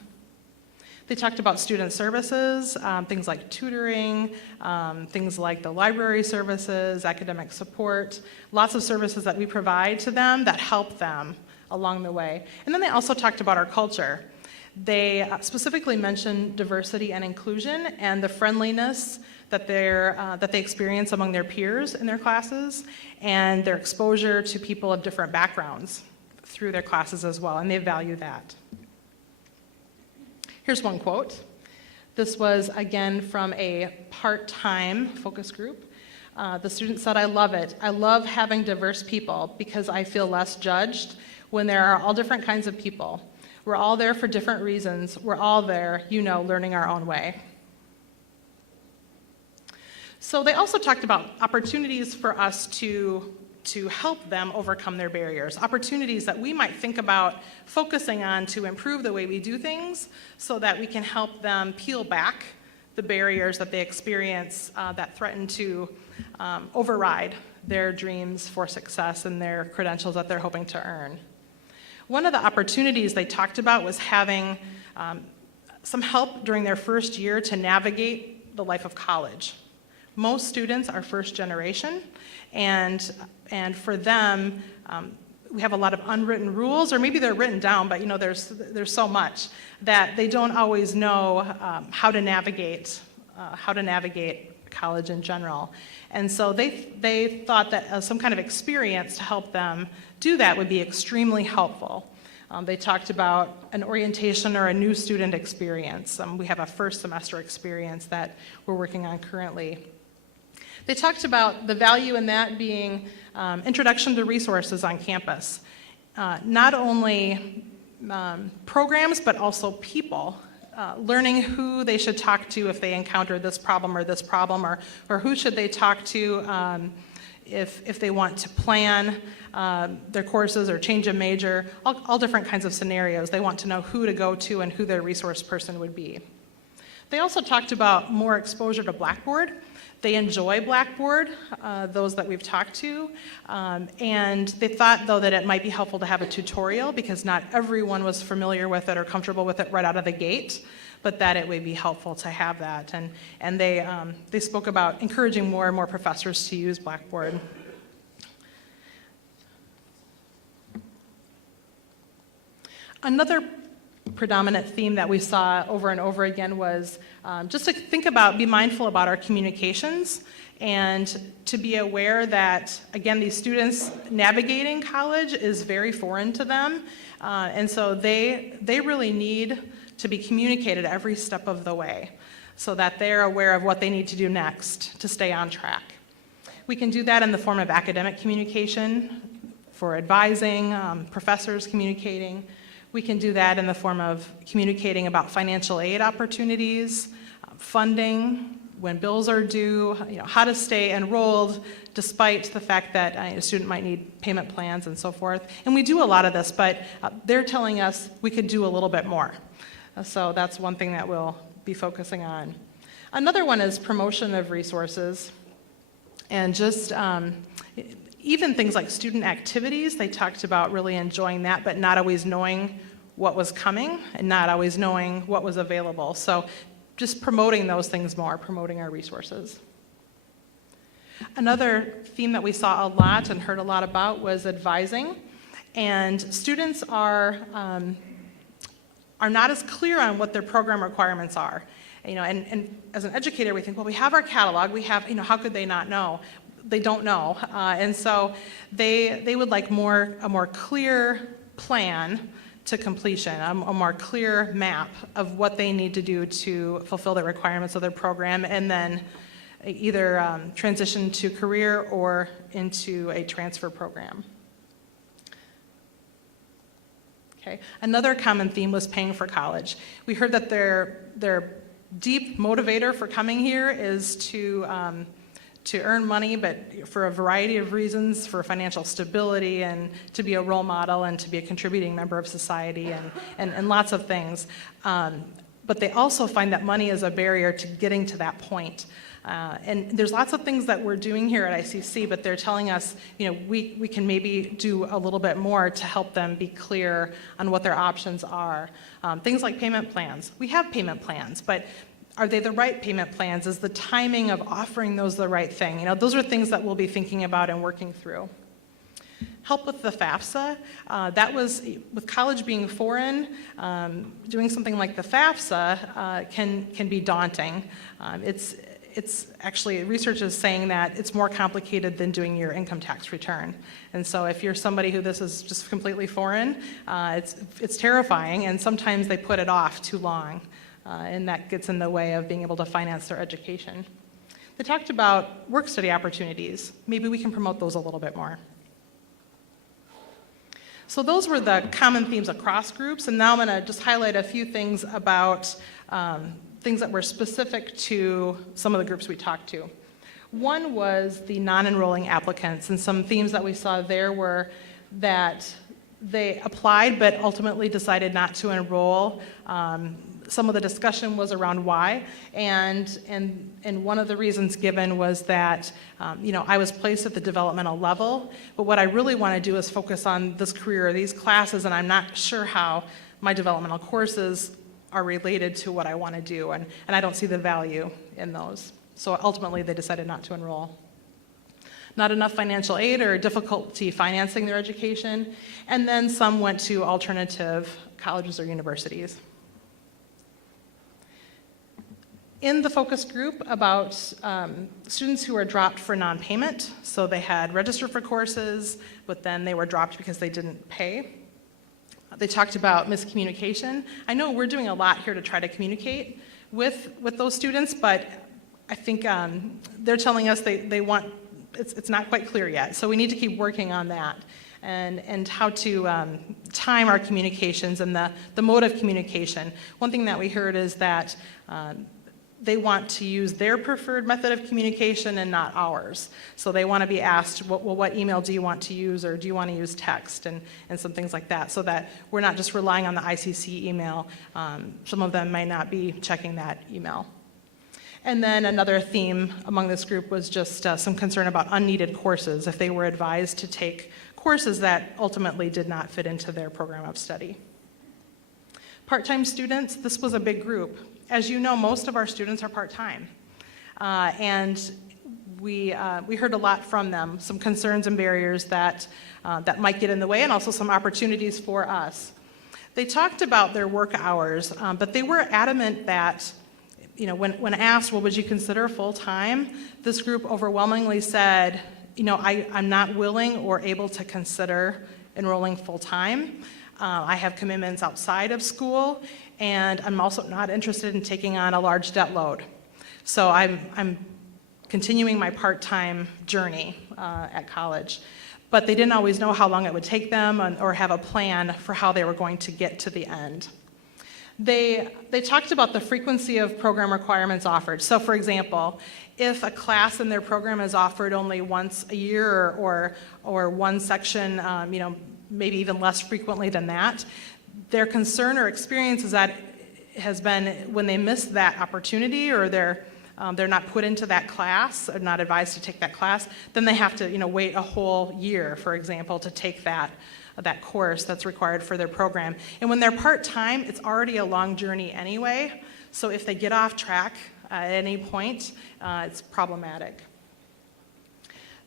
They talked about student services, things like tutoring, things like the library services, academic support, lots of services that we provide to them that help them along the way. And then they also talked about our culture. They specifically mentioned diversity and inclusion and the friendliness that they experience among their peers in their classes, and their exposure to people of different backgrounds through their classes as well, and they value that. Here's one quote. This was, again, from a part-time focus group. The student said, "I love it. I love having diverse people because I feel less judged when there are all different kinds of people. We're all there for different reasons. We're all there, learning our own way." So they also talked about opportunities for us to help them overcome their barriers, opportunities that we might think about focusing on to improve the way we do things so that we can help them peel back the barriers that they experience that threaten to override their dreams for success and their credentials that they're hoping to earn. One of the opportunities they talked about was having some help during their first year to navigate the life of college. Most students are first generation, and for them, we have a lot of unwritten rules, or maybe they're written down, but there's so much that they don't always know how to navigate college in general. And so they thought that some kind of experience to help them do that would be extremely helpful. They talked about an orientation or a new student experience. We have a first semester experience that we're working on currently. They talked about the value in that being introduction to resources on campus. Not only programs, but also people. Learning who they should talk to if they encounter this problem, or who should they talk to if they want to plan their courses or change a major, all different kinds of scenarios. They want to know who to go to and who their resource person would be. They also talked about more exposure to Blackboard. They enjoy Blackboard, those that we've talked to, and they thought, though, that it might be helpful to have a tutorial because not everyone was familiar with it or comfortable with it right out of the gate, but that it would be helpful to have that. And they spoke about encouraging more and more professors to use Blackboard. Another predominant theme that we saw over and over again was just to be mindful about our communications and to be aware that, again, these students navigating college is very foreign to them. And so they really need to be communicated every step of the way so that they're aware of what they need to do next to stay on track. We can do that in the form of academic communication for advising, professors communicating. We can do that in the form of communicating about financial aid opportunities, funding, when bills are due, how to stay enrolled despite the fact that a student might need payment plans and so forth. And we do a lot of this, but they're telling us we could do a little bit more. So that's one thing that we'll be focusing on. Another one is promotion of resources, and just even things like student activities. They talked about really enjoying that, but not always knowing what was coming and not always knowing what was available. So just promoting those things more, promoting our resources. Another theme that we saw a lot and heard a lot about was advising. And students are not as clear on what their program requirements are. And as an educator, we think, well, we have our catalog, we have, how could they not know? They don't know. And so they would like a more clear plan to completion, a more clear map of what they need to do to fulfill the requirements of their program, and then either transition to career or into a transfer program. Okay. Another common theme was paying for college. We heard that their deep motivator for coming here is to earn money, but for a variety of reasons, for financial stability and to be a role model and to be a contributing member of society and lots of things. But but they also find that money is a barrier to getting to that point. And there's lots of things that we're doing here at ICC, but they're telling us, we can maybe do a little bit more to help them be clear on what their options are. Things like payment plans. We have payment plans, but are they the right payment plans? Is the timing of offering those the right thing? Those are things that we'll be thinking about and working through. Help with the FAFSA. That was, with college being foreign, doing something like the FAFSA can be daunting. It's actually, research is saying that it's more complicated than doing your income tax return. And so if you're somebody who this is just completely foreign, it's terrifying, and sometimes they put it off too long, and that gets in the way of being able to finance their education. They talked about work study opportunities. Maybe we can promote those a little bit more. So those were the common themes across groups, and now I'm going to just highlight a few things about things that were specific to some of the groups we talked to. One was the non-enrolling applicants, and some themes that we saw there were that they applied but ultimately decided not to enroll. Some of the discussion was around why, and one of the reasons given was that I was placed at the developmental level, but what I really want to do is focus on this career, these classes, and I'm not sure how my developmental courses are related to what I want to do, and I don't see the value in those. So ultimately they decided not to enroll. Not enough financial aid or difficulty financing their education, and then some went to alternative colleges or universities. In the focus group about students who were dropped for non-payment, so they had registered for courses, but then they were dropped because they didn't pay. They talked about miscommunication. I know we're doing a lot here to try to communicate with those students, but I think they're telling us they want, it's not quite clear yet, so we need to keep working on that. And how to time our communications and the mode of communication. One thing that we heard is that they want to use their preferred method of communication and not ours. So they want to be asked, what email do you want to use, or do you want to use text, and some things like that, so that we're not just relying on the ICC email. Some of them may not be checking that email. And then another theme among this group was just some concern about unneeded courses, if they were advised to take courses that ultimately did not fit into their program of study. Part-time students, this was a big group. As you know, most of our students are part-time, and we heard a lot from them, some concerns and barriers that might get in the way, and also some opportunities for us. They talked about their work hours, but they were adamant that, when asked, well, would you consider full-time, this group overwhelmingly said, I'm not willing or able to consider enrolling full-time. I have commitments outside of school, and I'm also not interested in taking on a large debt load. So I'm continuing my part-time journey at college. But they didn't always know how long it would take them or have a plan for how they were going to get to the end. They talked about the frequency of program requirements offered. So for example, if a class in their program is offered only once a year or one section, maybe even less frequently than that, their concern or experience is that has been when they miss that opportunity, or they're not put into that class, or not advised to take that class, then they have to wait a whole year, for example, to take that course that's required for their program. And when they're part-time, it's already a long journey anyway, so if they get off track at any point, it's problematic.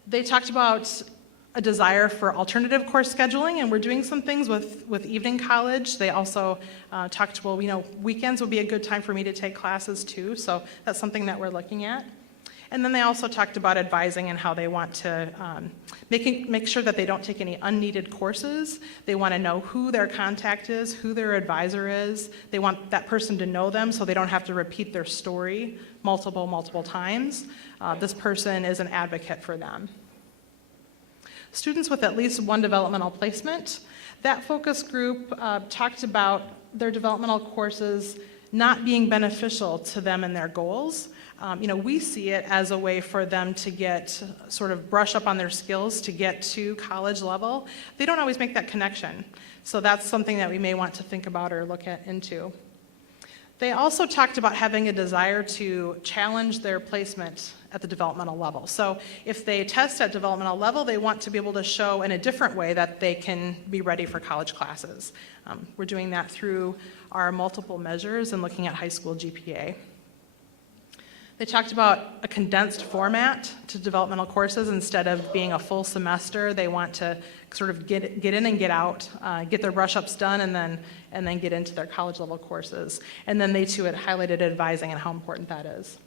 They talked about a desire for alternative course scheduling, and we're doing some things with evening college. They also talked, weekends would be a good time for me to take classes too, so that's something that we're looking at. And then they also talked about advising and how they want to make sure that they don't take any unneeded courses. They want to know who their contact is, who their advisor is. They want that person to know them so they don't have to repeat their story multiple times. This person is an advocate for them. Students with at least one developmental placement, that focus group talked about their developmental courses not being beneficial to them and their goals. We see it as a way for them to sort of brush up on their skills to get to college level. They don't always make that connection. So that's something that we may want to think about or look into. They also talked about having a desire to challenge their placement at the developmental level. So if they test at developmental level, they want to be able to show in a different way that they can be ready for college classes. We're doing that through our multiple measures and looking at high school GPA. They talked about a condensed format to developmental courses instead of being a full semester. They want to sort of get in and get out, get their brush-ups done, and then get into their college-level courses. And then they too had highlighted advising and how important that is.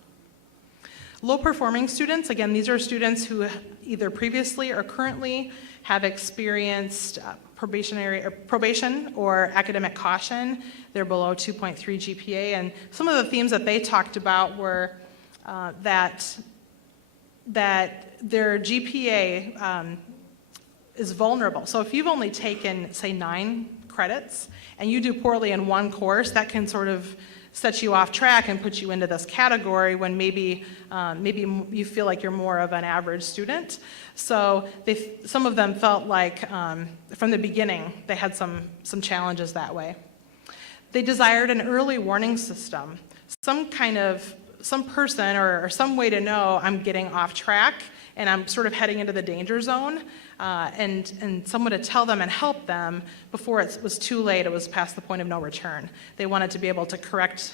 Low-performing students, again, these are students who either previously or currently have experienced probation or academic caution. They're below 2.3 GPA, and some of the themes that they talked about were that their GPA is vulnerable. So if you've only taken, say, 9 credits and you do poorly in one course, that can sort of set you off track and put you into this category when maybe you feel like you're more of an average student. So some of them felt like from the beginning they had some challenges that way. They desired an early warning system, some person or some way to know I'm getting off track and I'm sort of heading into the danger zone, and someone to tell them and help them before it was too late, it was past the point of no return. They wanted to be able to correct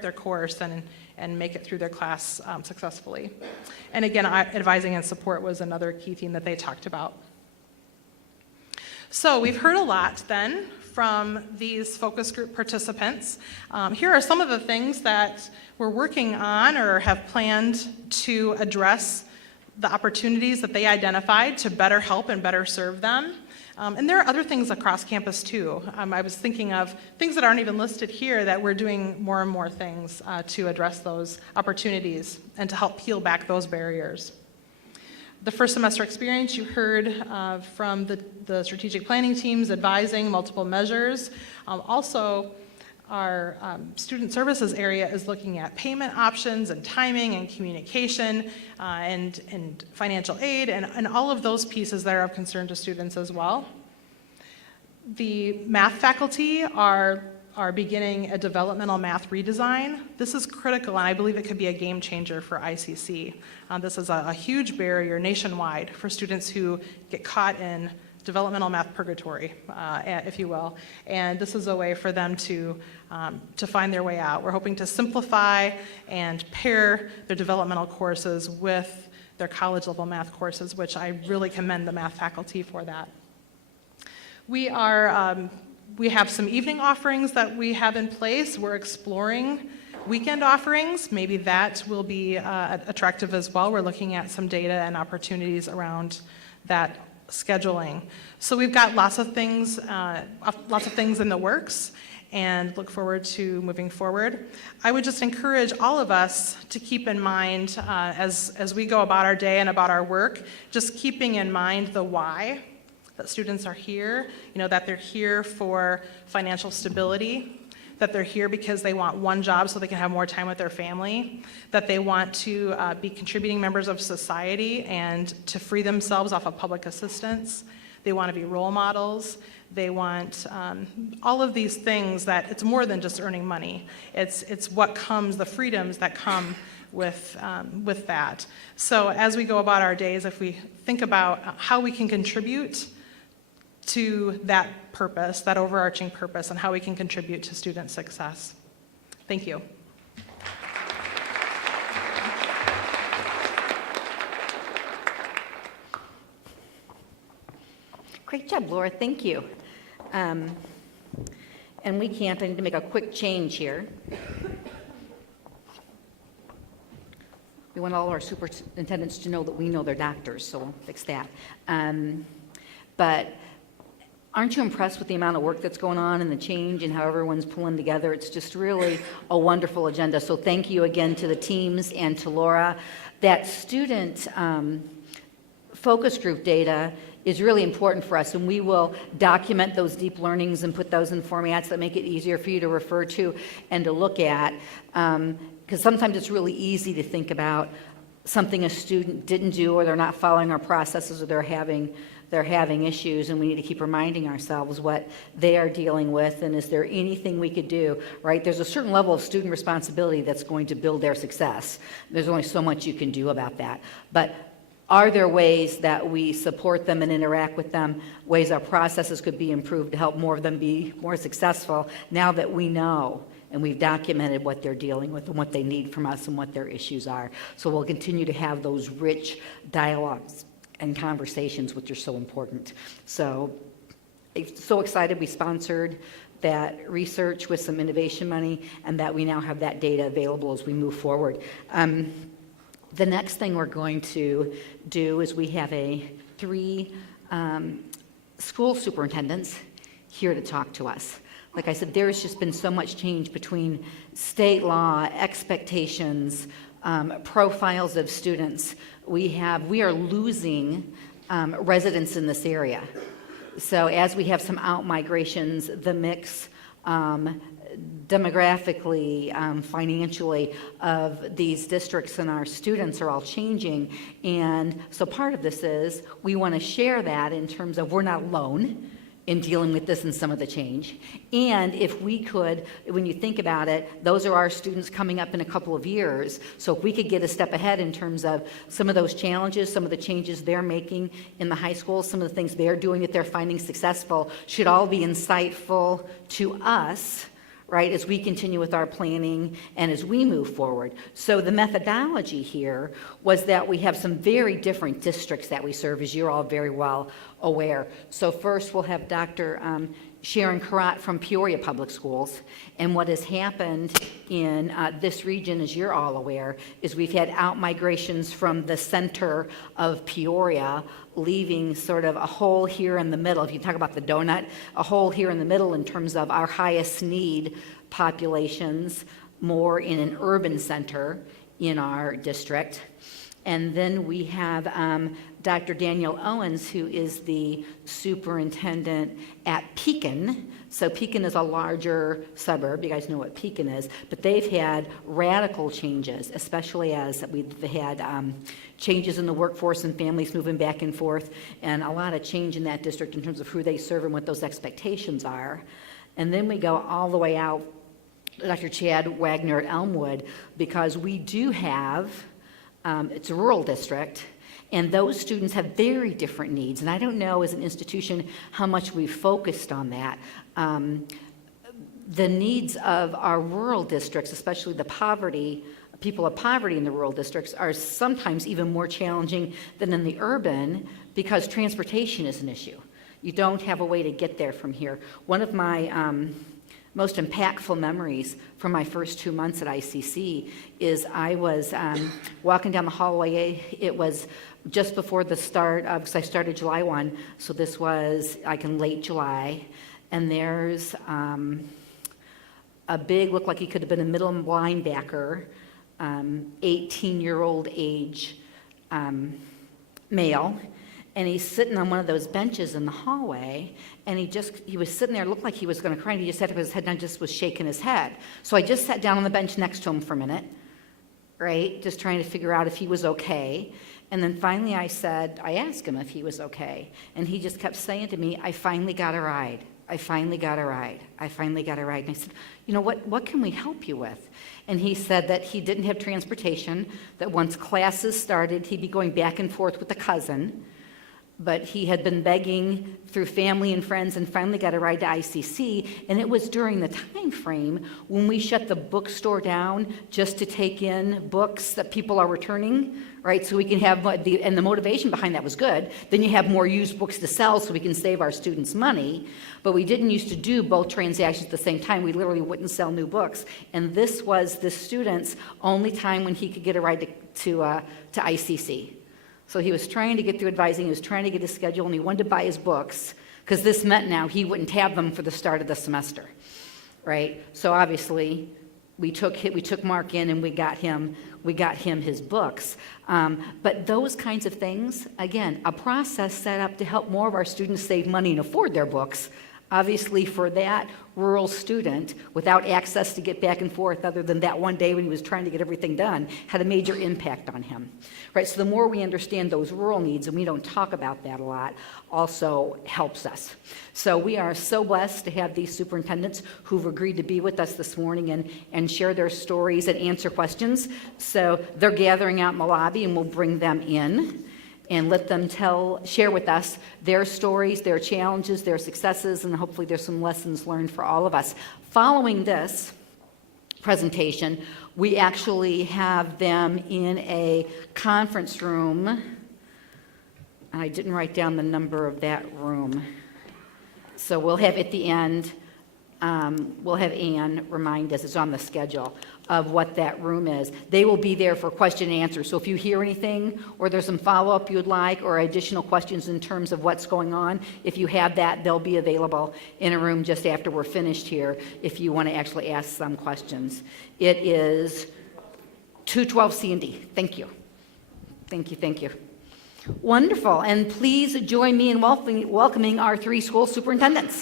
their course and make it through their class successfully. And again, advising and support was another key theme that they talked about. So we've heard a lot then from these focus group participants. Here are some of the things that we're working on or have planned to address the opportunities that they identified to better help and better serve them. And there are other things across campus too. I was thinking of things that aren't even listed here that we're doing more and more things to address those opportunities and to help peel back those barriers. The first semester experience you heard from the strategic planning teams advising multiple measures. Also, our student services area is looking at payment options and timing and communication and financial aid and all of those pieces that are of concern to students as well. The math faculty are beginning a developmental math redesign. This is critical, and I believe it could be a game changer for ICC. This is a huge barrier nationwide for students who get caught in developmental math purgatory, if you will. And this is a way for them to find their way out. We're hoping to simplify and pair their developmental courses with their college-level math courses, which I really commend the math faculty for that. We have some evening offerings that we have in place. We're exploring weekend offerings. Maybe that will be attractive as well. We're looking at some data and opportunities around that scheduling. So we've got lots of things in the works and look forward to moving forward. I would just encourage all of us to keep in mind as we go about our day and about our work, just keeping in mind the why that students are here, that they're here for financial stability, that they're here because they want one job so they can have more time with their family, that they want to be contributing members of society and to free themselves off of public assistance. They want to be role models. They want all of these things that it's more than just earning money. It's what comes, the freedoms that come with that. So as we go about our days, if we think about how we can contribute to that purpose, that overarching purpose, and how we can contribute to student success. Thank you. Great job, Laura, thank you. And I need to make a quick change here. We want all our superintendents to know that we know they're doctors, so we'll fix that. But aren't you impressed with the amount of work that's going on and the change and how everyone's pulling together? It's just really a wonderful agenda. So thank you again to the teams and to Laura. That student focus group data is really important for us, and we will document those deep learnings and put those in formats that make it easier for you to refer to and to look at. Because sometimes it's really easy to think about something a student didn't do, or they're not following our processes, or they're having they're having issues, and we need to keep reminding ourselves what they are dealing with, and is there anything we could do, right? There's a certain level of student responsibility that's going to build their success. There's only so much you can do about that. But are there ways that we support them and interact with them, ways our processes could be improved to help more of them be more successful now that we know and we've documented what they're dealing with and what they need from us and what their issues are? So we'll continue to have those rich dialogues and conversations, which are so important. So I'm so excited we sponsored that research with some innovation money, and that we now have that data available as we move forward. The next thing we're going to do is we have three school superintendents here to talk to us. Like I said, there has just been so much change between state law, expectations, profiles of students. We are losing residents in this area. So as we have some out migrations, the mix demographically, financially of these districts and our students are all changing. And so part of this is we want to share that in terms of we're not alone in dealing with this and some of the change. And if we could, when you think about it, those are our students coming up in a couple of years. So if we could get a step ahead in terms of some of those challenges, some of the changes they're making in the high school, some of the things they're doing that they're finding successful, should all be insightful to us, right, as we continue with our planning and as we move forward. So the methodology here was that we have some very different districts that we serve, as you're all very well aware. So first we'll have Dr. Sharon Karat from Peoria Public Schools. And what has happened in this region, as you're all aware, is we've had out migrations from the center of Peoria, leaving sort of a hole here in the middle. If you talk about the donut, a hole here in the middle in terms of our highest need populations, more in an urban center in our district. And then we have Dr. Daniel Owens, who is the superintendent at Pekin. So Pekin is a larger suburb. You guys know what Pekin is. But they've had radical changes, especially as we've had changes in the workforce and families moving back and forth, and a lot of change in that district in terms of who they serve and what those expectations are. And then we go all the way out, Dr. Chad Wagner at Elmwood, because we do have, it's a rural district, and those students have very different needs. And I don't know as an institution how much we've focused on that. The needs of our rural districts, especially the poverty, people of poverty in the rural districts, are sometimes even more challenging than in the urban because transportation is an issue. You don't have a way to get there from here. One of my most impactful memories from my first 2 months at ICC is I was walking down the hallway. It was just before the start of, because I started July 1, so this was like in late July, and there's a big, looked like he could have been a middle linebacker, 18-year-old age male, and he's sitting on one of those benches in the hallway, and he was sitting there, looked like he was going to cry, and he just had his head down, just was shaking his head. So I just sat down on the bench next to him for a minute, right, just trying to figure out if he was okay. And then finally I asked him if he was okay, and he just kept saying to me, I finally got a ride. I finally got a ride. I finally got a ride. And I said, you know, what can we help you with? And he said that he didn't have transportation, that once classes started, he'd be going back and forth with a cousin, but he had been begging through family and friends and finally got a ride to ICC, and it was during the time frame when we shut the bookstore down just to take in books that people are returning, right, so we can have, and the motivation behind that was good, then you have more used books to sell so we can save our students money, but we didn't used to do both transactions at the same time. We literally wouldn't sell new books, and this was the student's only time when he could get a ride to ICC. So he was trying to get through advising, he was trying to get his schedule, and he wanted to buy his books, because this meant now he wouldn't have them for the start of the semester, right? So obviously, we took Mark in and we got him his books. But those kinds of things, again, a process set up to help more of our students save money and afford their books, Obviously, for that rural student, without access to get back and forth, other than that one day when he was trying to get everything done, had a major impact on him. Right? So the more we understand those rural needs, and we don't talk about that a lot, also helps us. So we are so blessed to have these superintendents who've agreed to be with us this morning and share their stories and answer questions. So they're gathering out in the lobby, and we'll bring them in and let them share with us their stories, their challenges, their successes, and hopefully there's some lessons learned for all of us. Following this presentation, we actually have them in a conference room. I didn't write down the number of that room. So we'll have at the end, we'll have Ann remind us, it's on the schedule, of what that room is. They will be there for question and answer. So if you hear anything or there's some follow-up you'd like or additional questions in terms of what's going on, if you have that, they'll be available in a room just after we're finished here if you want to actually ask some questions. It is 212 C&D. Thank you. Thank you, thank you. Wonderful. And please join me in welcoming our 3 school superintendents.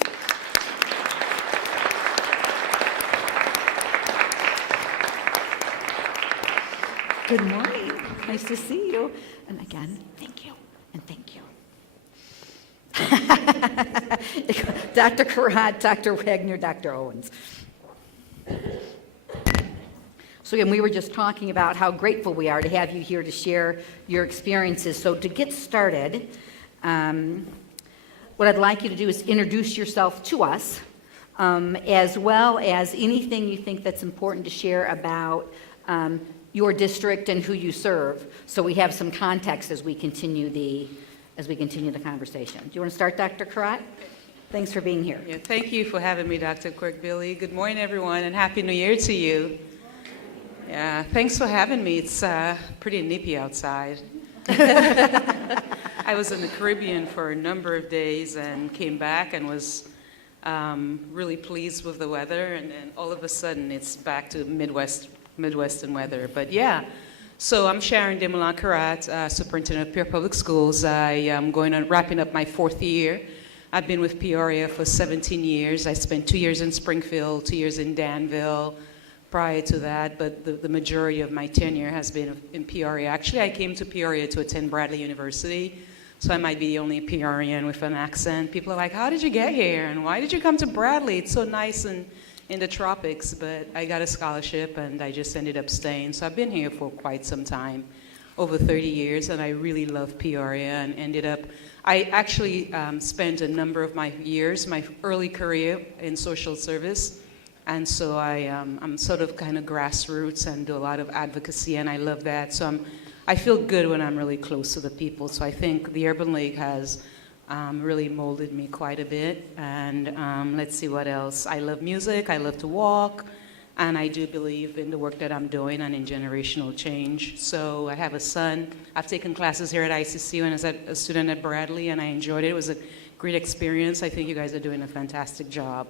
Good morning. Nice to see you. And again, thank you and thank you. Dr. Karat, Dr. Wagner, Dr. Owens. So again, we were just talking about how grateful we are to have you here to share your experiences. So to get started, what I'd like you to do is introduce yourself to us, as well as anything you think that's important to share about your district and who you serve, so we have some context as we continue the conversation. Do you want to start, Dr. Karat? Thanks for being here. Yeah, thank you for having me, Dr. Quirk-Billy. Good morning, everyone, and Happy New Year to you. Yeah, thanks for having me. It's pretty nippy outside. I was in the Caribbean for a number of days and came back and was really pleased with the weather, and then all of a sudden it's back to Midwestern weather. But yeah, so I'm Sharon Demoulin-Karat, Superintendent of Peoria Public Schools. I am wrapping up my 4th year. I've been with Peoria for 17 years. I spent 2 years in Springfield, 2 years in Danville prior to that, but the majority of my tenure has been in Peoria. Actually, I came to Peoria to attend Bradley University, so I might be the only Peorian with an accent. People are like, how did you get here? And why did you come to Bradley? It's so nice and in the tropics, but I got a scholarship and I just ended up staying. So I've been here for quite some time, over 30 years, and I really love Peoria and I actually spent a number of my years, my early career in social service, and so I'm sort of kind of grassroots and do a lot of advocacy, and I love that. So I feel good when I'm really close to the people. So I think the Urban League has really molded me quite a bit. And let's see what else. I love music, I love to walk, and I do believe in the work that I'm doing and in generational change. So I have a son. I've taken classes here at ICC when I was a student at Bradley, and I enjoyed it. It was a great experience. I think you guys are doing a fantastic job.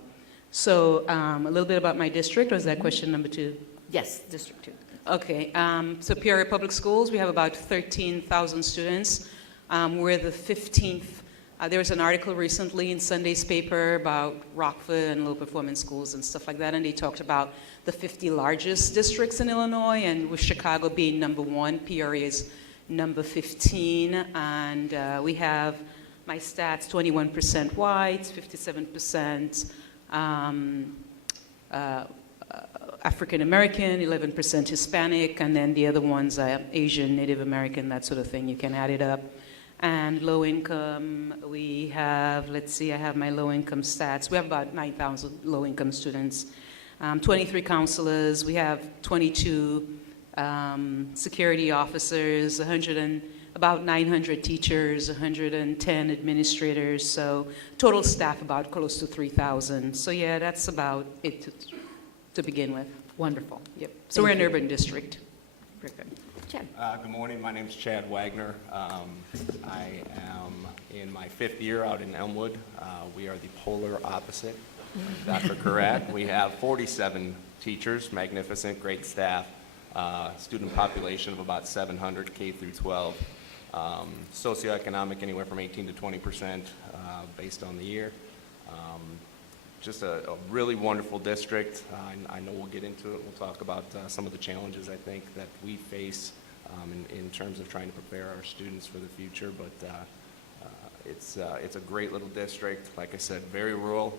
So a little bit about my district. Was that question number 2? Yes, District 2. Okay. So Peoria Public Schools, we have about 13,000 students. We're the 15th. There was an article recently in Sunday's paper about Rockefeller and low performance schools and stuff like that, and they talked about the 50 largest districts in Illinois, and with Chicago being number 1, Peoria is number 15, and we have, my stats, 21% white, 57% African American, 11% Hispanic, and then the other ones are Asian, Native American, that sort of thing. You can add it up. And low income, we have, let's see, I have my low income stats. We have about 9,000 low income students, 23 counselors, we have 22 security officers, about 900 teachers, 110 administrators, so total staff about close to 3,000. So yeah, that's about it to begin with. Wonderful. Yep. So we're an urban district. Very good. Chad. Good morning. My name is Chad Wagner. I am in my 5th year out in Elmwood. We are the polar opposite of Dr. Karat. We have 47 teachers, magnificent, great staff, student population of about 700 K through 12. Socioeconomic anywhere from 18 to 20% based on the year. just a really wonderful district. I know we'll get into it. We'll talk about some of the challenges I think that we face in terms of trying to prepare our students for the future. But it's a great little district. Like I said, very rural.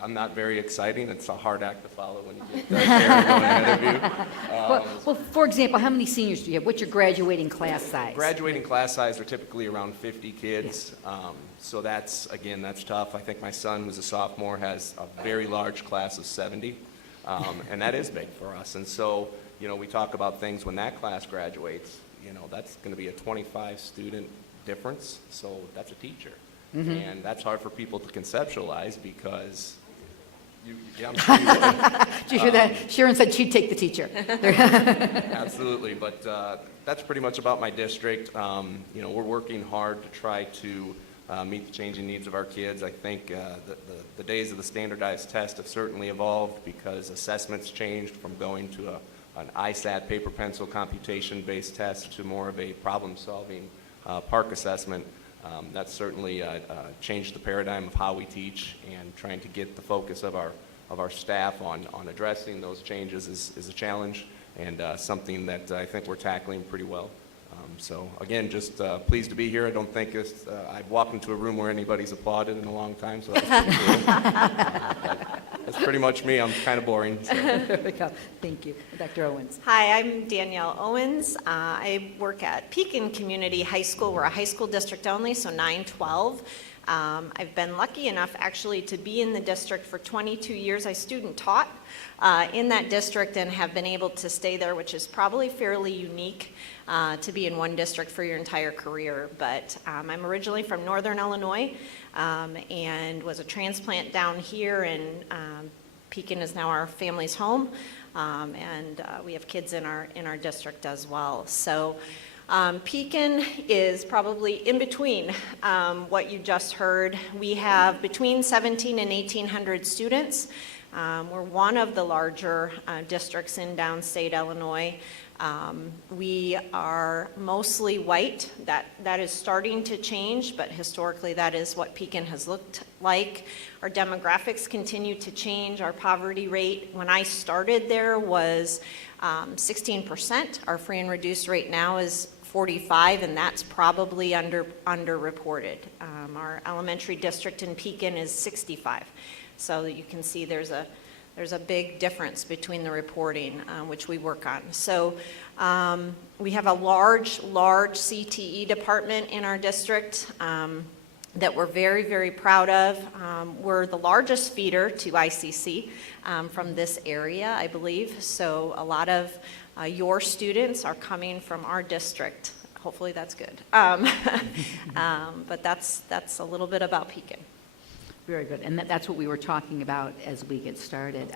I'm not very exciting. It's a hard act to follow when you get there and go to an interview. Well, for example, how many seniors do you have? What's your graduating class size? Graduating class size are typically around 50 kids. So that's tough. I think my son, who's a sophomore, has a very large class of 70. And that is big for us. And so, we talk about things when that class graduates, that's going to be a 25 student difference. So that's a teacher. Mm-hmm. And that's hard for people to conceptualize because I'm sure you would. Did you hear that? Sharon said she'd take the teacher. Absolutely, but that's pretty much about my district. We're working hard to try to meet the changing needs of our kids. I think the days of the standardized test have certainly evolved because assessments changed from going to an ISAT paper pencil computation-based test to more of a problem-solving PARC assessment. That's certainly changed the paradigm of how we teach, and trying to get the focus of our staff on addressing those changes is a challenge, and something that I think we're tackling pretty well. So again, just pleased to be here. I don't think I've walked into a room where anybody's applauded in a long time, so that's pretty cool. That's pretty much me. I'm kind of boring. So. There we go. Thank you. Dr. Owens. Hi, I'm Danielle Owens. I work at Pekin Community High School. We're a high school district only, so 9-12. I've been lucky enough actually to be in the district for 22 years. I student taught in that district and have been able to stay there, which is probably fairly unique to be in one district for your entire career. But I'm originally from Northern Illinois and was a transplant down here, and Pekin is now our family's home, and we have kids in our district as well. So Pekin is probably in between what you just heard. We have between 1,700 and 1,800 students. We're one of the larger districts in downstate Illinois. We are mostly white. That is starting to change, but historically that is what Pekin has looked like. Our demographics continue to change. Our poverty rate, when I started there, was 16%. Our free and reduced rate now is 45, and that's probably underreported. Our elementary district in Pekin is 65. So you can see there's a big difference between the reporting, which we work on. So we have a large CTE department in our district that we're very, very proud of. We're the largest feeder to ICC from this area, I believe. So a lot of your students are coming from our district. Hopefully that's good. But that's a little bit about Pekin. Very good. And that's what we were talking about as we get started.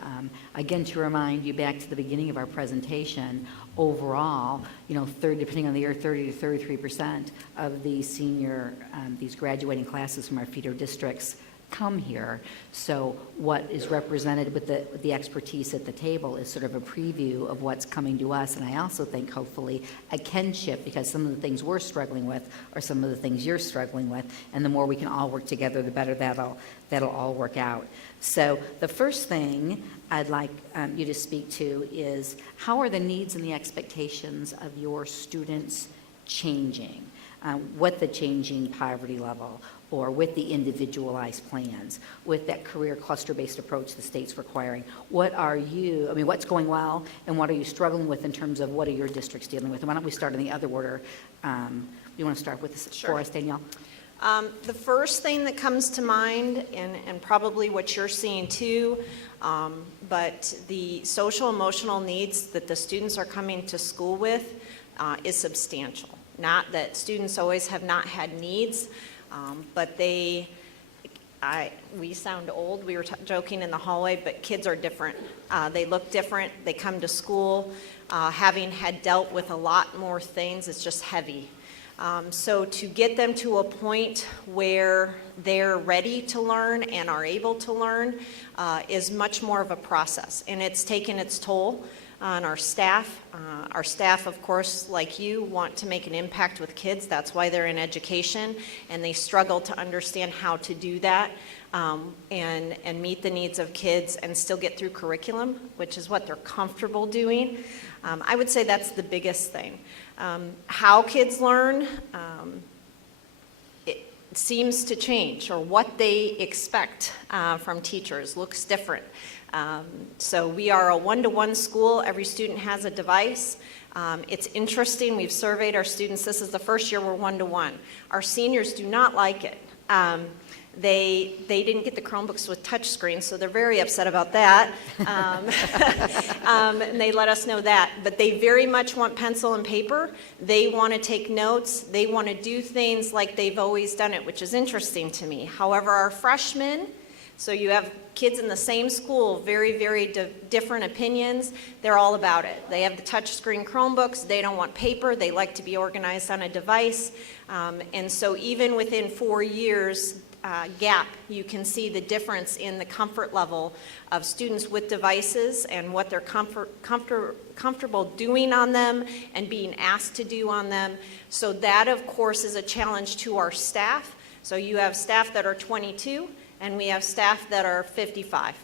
Again, to remind you back to the beginning of our presentation, overall, depending on the year, 30 to 33% of the these graduating classes from our feeder districts come here. So what is represented with the expertise at the table is sort of a preview of what's coming to us. And I also think hopefully a kinship, because some of the things we're struggling with are some of the things you're struggling with. And the more we can all work together, the better that'll all work out. So the first thing I'd like you to speak to is, how are the needs and the expectations of your students changing? With the changing poverty level, or with the individualized plans, with that career cluster-based approach the state's requiring. What's going well, and what are you struggling with in terms of what are your districts dealing with? And why don't we start in the other order? You want to start with this for us, Danielle? The first thing that comes to mind, and probably what you're seeing too, but the social emotional needs that the students are coming to school with is substantial. Not that students always have not had needs, but we sound old. We were joking in the hallway, but kids are different. They look different. They come to school having had dealt with a lot more things. It's just heavy. So to get them to a point where they're ready to learn and are able to learn is much more of a process, and it's taken its toll on our staff. Our staff, of course, like you, want to make an impact with kids. That's why they're in education, and they struggle to understand how to do that and meet the needs of kids and still get through curriculum, which is what they're comfortable doing. I would say that's the biggest thing. How kids learn, it seems to change, or what they expect from teachers looks different. So we are a one-to-one school. Every student has a device. It's interesting. We've surveyed our students. This is the first year we're one-to-one. Our seniors do not like it. They didn't get the Chromebooks with touchscreens, so they're very upset about that. And they let us know that. But they very much want pencil and paper. They want to take notes. They want to do things like they've always done it, which is interesting to me. However, our freshmen, so you have kids in the same school, very, very different opinions. They're all about it. They have the touchscreen Chromebooks. They don't want paper. They like to be organized on a device. And so even within 4 years gap, you can see the difference in the comfort level of students with devices and what they're comfortable doing on them and being asked to do on them. So that, of course, is a challenge to our staff. So you have staff that are 22, and we have staff that are 55.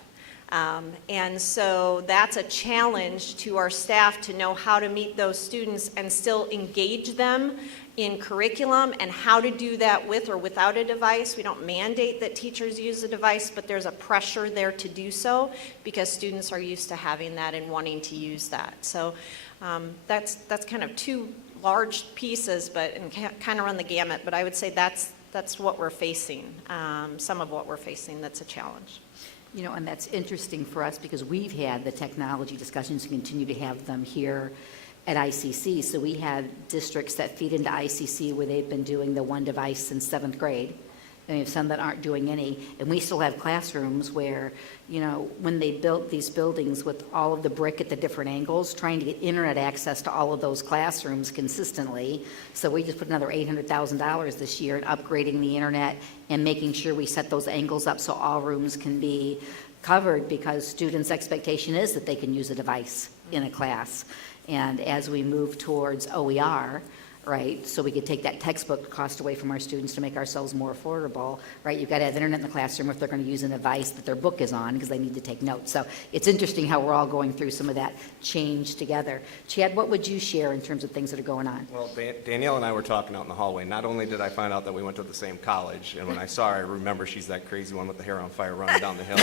And so that's a challenge to our staff to know how to meet those students and still engage them in curriculum, and how to do that with or without a device. We don't mandate that teachers use a device, but there's a pressure there to do so because students are used to having that and wanting to use that. So that's kind of two large pieces, but and kind of run the gamut. But I would say that's what we're facing, some of what we're facing that's a challenge. You know, and that's interesting for us because we've had the technology discussions and continue to have them here at ICC. So we have districts that feed into ICC where they've been doing the one device since 7th grade. And we have some that aren't doing any. And we still have classrooms where, you know, when they built these buildings with all of the brick at the different angles, trying to get internet access to all of those classrooms consistently. So we just put another $800,000 this year in upgrading the internet and making sure we set those angles up so all rooms can be covered, because students' expectation is that they can use a device in a class. And as we move towards OER, right, so we could take that textbook cost away from our students to make ourselves more affordable, right? You've got to have internet in the classroom if they're going to use a device that their book is on because they need to take notes. So it's interesting how we're all going through some of that change together. Chad, what would you share in terms of things that are going on? Well, Danielle and I were talking out in the hallway. Not only did I find out that we went to the same college, and when I saw her, I remember she's that crazy one with the hair on fire running down the hill.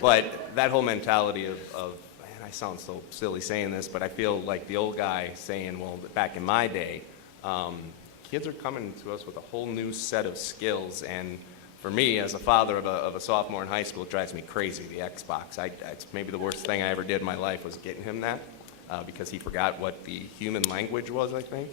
But that whole mentality of I sound so silly saying this, but I feel like the old guy saying, well, back in my day, kids are coming to us with a whole new set of skills. And for me, as a father of a sophomore in high school, it drives me crazy, the Xbox. It's maybe the worst thing I ever did in my life was getting him that, because he forgot what the human language was, I think.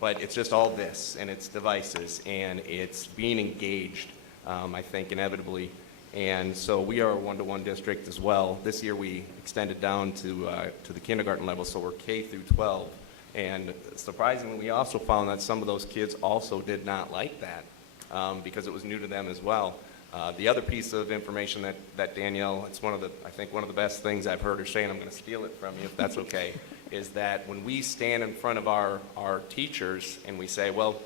But it's just all this, and it's devices, and it's being engaged, I think, inevitably. And so we are a one-to-one district as well. This year we extended down to the kindergarten level, so we're K through 12. And surprisingly, we also found that some of those kids also did not like that because it was new to them as well. The other piece of information that Danielle, it's I think one of the best things I've heard her say, and I'm going to steal it from you if that's okay, is that when we stand in front of our teachers and we say, well,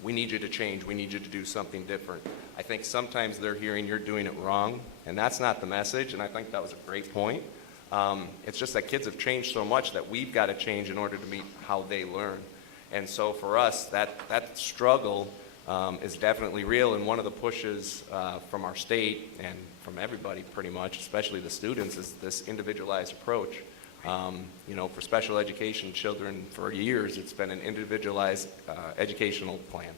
we need you to change, we need you to do something different, I think sometimes they're hearing you're doing it wrong, and that's not the message, and I think that was a great point. It's just that kids have changed so much that we've got to change in order to meet how they learn. And so for us, that struggle is definitely real, and one of the pushes from our state and from everybody pretty much, especially the students, is this individualized approach. You know, for special education children, for years, it's been an individualized educational plan.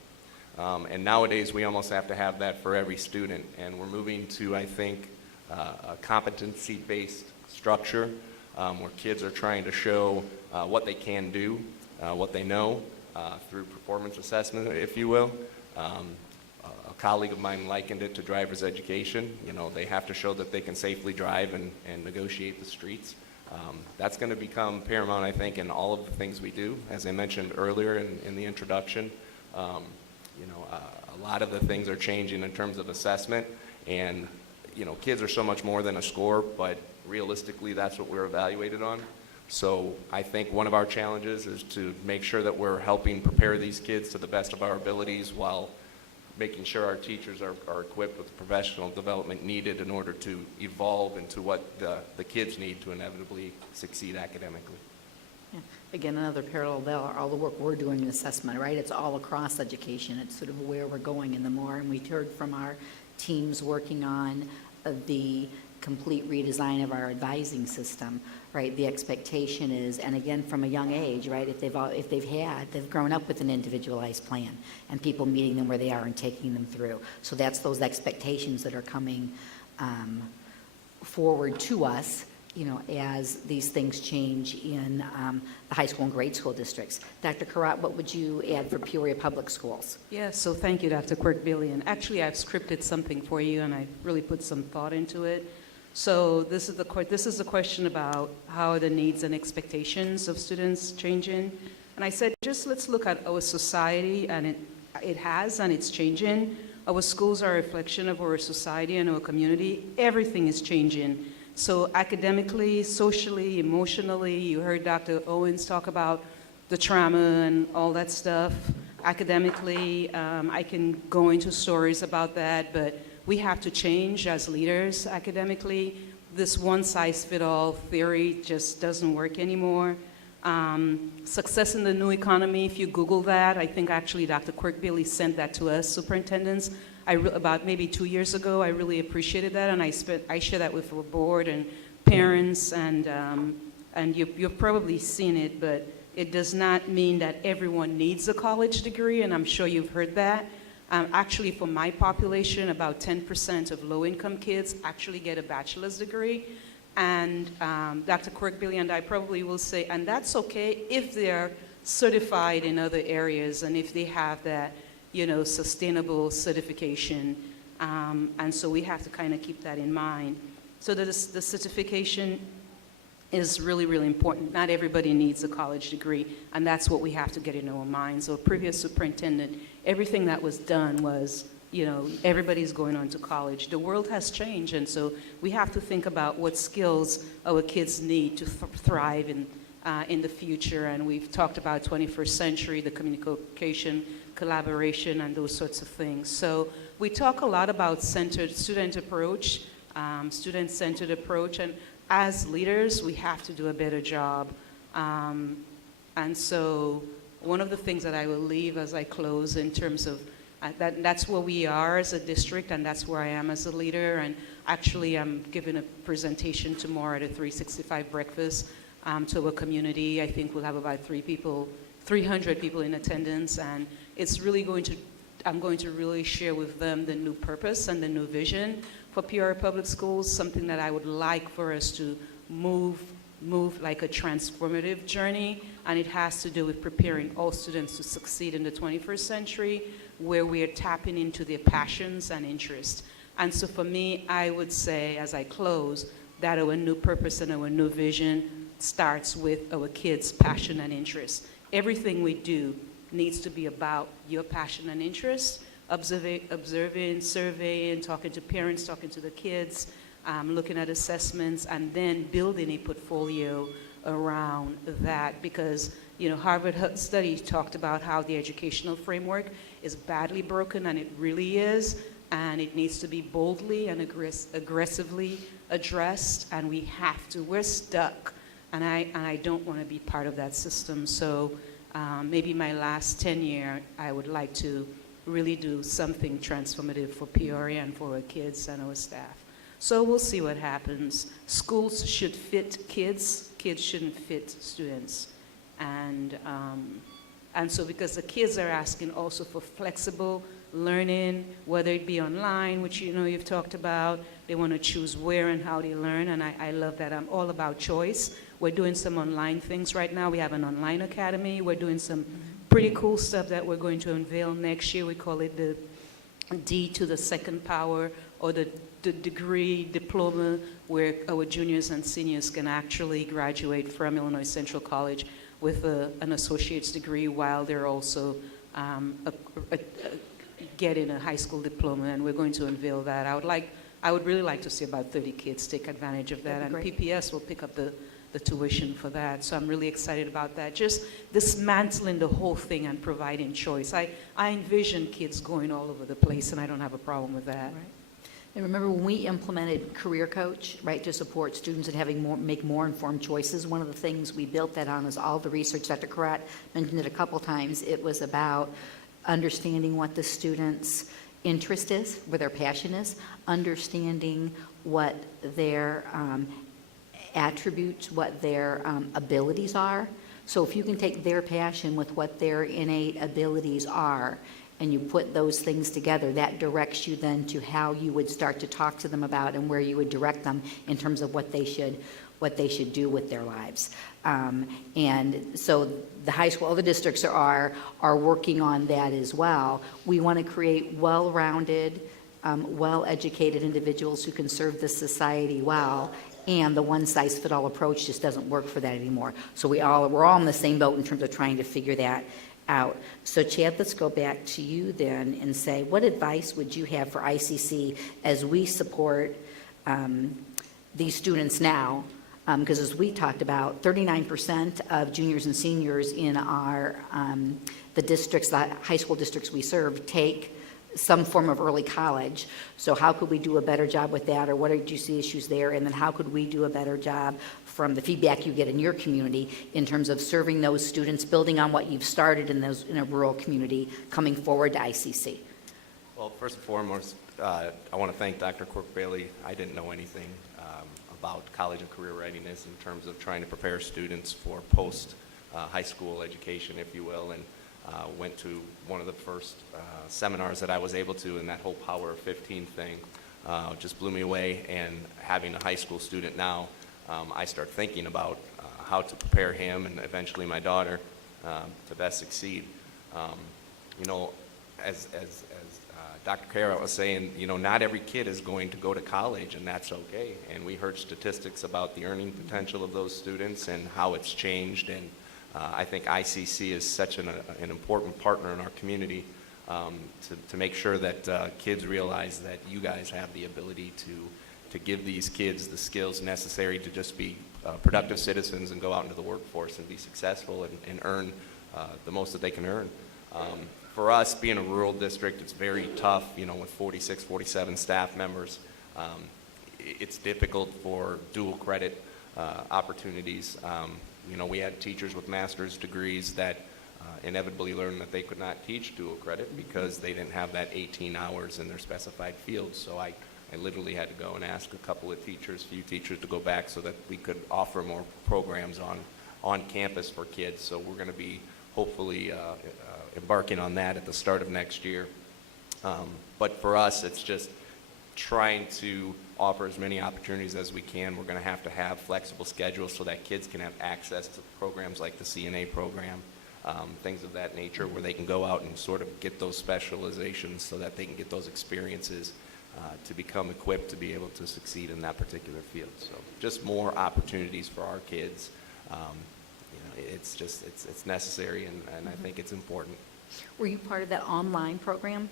And nowadays, we almost have to have that for every student. And we're moving to, I think, a competency-based structure where kids are trying to show what they can do, what they know, through performance assessment, if you will. A colleague of mine likened it to driver's education. You know, they have to show that they can safely drive and negotiate the streets. That's going to become paramount, I think, in all of the things we do. As I mentioned earlier in the introduction, a lot of the things are changing in terms of assessment, and kids are so much more than a score, but realistically that's what we're evaluated on. So I think one of our challenges is to make sure that we're helping prepare these kids to the best of our abilities while making sure our teachers are equipped with the professional development needed in order to evolve into what the kids need to inevitably succeed academically. Yeah. Again, another parallel there, all the work we're doing in assessment, right? It's all across education. It's sort of where we're going in the more. And we heard from our teams working on the complete redesign of our advising system, right? The expectation is, and again, from a young age, right? If they've grown up with an individualized plan and people meeting them where they are and taking them through. So that's those expectations that are coming forward to us, as these things change in the high school and grade school districts. Dr. Karat, what would you add for Peoria Public Schools? Yeah, so thank you, Dr. Quirk-Billy. And actually, I've scripted something for you, and I really put some thought into it. So this is the question about how are the needs and expectations of students changing. And I said, just let's look at our society, and it's changing. Our schools are a reflection of our society and our community. Everything is changing. So academically, socially, emotionally, you heard Dr. Owens talk about the trauma and all that stuff. Academically, I can go into stories about that, but we have to change as leaders academically. This one-size-fits-all theory just doesn't work anymore. Success in the new economy, if you Google that, I think actually Dr. Quirk-Billy sent that to us, superintendents, about maybe 2 years ago. I really appreciated that, and I share that with our board and parents, and you've probably seen it, but it does not mean that everyone needs a college degree, and I'm sure you've heard that. Actually, for my population, about 10% of low-income kids actually get a bachelor's degree. And Dr. Quirk-Billy and I probably will say, and that's okay if they're certified in other areas and if they have that, sustainable certification. And so we have to kind of keep that in mind. So the certification is really, really important. Not everybody needs a college degree, and that's what we have to get in our minds. So previous superintendent, everything that was done was, everybody's going on to college. The world has changed, and so we have to think about what skills our kids need to thrive in the future. And we've talked about 21st century, the communication, collaboration, and those sorts of things. So we talk a lot about student-centered approach, and as leaders, we have to do a better job. And so one of the things that I will leave as I close in terms of that's where we are as a district, and that's where I am as a leader. And actually, I'm giving a presentation tomorrow at a 365 breakfast to a community. I think we'll have about 300 people in attendance, and it's really I'm going to really share with them the new purpose and the new vision for Peoria Public Schools, something that I would like for us to move like a transformative journey, and it has to do with preparing all students to succeed in the 21st century, where we are tapping into their passions and interests. And so for me, I would say, as I close, that our new purpose and our new vision starts with our kids' passion and interests. Everything we do needs to be about your passion and interests, observing, surveying, talking to parents, talking to the kids, looking at assessments, and then building a portfolio around that. Because Harvard study talked about how the educational framework is badly broken, and it really is, and it needs to be boldly and aggressively addressed, and we're stuck, and I don't want to be part of that system. So maybe my last tenure, I would like to really do something transformative for Peoria and for our kids and our staff. So we'll see what happens. Schools should fit kids. Kids shouldn't fit students. And so because the kids are asking also for flexible learning, whether it be online, which you've talked about, they want to choose where and how they learn, and I love that. I'm all about choice. We're doing some online things right now. We have an online academy. We're doing some pretty cool stuff that we're going to unveil next year. We call it the D to the second power, or the degree, diploma, where our juniors and seniors can actually graduate from Illinois Central College with an associate's degree while they're also getting a high school diploma, and we're going to unveil that. I would really like to see about 30 kids take advantage of that, and PPS will pick up the tuition for that. So I'm really excited about that. Just dismantling the whole thing and providing choice. I envision kids going all over the place, and I don't have a problem with that. Right. And remember when we implemented Career Coach, right, to support students and make more informed choices, one of the things we built that on is all the research. Dr. Karat mentioned it a couple times. It was about understanding what the student's interest is, where their passion is, understanding what their attributes, what their abilities are. So if you can take their passion with what their innate abilities are, and you put those things together, that directs you then to how you would start to talk to them about and where you would direct them in terms of what they should do with their lives. And so the high school, other districts are working on that as well. We want to create well-rounded, well-educated individuals who can serve the society well, and the one-size-fit-all approach just doesn't work for that anymore. So we're all in the same boat in terms of trying to figure that out. So Chad, let's go back to you then and say, what advice would you have for ICC as we support these students now? Because as we talked about, 39% of juniors and seniors in our the districts, the high school districts we serve, take some form of early college. So how could we do a better job with that, or what did you see issues there? And then how could we do a better job from the feedback you get in your community in terms of serving those students, building on what you've started in a rural community, coming forward to ICC? Well, first and foremost, I want to thank Dr. Cork-Bailey. I didn't know anything about college and career readiness in terms of trying to prepare students for post-high school education, if you will, and went to one of the first seminars that I was able to, and that whole Power of 15 thing just blew me away. And having a high school student now, I start thinking about how to prepare him and eventually my daughter to best succeed. You know, as Dr. Carrot was saying, you know, not every kid is going to go to college, and that's okay. And we heard statistics about the earning potential of those students and how it's changed. And I think ICC is such an important partner in our community to make sure that kids realize that you guys have the ability to give these kids the skills necessary to just be productive citizens and go out into the workforce and be successful and earn the most that they can earn. For us, being a rural district, it's very tough, you know, with 46, 47 staff members. It's difficult for dual credit opportunities. You know, we had teachers with master's degrees that inevitably learned that they could not teach dual credit because they didn't have that 18 hours in their specified field. So I literally had to go and ask a few teachers to go back so that we could offer more programs on campus for kids. So we're going to be hopefully embarking on that at the start of next year. But for us, it's just trying to offer as many opportunities as we can. We're going to have flexible schedules so that kids can have access to programs like the CNA program, things of that nature, where they can go out and sort of get those specializations so that they can get those experiences to become equipped to be able to succeed in that particular field. So just more opportunities for our kids. It's necessary, and I think it's important. Were you part of that online program?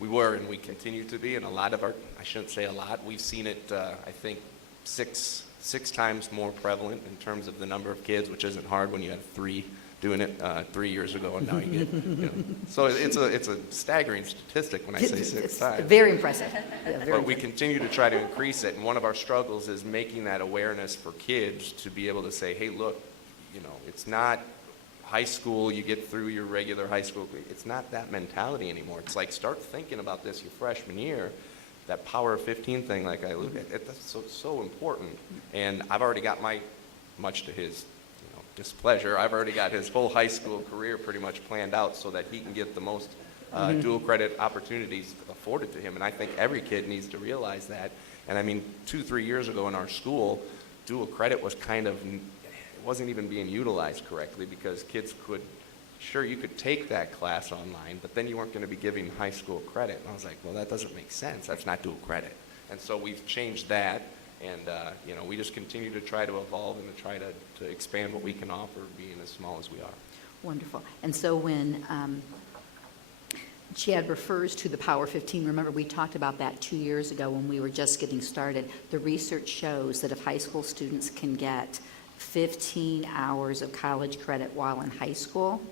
We were, and we continue to be, and a lot of our, I shouldn't say a lot, we've seen it, I think, six times more prevalent in terms of the number of kids, which isn't hard when you have 3 doing it 3 years ago, and now you get, you know. So it's a staggering statistic when I say 6 times. Very impressive. But we continue to try to increase it, and one of our struggles is making that awareness for kids to be able to say, hey, look, you know, it's not high school, you get through your regular high school. It's not that mentality anymore. It's like, start thinking about this your freshman year. That Power of 15 thing, like I alluded, that's so important. And I've already got much to his displeasure, I've already got his whole high school career pretty much planned out so that he can get the most dual credit opportunities afforded to him. And I think every kid needs to realize that. And I mean, 2-3 years ago in our school, dual credit was wasn't even being utilized correctly because kids you could take that class online, but then you weren't going to be giving high school credit. And I was like, well, that doesn't make sense. That's not dual credit. And so we've changed that, and we just continue to try to evolve and to try to expand what we can offer, being as small as we are. Wonderful. And so when Chad refers to the Power 15, remember we talked about that 2 years ago when we were just getting started. The research shows that if high school students can get 15 hours of college credit while in high school,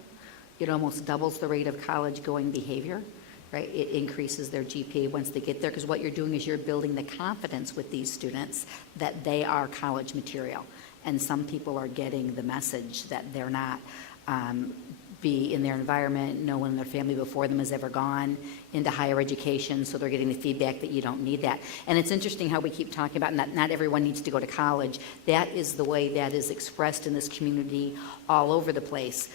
it almost doubles the rate of college-going behavior, right? It increases their GPA once they get there, because what you're doing is you're building the confidence with these students that they are college material. And some people are getting the message that they're not. Be in their environment, no one in their family before them has ever gone into higher education, so they're getting the feedback that you don't need that. And it's interesting how we keep talking about not everyone needs to go to college. That is the way that is expressed in this community all over the place.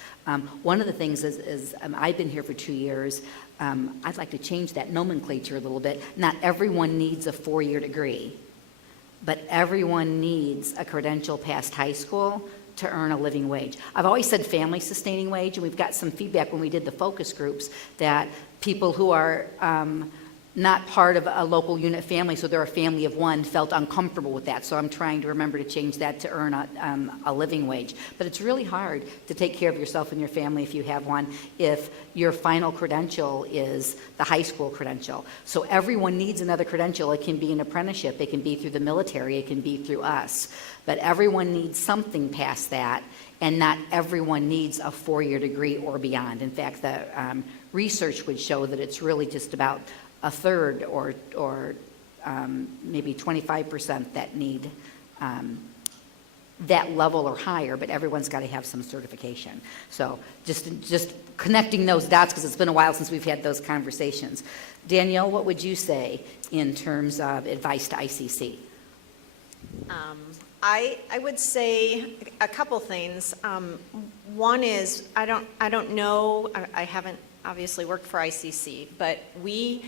One of the things is I've been here for 2 years. I'd like to change that nomenclature a little bit. Not everyone needs a 4-year degree, but everyone needs a credential past high school to earn a living wage. I've always said family sustaining wage, and we've got some feedback when we did the focus groups that people who are not part of a local unit family, so they're a family of one, felt uncomfortable with that. So I'm trying to remember to change that to earn a living wage. But it's really hard to take care of yourself and your family if you have one, if your final credential is the high school credential. So everyone needs another credential. It can be an apprenticeship, it can be through the military, it can be through us. But everyone needs something past that, and not everyone needs a 4-year degree or beyond. In fact, the research would show that it's really just about a third or maybe 25% that need that level or higher, but everyone's got to have some certification. So just connecting those dots, because it's been a while since we've had those conversations. Danielle, what would you say in terms of advice to ICC? I would say a couple things. One is I don't know. I haven't obviously worked for ICC, but we,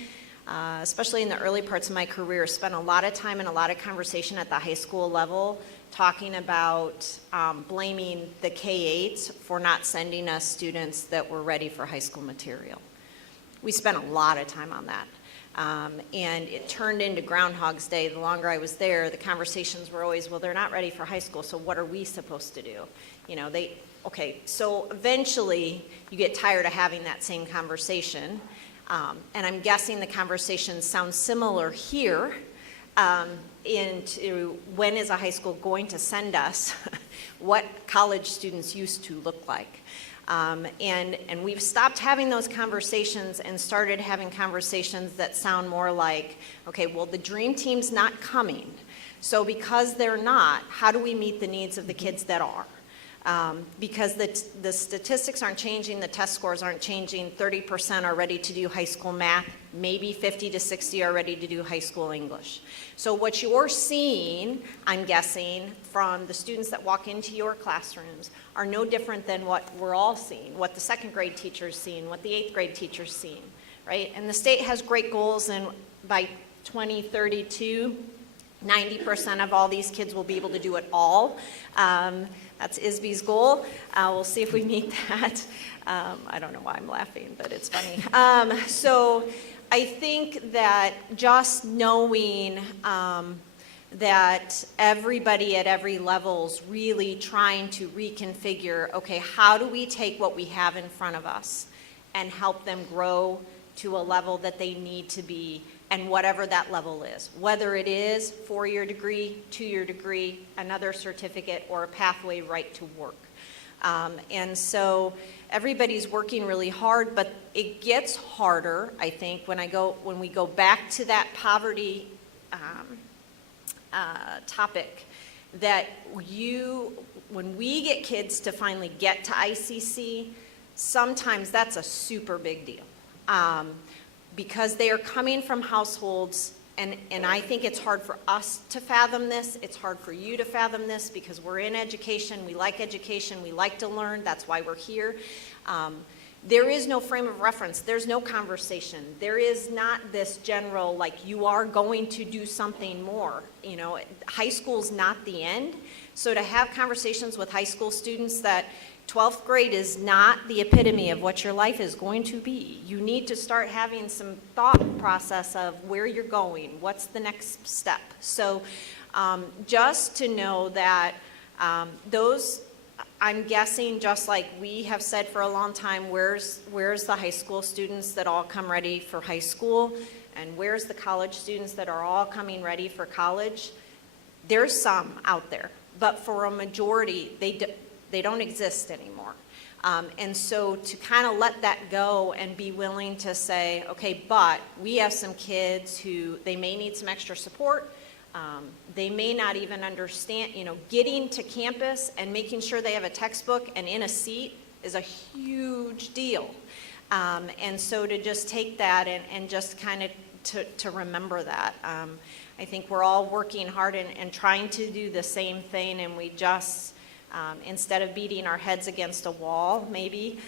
especially in the early parts of my career, spent a lot of time and a lot of conversation at the high school level talking about blaming the K-8s for not sending us students that were ready for high school material. We spent a lot of time on that. And it turned into Groundhog's Day. The longer I was there, the conversations were always, well, they're not ready for high school, so what are we supposed to do? Okay, so eventually you get tired of having that same conversation. And I'm guessing the conversations sound similar here into when is a high school going to send us what college students used to look like. And we've stopped having those conversations and started having conversations that sound more like, okay, well, the dream team's not coming. So because they're not, how do we meet the needs of the kids that are? Because the statistics aren't changing, the test scores aren't changing, 30% are ready to do high school math, maybe 50 to 60 are ready to do high school English. So what you're seeing, I'm guessing, from the students that walk into your classrooms are no different than what we're all seeing, what the second grade teacher's seeing, what the 8th grade teacher's seeing, right? And the state has great goals, and by 2032, 90% of all these kids will be able to do it all. That's ISB's goal. We'll see if we meet that. I don't know why I'm laughing, but it's funny. So I think that just knowing that everybody at every level's really trying to reconfigure, okay, how do we take what we have in front of us and help them grow to a level that they need to be, and whatever that level is, whether it is 4-year degree, 2-year degree, another certificate, or a pathway right to work. And so everybody's working really hard, but it gets harder, I think, when we go back to that poverty topic, that when we get kids to finally get to ICC, sometimes that's a super big deal. Because they are coming from households, and I think it's hard for us to fathom this, it's hard for you to fathom this, because we're in education, we like to learn, that's why we're here. there is no frame of reference. There's no conversation. There is not this general, like, you are going to do something more. You know, high school's not the end. So to have conversations with high school students that 12th grade is not the epitome of what your life is going to be. You need to start having some thought process of where you're going, what's the next step. So just to know that those, I'm guessing, just like we have said for a long time, where's the high school students that all come ready for high school, and where's the college students that are all coming ready for college? There's some out there, but for a majority, they don't exist anymore. And so to kind of let that go and be willing to say, okay, but we have some kids who, they may need some extra support. They may not even understand, you know, getting to campus and making sure they have a textbook and in a seat is a huge deal. And so to just take that and just kind of to remember that. I think we're all working hard and trying to do the same thing, and we just, instead of beating our heads against a wall, maybe,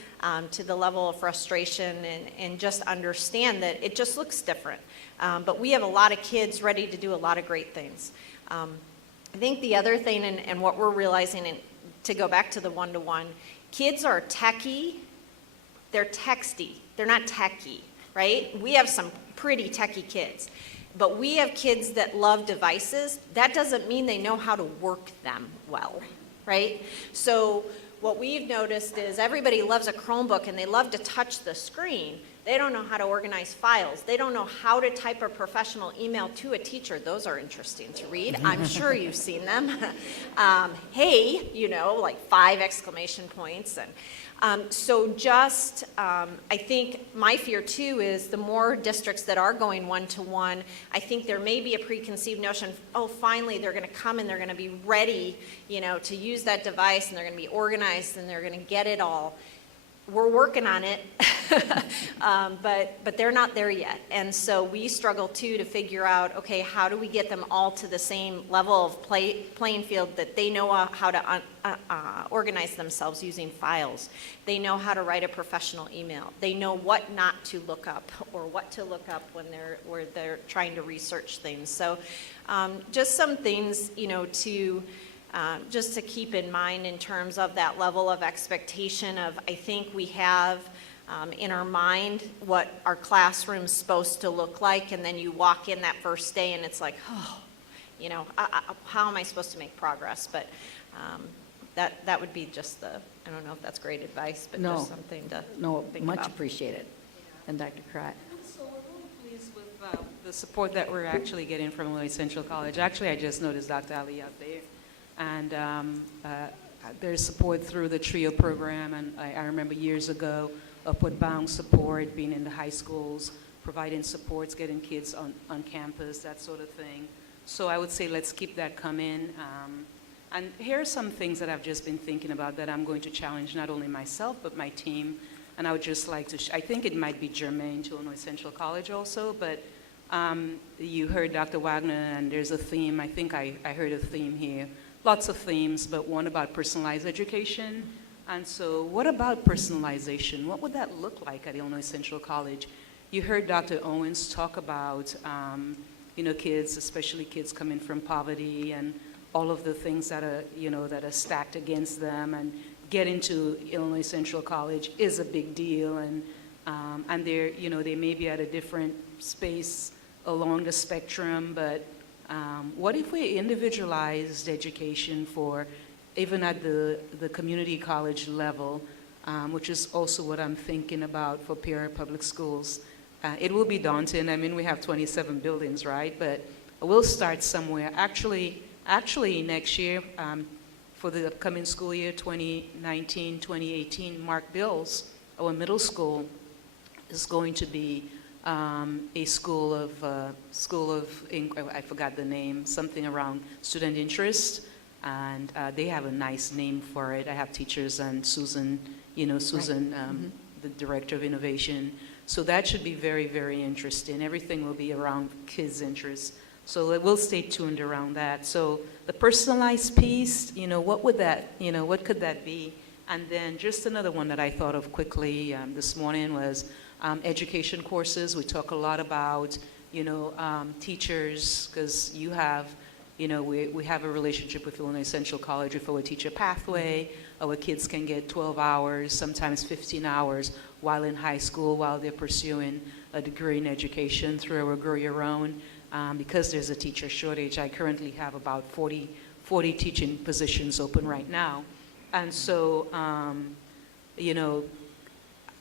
to the level of frustration and just understand that it just looks different. But we have a lot of kids ready to do a lot of great things. I think the other thing, and what we're realizing, and to go back to the one-to-one, kids are techie, they're texty, they're not techie, right? We have some pretty techie kids, but we have kids that love devices. That doesn't mean they know how to work them well, right? So what we've noticed is everybody loves a Chromebook and they love to touch the screen. They don't know how to organize files. They don't know how to type a professional email to a teacher. Those are interesting to read. I'm sure you've seen them. Hey, you know, like 5 exclamation points. And so just, I think my fear too is the more districts that are going one-to-one, I think there may be a preconceived notion, oh, finally they're going to come and they're going to be ready, you know, to use that device, and they're going to be organized and they're going to get it all. We're working on it, but they're not there yet. And so we struggle too to figure out, okay, how do we get them all to the same level of playing field, that they know how to organize themselves using files. They know how to write a professional email. They know what not to look up or what to look up when they're trying to research things. So just some things, you know, to just to keep in mind in terms of that level of expectation of, I think we have in our mind what our classroom's supposed to look like, and then you walk in that first day and it's like, oh, you know, how am I supposed to make progress? But that would be just I don't know if that's great advice, but just something to think much about. appreciated. And Dr. Kratt. So we're really pleased with the support that we're actually getting from Illinois Central College. Actually, I just noticed Dr. Ali out there. And there's support through the TRIO program, and I remember years ago, upward bound support, being in the high schools, providing supports, getting kids on campus, that sort of thing. So I would say let's keep that coming. And here are some things that I've just been thinking about that I'm going to challenge not only myself, but my team. And I would just like to, I think it might be germane to Illinois Central College also, but you heard Dr. Wagner, and there's a theme. I think I heard a theme here. Lots of themes, but one about personalized education. And so what about personalization? What would that look like at Illinois Central College? You heard Dr. Owens talk about, you know, kids, especially kids coming from poverty, and all of the things that are, you know, that are stacked against them, and getting to Illinois Central College is a big deal, and they're, you know, they may be at a different space along the spectrum, but what if we individualized education for, even at the community college level, which is also what I'm thinking about for Peoria Public Schools. It will be daunting. I mean, we have 27 buildings, right? But we'll start somewhere. Actually next year, for the upcoming school year, 2019-2018, Mark Bills, our middle school, is going to be a school of, I forgot the name, something around student interest, and they have a nice name for it. I have teachers, and Susan, you know, Susan, the Director of Innovation. So that should be very, very interesting. Everything will be around kids' interests. So we'll stay tuned around that. So the personalized piece, you know, what would that, you know, what could that be? And then just another one that I thought of quickly this morning was education courses. We talk a lot about, teachers, because you have, we have a relationship with Illinois Central College with our teacher pathway. Our kids can get 12 hours, sometimes 15 hours while in high school, while they're pursuing a degree in education through our Grow Your Own. Because there's a teacher shortage, I currently have about 40 teaching positions open right now. And so,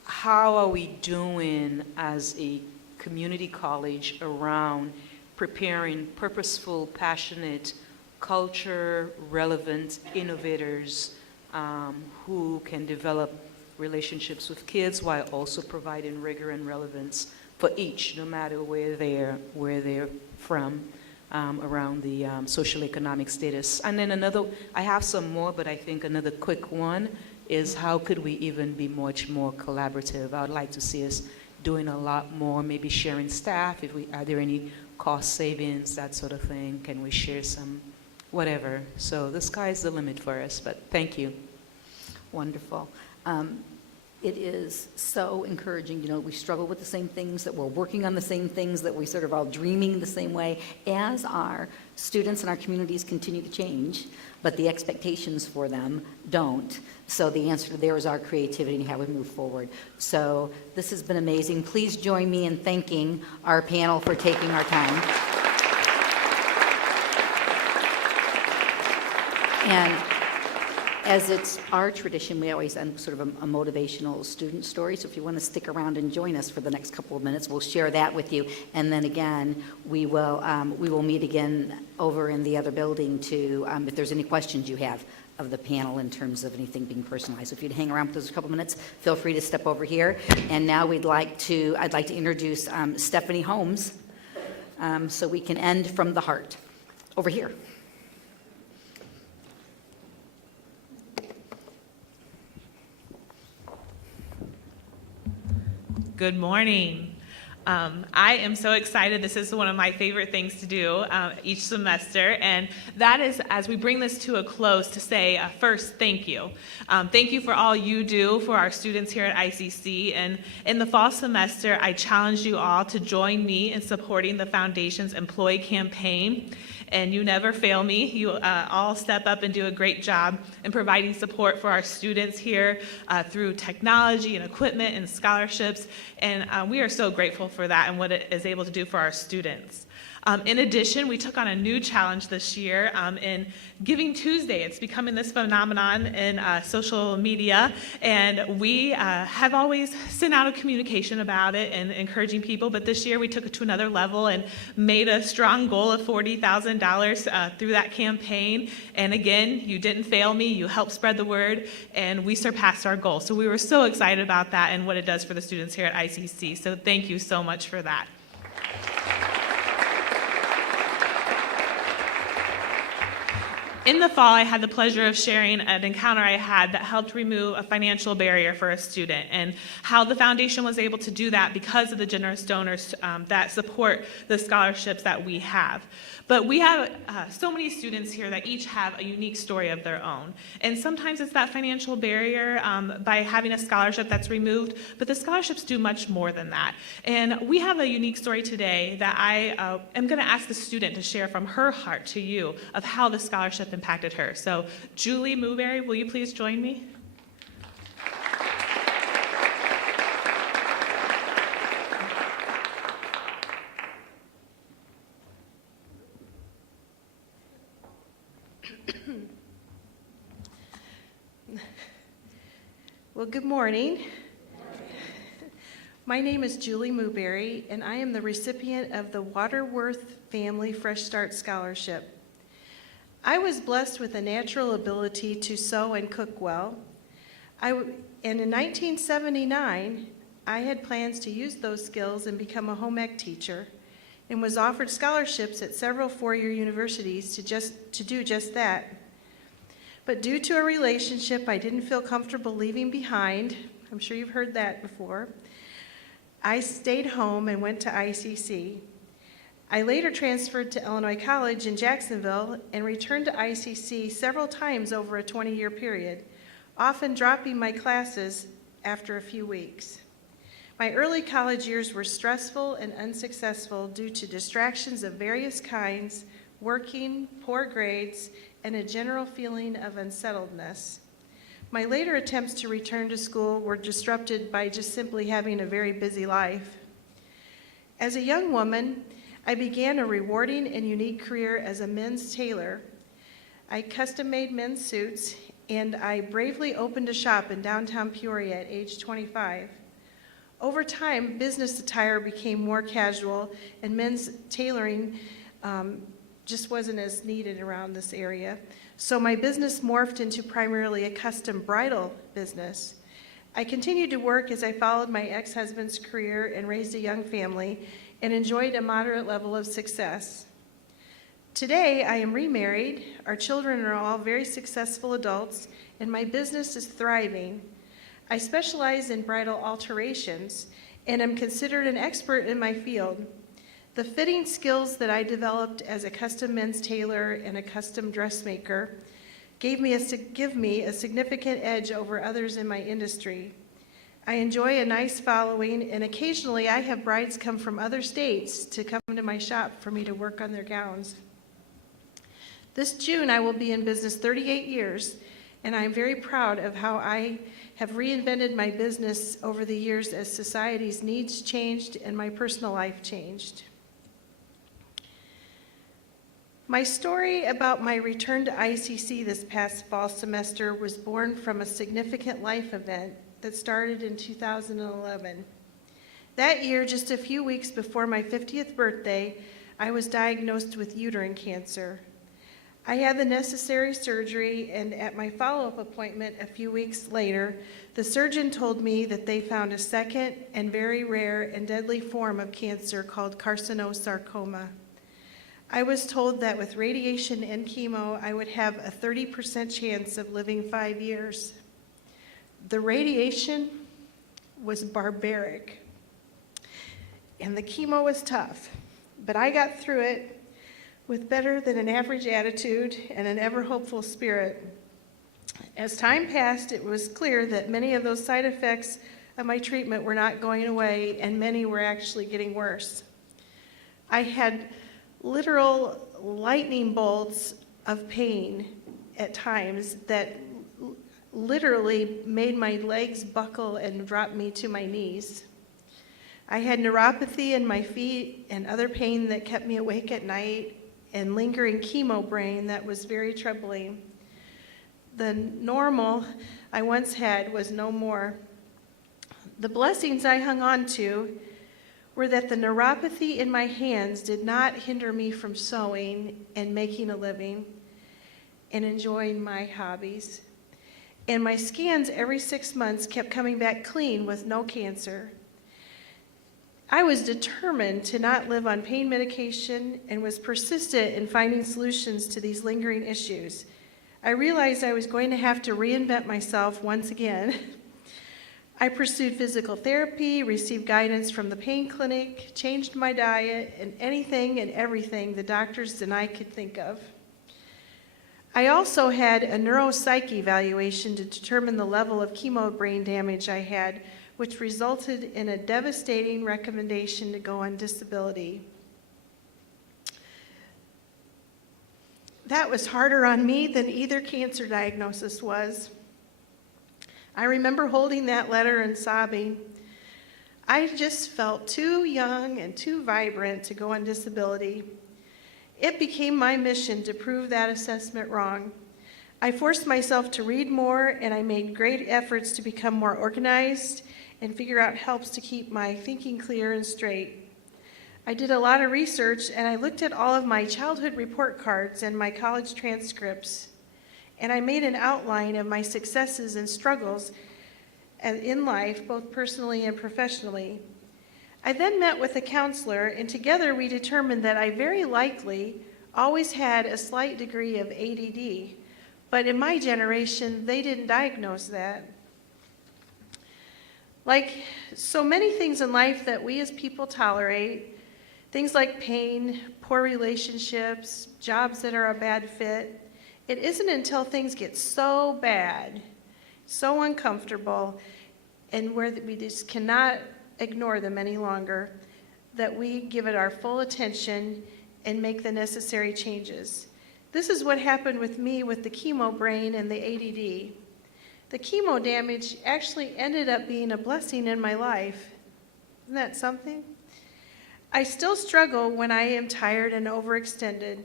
how are we doing as a community college around preparing purposeful, passionate, culture-relevant innovators who can develop relationships with kids while also providing rigor and relevance for each, no matter where they're from, around the social economic status. And then I have some more, but I think another quick one is how could we even be much more collaborative? I would like to see us doing a lot more, maybe sharing staff, are there any cost savings, that sort of thing? Can we share some, whatever? So the sky's the limit for us, but thank you. Wonderful. It is so encouraging. We struggle with the same things, that we're working on the same things, that we sort of all dreaming the same way as our students and our communities continue to change, but the expectations for them don't. So the answer to there is our creativity and how we move forward. So this has been amazing. Please join me in thanking our panel for taking our time. And as it's our tradition, we always end sort of a motivational student story. So if you want to stick around and join us for the next couple of minutes, we'll share that with you. And then again, we will meet again over in the other building to, if there's any questions you have of the panel in terms of anything being personalized. So if you'd hang around for those couple of minutes, feel free to step over here. And now I'd like to introduce Stephanie Holmes, so we can end from the heart. Over here. Good morning. I am so excited. This is one of my favorite things to do each semester, and that is, as we bring this to a close, to say first, thank you. Thank you for all you do for our students here at ICC. And in the fall semester, I challenge you all to join me in supporting the Foundation's employee campaign. And you never fail me. You all step up and do a great job in providing support for our students here through technology and equipment and scholarships. And we are so grateful for that and what it is able to do for our students. In addition, we took on a new challenge this year in Giving Tuesday. It's becoming this phenomenon in social media, and we have always sent out a communication about it and encouraging people, but this year we took it to another level and made a strong goal of $40,000 through that campaign. And again, you didn't fail me, you helped spread the word, and we surpassed our goal. So we were so excited about that and what it does for the students here at ICC. So thank you so much for that. In the fall, I had the pleasure of sharing an encounter I had that helped remove a financial barrier for a student, and how the foundation was able to do that because of the generous donors that support the scholarships that we have. But we have so many students here that each have a unique story of their own. And sometimes it's that financial barrier by having a scholarship that's removed, but the scholarships do much more than that. And we have a unique story today that I am going to ask the student to share from her heart to you of how the scholarship impacted her. So Julie Mooberry, will you please join me? Well, good morning. My name is Julie Mooberry, and I am the recipient of the Waterworth Family Fresh Start Scholarship. I was blessed with a natural ability to sew and cook well. And in 1979, I had plans to use those skills and become a home ec teacher, and was offered scholarships at several four-year universities to do just that. But due to a relationship I didn't feel comfortable leaving behind, I'm sure you've heard that before, I stayed home and went to ICC. I later transferred to Illinois College in Jacksonville and returned to ICC several times over a 20-year period, often dropping my classes after a few weeks. My early college years were stressful and unsuccessful due to distractions of various kinds, working, poor grades, and a general feeling of unsettledness. My later attempts to return to school were disrupted by just simply having a very busy life. As a young woman, I began a rewarding and unique career as a men's tailor. I custom-made men's suits, and I bravely opened a shop in downtown Peoria at age 25. Over time, business attire became more casual, and men's tailoring just wasn't as needed around this area. So my business morphed into primarily a custom bridal business. I continued to work as I followed my ex-husband's career and raised a young family and enjoyed a moderate level of success. Today, I am remarried, our children are all very successful adults, and my business is thriving. I specialize in bridal alterations and am considered an expert in my field. The fitting skills that I developed as a custom men's tailor and a custom dressmaker give me a significant edge over others in my industry. I enjoy a nice following, and occasionally I have brides come from other states to come to my shop for me to work on their gowns. This June, I will be in business 38 years, and I am very proud of how I have reinvented my business over the years as society's needs changed and my personal life changed. My story about my return to ICC this past fall semester was born from a significant life event that started in 2011. That year, just a few weeks before my 50th birthday, I was diagnosed with uterine cancer. I had the necessary surgery, and at my follow-up appointment a few weeks later, the surgeon told me that they found a second and very rare and deadly form of cancer called carcinosarcoma. I was told that with radiation and chemo, I would have a 30% chance of living 5 years. The radiation was barbaric, and the chemo was tough, but I got through it with better than an average attitude and an ever-hopeful spirit. As time passed, it was clear that many of those side effects of my treatment were not going away, and many were actually getting worse. I had literal lightning bolts of pain at times that literally made my legs buckle and drop me to my knees. I had neuropathy in my feet and other pain that kept me awake at night, and lingering chemo brain that was very troubling. The normal I once had was no more. The blessings I hung on to were that the neuropathy in my hands did not hinder me from sewing and making a living and enjoying my hobbies. And my scans every 6 months kept coming back clean with no cancer. I was determined to not live on pain medication and was persistent in finding solutions to these lingering issues. I realized I was going to have to reinvent myself once again. I pursued physical therapy, received guidance from the pain clinic, changed my diet, and anything and everything the doctors and I could think of. I also had a neuropsych evaluation to determine the level of chemo brain damage I had, which resulted in a devastating recommendation to go on disability. That was harder on me than either cancer diagnosis was. I remember holding that letter and sobbing. I just felt too young and too vibrant to go on disability. It became my mission to prove that assessment wrong. I forced myself to read more, and I made great efforts to become more organized and figure out helps to keep my thinking clear and straight. I did a lot of research, and I looked at all of my childhood report cards and my college transcripts, and I made an outline of my successes and struggles in life, both personally and professionally. I then met with a counselor, and together we determined that I very likely always had a slight degree of ADD, but in my generation, they didn't diagnose that. Like so many things in life that we as people tolerate, things like pain, poor relationships, jobs that are a bad fit, it isn't until things get so bad, so uncomfortable, and where we just cannot ignore them any longer, that we give it our full attention and make the necessary changes. This is what happened with me with the chemo brain and the ADD. The chemo damage actually ended up being a blessing in my life. Isn't that something? I still struggle when I am tired and overextended,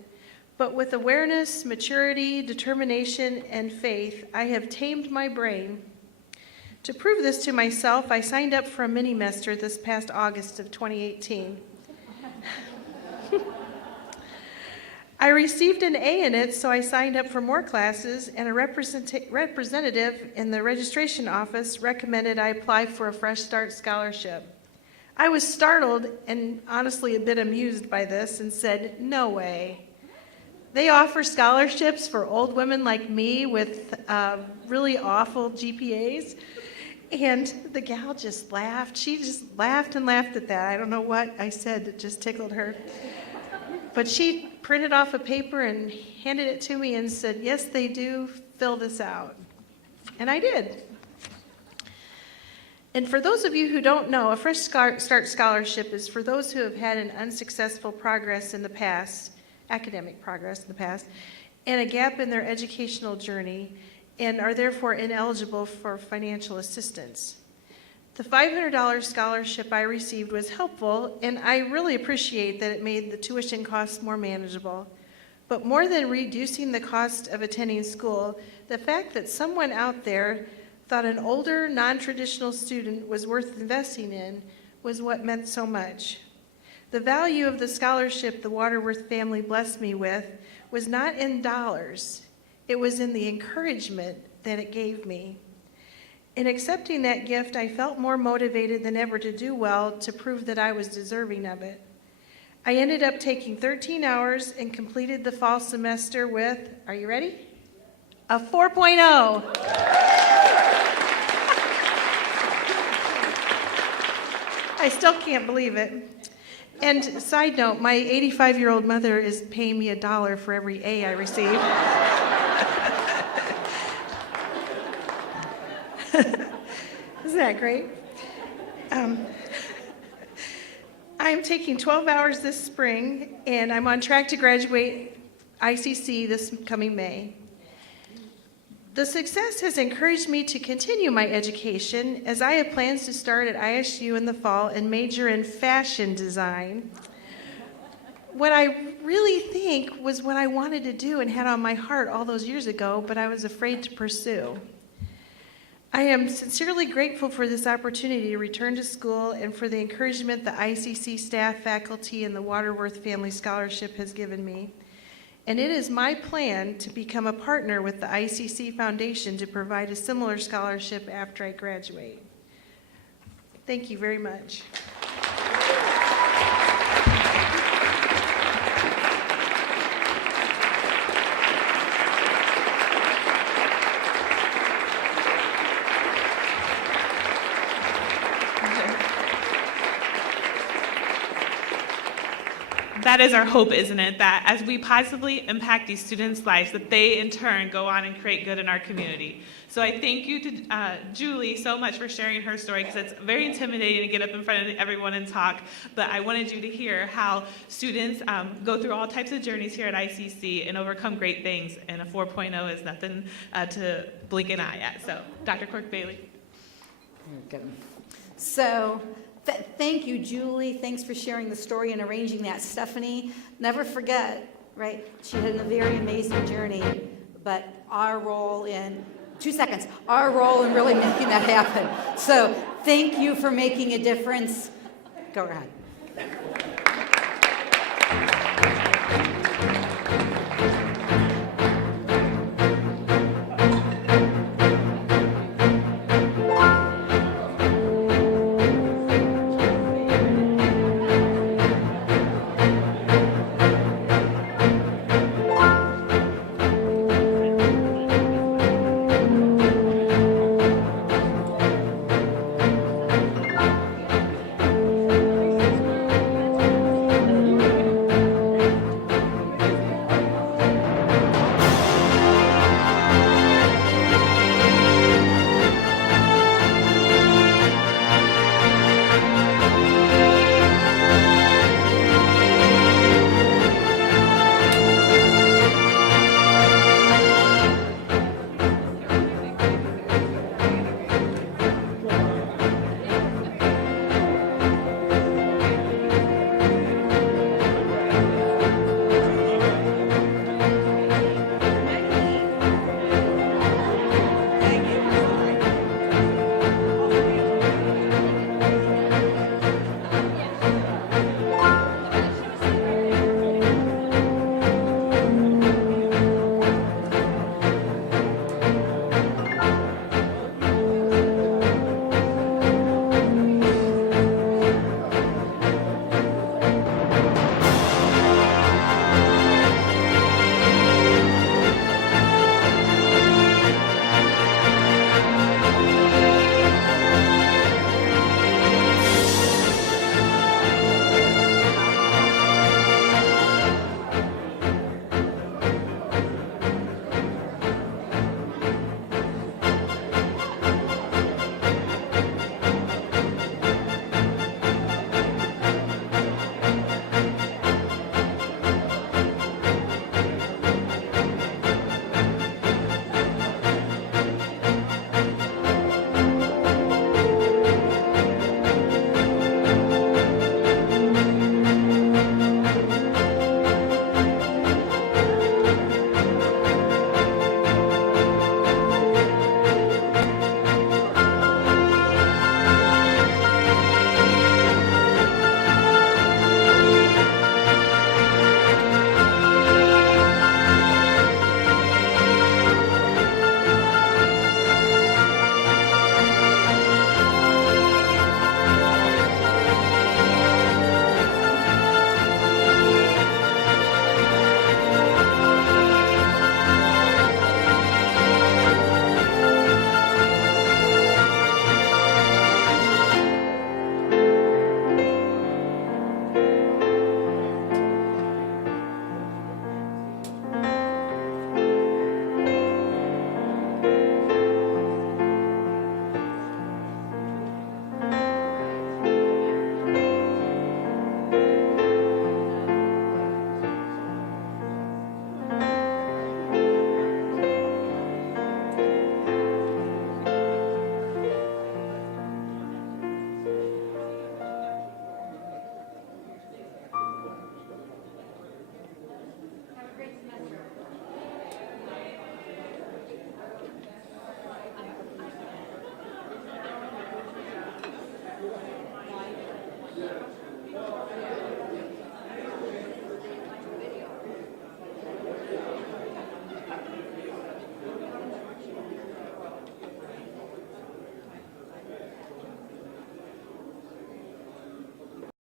but with awareness, maturity, determination, and faith, I have tamed my brain. To prove this to myself, I signed up for a mini-mester this past August of 2018. I received an A in it, so I signed up for more classes, and a representative in the registration office recommended I apply for a Fresh Start scholarship. I was startled and honestly a bit amused by this and said, no way. They offer scholarships for old women like me with really awful GPAs. And the gal just laughed. She just laughed and laughed at that. I don't know what I said that just tickled her. But she printed off a paper and handed it to me and said, yes, they do, fill this out. And I did. And for those of you who don't know, a Fresh Start scholarship is for those who have had an unsuccessful progress in the past, academic progress in the past, and a gap in their educational journey, and are therefore ineligible for financial assistance. The $500 scholarship I received was helpful, and I really appreciate that it made the tuition costs more manageable. But more than reducing the cost of attending school, the fact that someone out there thought an older, non-traditional student was worth investing in was what meant so much. The value of the scholarship the Waterworth family blessed me with was not in dollars. It was in the encouragement that it gave me. In accepting that gift, I felt more motivated than ever to do well to prove that I was deserving of it. I ended up taking 13 hours and completed the fall semester with, are you ready? A 4.0. I still can't believe it. And side note, my 85-year-old mother is paying me $1 for every A I receive. Isn't that great? I'm taking 12 hours this spring, and I'm on track to graduate ICC this coming May. The success has encouraged me to continue my education, as I have plans to start at ISU in the fall and major in fashion design. What I really think was what I wanted to do and had on my heart all those years ago, but I was afraid to pursue. I am sincerely grateful for this opportunity to return to school and for the encouragement the ICC staff, faculty, and the Waterworth Family Scholarship has given me. And it is my plan to become a partner with the ICC Foundation to provide a similar scholarship after I graduate. Thank you very much. That is our hope, isn't it? That as we positively impact these students' lives, that they in turn go on and create good in our community. So I thank you to Julie so much for sharing her story, because it's very intimidating to get up in front of everyone and talk. But I wanted you to hear how students go through all types of journeys here at ICC and overcome great things. And a 4.0 is nothing to blink an eye at. So, Dr. Cork-Bailey. So, thank you, Julie. Thanks for sharing the story and arranging that. Stephanie, never forget, right? She had a very amazing journey, but our role in, 2 seconds, our role in really making that happen. So thank you for making a difference. Go ahead.